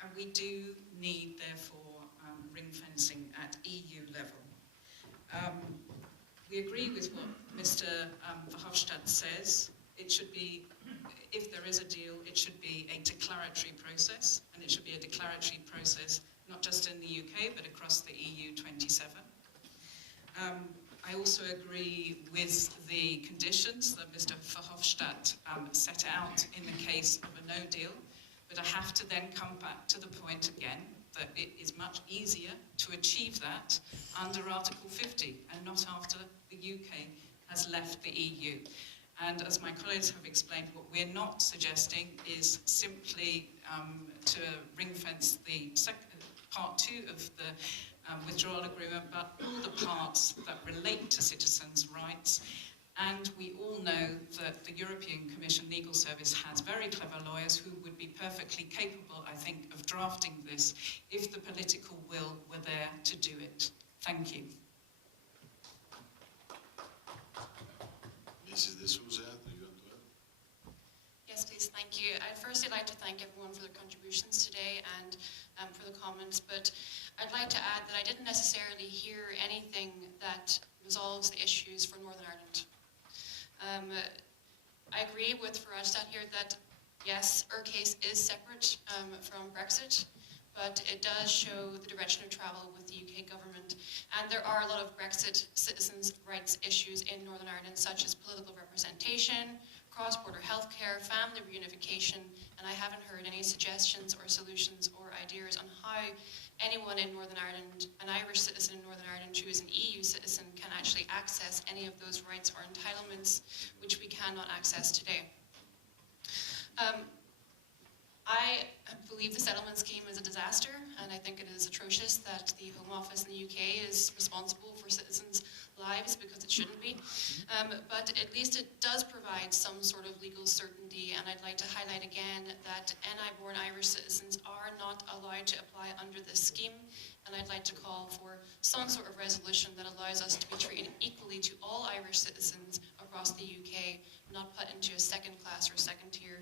And we do need, therefore, ring fencing at EU level. We agree with what Mr. Verhofstadt says. it should be, if there is a deal, it should be a declaratory process, and it should be a declaratory process not just in the UK, but across the EU 27. I also agree with the conditions that Mr. Verhofstadt set out in the case of a no deal, but I have to then come back to the point again that it is much easier to achieve that under Article 50 and not after the UK has left the EU. And as my colleagues have explained, what we're not suggesting is simply to ring-fence the part 2 of the withdrawal agreement, but all the parts that relate to citizens' rights. And we all know that the European Commission Legal Service has very clever lawyers who would be perfectly capable, I think, of drafting this if the political will were there to do it. Thank you. Mrs. De Souza, do you want to add? Yes, please, thank you. I'd firstly like to thank everyone for their contributions today and for the comments, but I'd like to add that I didn't necessarily hear anything that resolves the issues for Northern Ireland. I agree with Verhofstadt here that, yes, our case is separate from Brexit, but it does show the direction of travel with the UK government. And there are a lot of Brexit citizens' rights issues in Northern Ireland, such as political representation, cross-border healthcare, family reunification, and I haven't heard any suggestions or solutions or ideas on how anyone in Northern Ireland, an Irish citizen in Northern Ireland who is an EU citizen, can actually access any of those rights or entitlements which we cannot access today. I believe the settlement scheme is a disaster, and I think it is atrocious that the Home Office in the UK is responsible for citizens' lives, because it shouldn't be. But at least it does provide some sort of legal certainty, and I'd like to highlight again that NI-born Irish citizens are not allowed to apply under this scheme, and I'd like to call for some sort of resolution that allows us to be treated equally to all Irish citizens across the UK, not put into a second-class or second-tier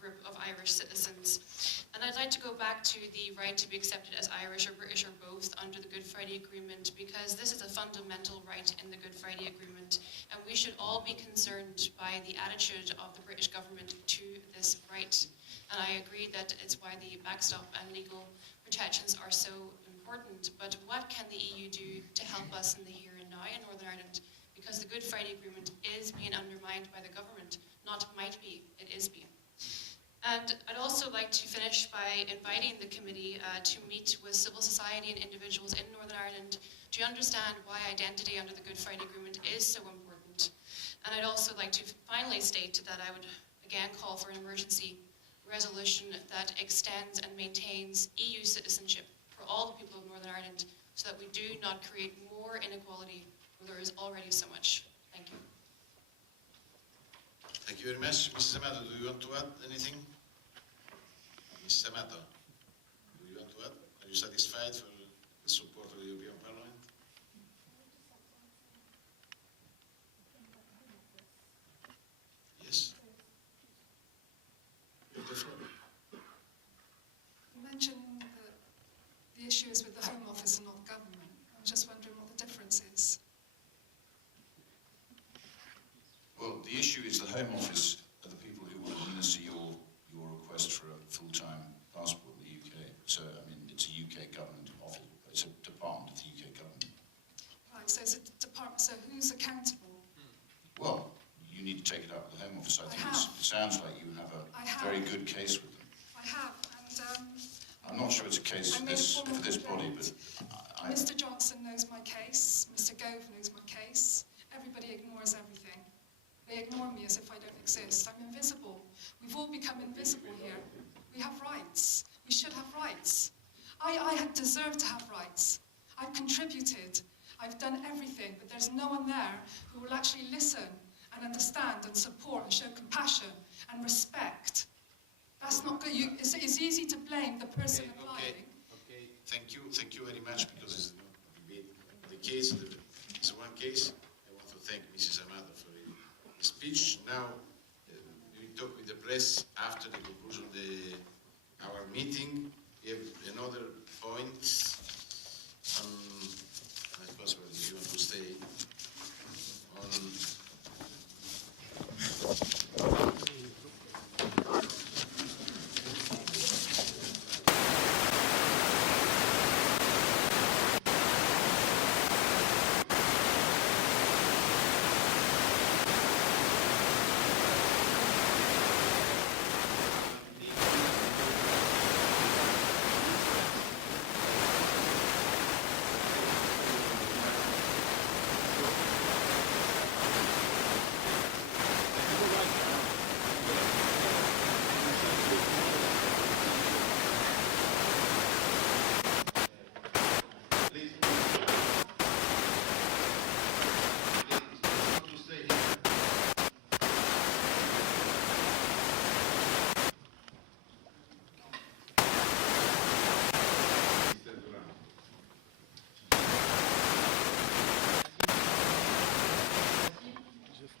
group of Irish citizens. And I'd like to go back to the right to be accepted as Irish or British or both under the Good Friday Agreement, because this is a fundamental right in the Good Friday Agreement, and we should all be concerned by the attitude of the British government to this right. And I agree that it's why the backstop and legal protections are so important, but what can the EU do to help us in the here and now in Northern Ireland? Because the Good Friday Agreement is being undermined by the government, not might be, it is being. And I'd also like to finish by inviting the committee to meet with civil society and individuals in Northern Ireland to understand why identity under the Good Friday Agreement is so important. And I'd also like to finally state that I would again call for an emergency resolution that extends and maintains EU citizenship for all the people of Northern Ireland, so that we do not create more inequality where there is already so much. Thank you. Thank you very much. Mrs. Amato, do you want to add anything? Mrs. Amato, do you want to add? Are you satisfied for the support of the European Parliament? Yes. You have the floor. You mentioned that the issue is with the Home Office and not the government. I'm just wondering what the difference is. Well, the issue is the Home Office are the people who will administer your request for a full-time passport in the UK. So, I mean, it's a UK government office. It's a department of the UK government. Right, so it's a department, so who's accountable? Well, you need to take it up with the Home Office. I think it sounds like you have a very good case with them. I have, and I'm not sure it's a case for this body, but Mr. Johnson knows my case, Mr. Gove knows my case. Everybody ignores everything. They ignore me as if I don't exist. I'm invisible. We've all become invisible here. We have rights. We should have rights. I deserve to have rights. I've contributed. I've done everything, but there's no one there who will actually listen and understand and support and show compassion and respect. That's not good. It's easy to blame the person applying. Okay. Thank you very much, because it's the case, it's one case. I want to thank Mrs. Amato for the speech. Now, we talk with the press after the conclusion of our meeting. We have another point. It's possible if you want to stay on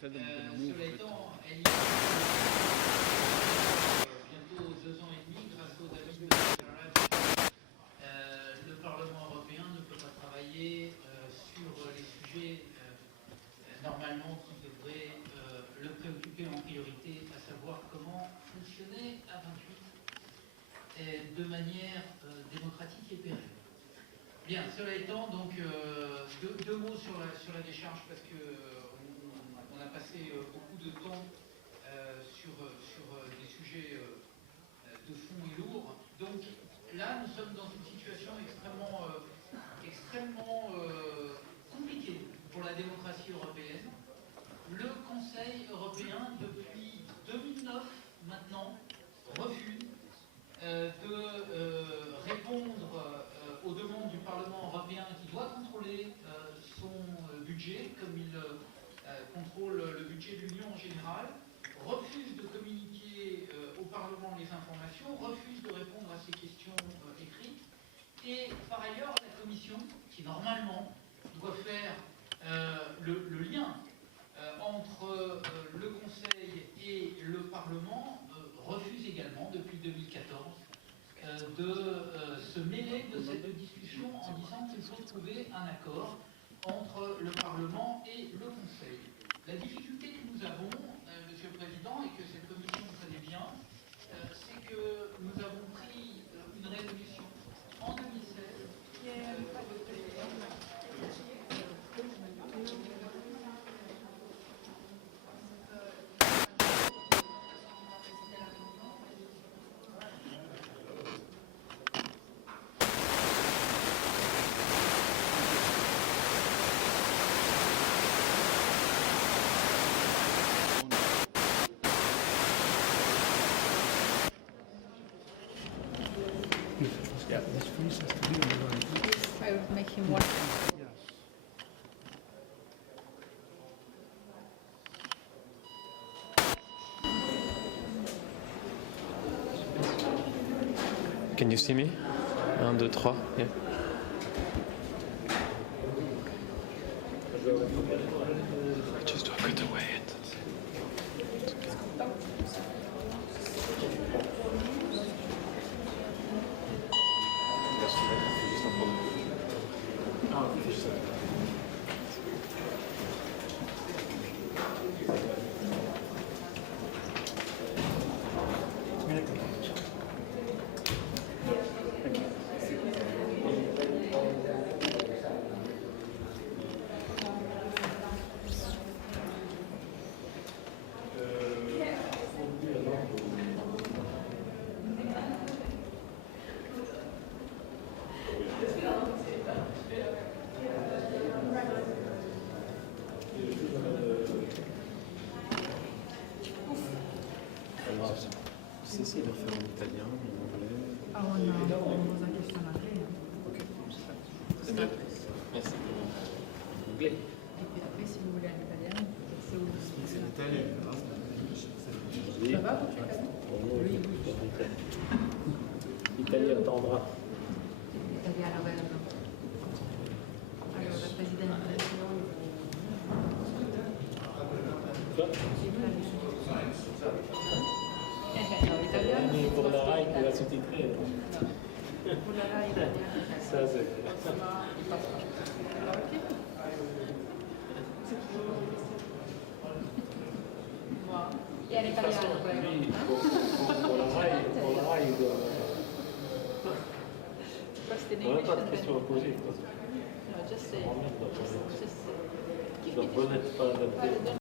Cela étant, elle y bientôt 2 ans et demi grâce aux amis de le Parlement européen ne peut pas travailler sur les sujets normalement qui devraient le préoccuper en priorité, à savoir comment fonctionner à 28 de manière démocratique et pérenne. Bien, cela étant, donc, deux mots sur la décharge, parce que on a passé beaucoup de temps sur des sujets de fond et lourds. Donc là, nous sommes dans une situation extrêmement compliquée pour la démocratie européenne. Le Conseil européen, depuis 2009 maintenant, refuse de répondre aux demandes du Parlement européen qui doit contrôler son budget, comme il contrôle le budget de l'Union en général, refuse de communiquer au Parlement les informations, refuse de répondre à ces questions écrites, et par ailleurs la Commission, qui normalement doit faire le lien entre le Conseil et le Parlement, refuse également depuis 2014 de se mêler de cette discussion en disant qu'il faut trouver un accord entre le Parlement et le Conseil. La difficulté que nous avons, Monsieur le Président, et que cette commission connaît bien, c'est que nous avons pris une résolution en 2016 qui est Yeah, this face has to be on the right. I would make him watch. Yes. Can you see me? 1, 2, 3. Yeah. Just do a cut away. Essayer de refaire en italien, en anglais. Ah, on pose la question en anglais. Ok. Merci. Et puis après, si vous voulez en italien, c'est où? C'est l'italien. Ça va, votre italien? Oui, oui. L'italien attendra. Italiano bello. Allora, Presidente. No, italiano. Pour la RAI qui va sous-titrer. Pour la RAI italiano. Ça, c'est. Ma il passe pas. Ok. Moi. E in italiano, prego. Pour la RAI, il doit. First in On n'a English pas de and questions à then... poser. No, just say. Just say. Je ne dois pas adapter.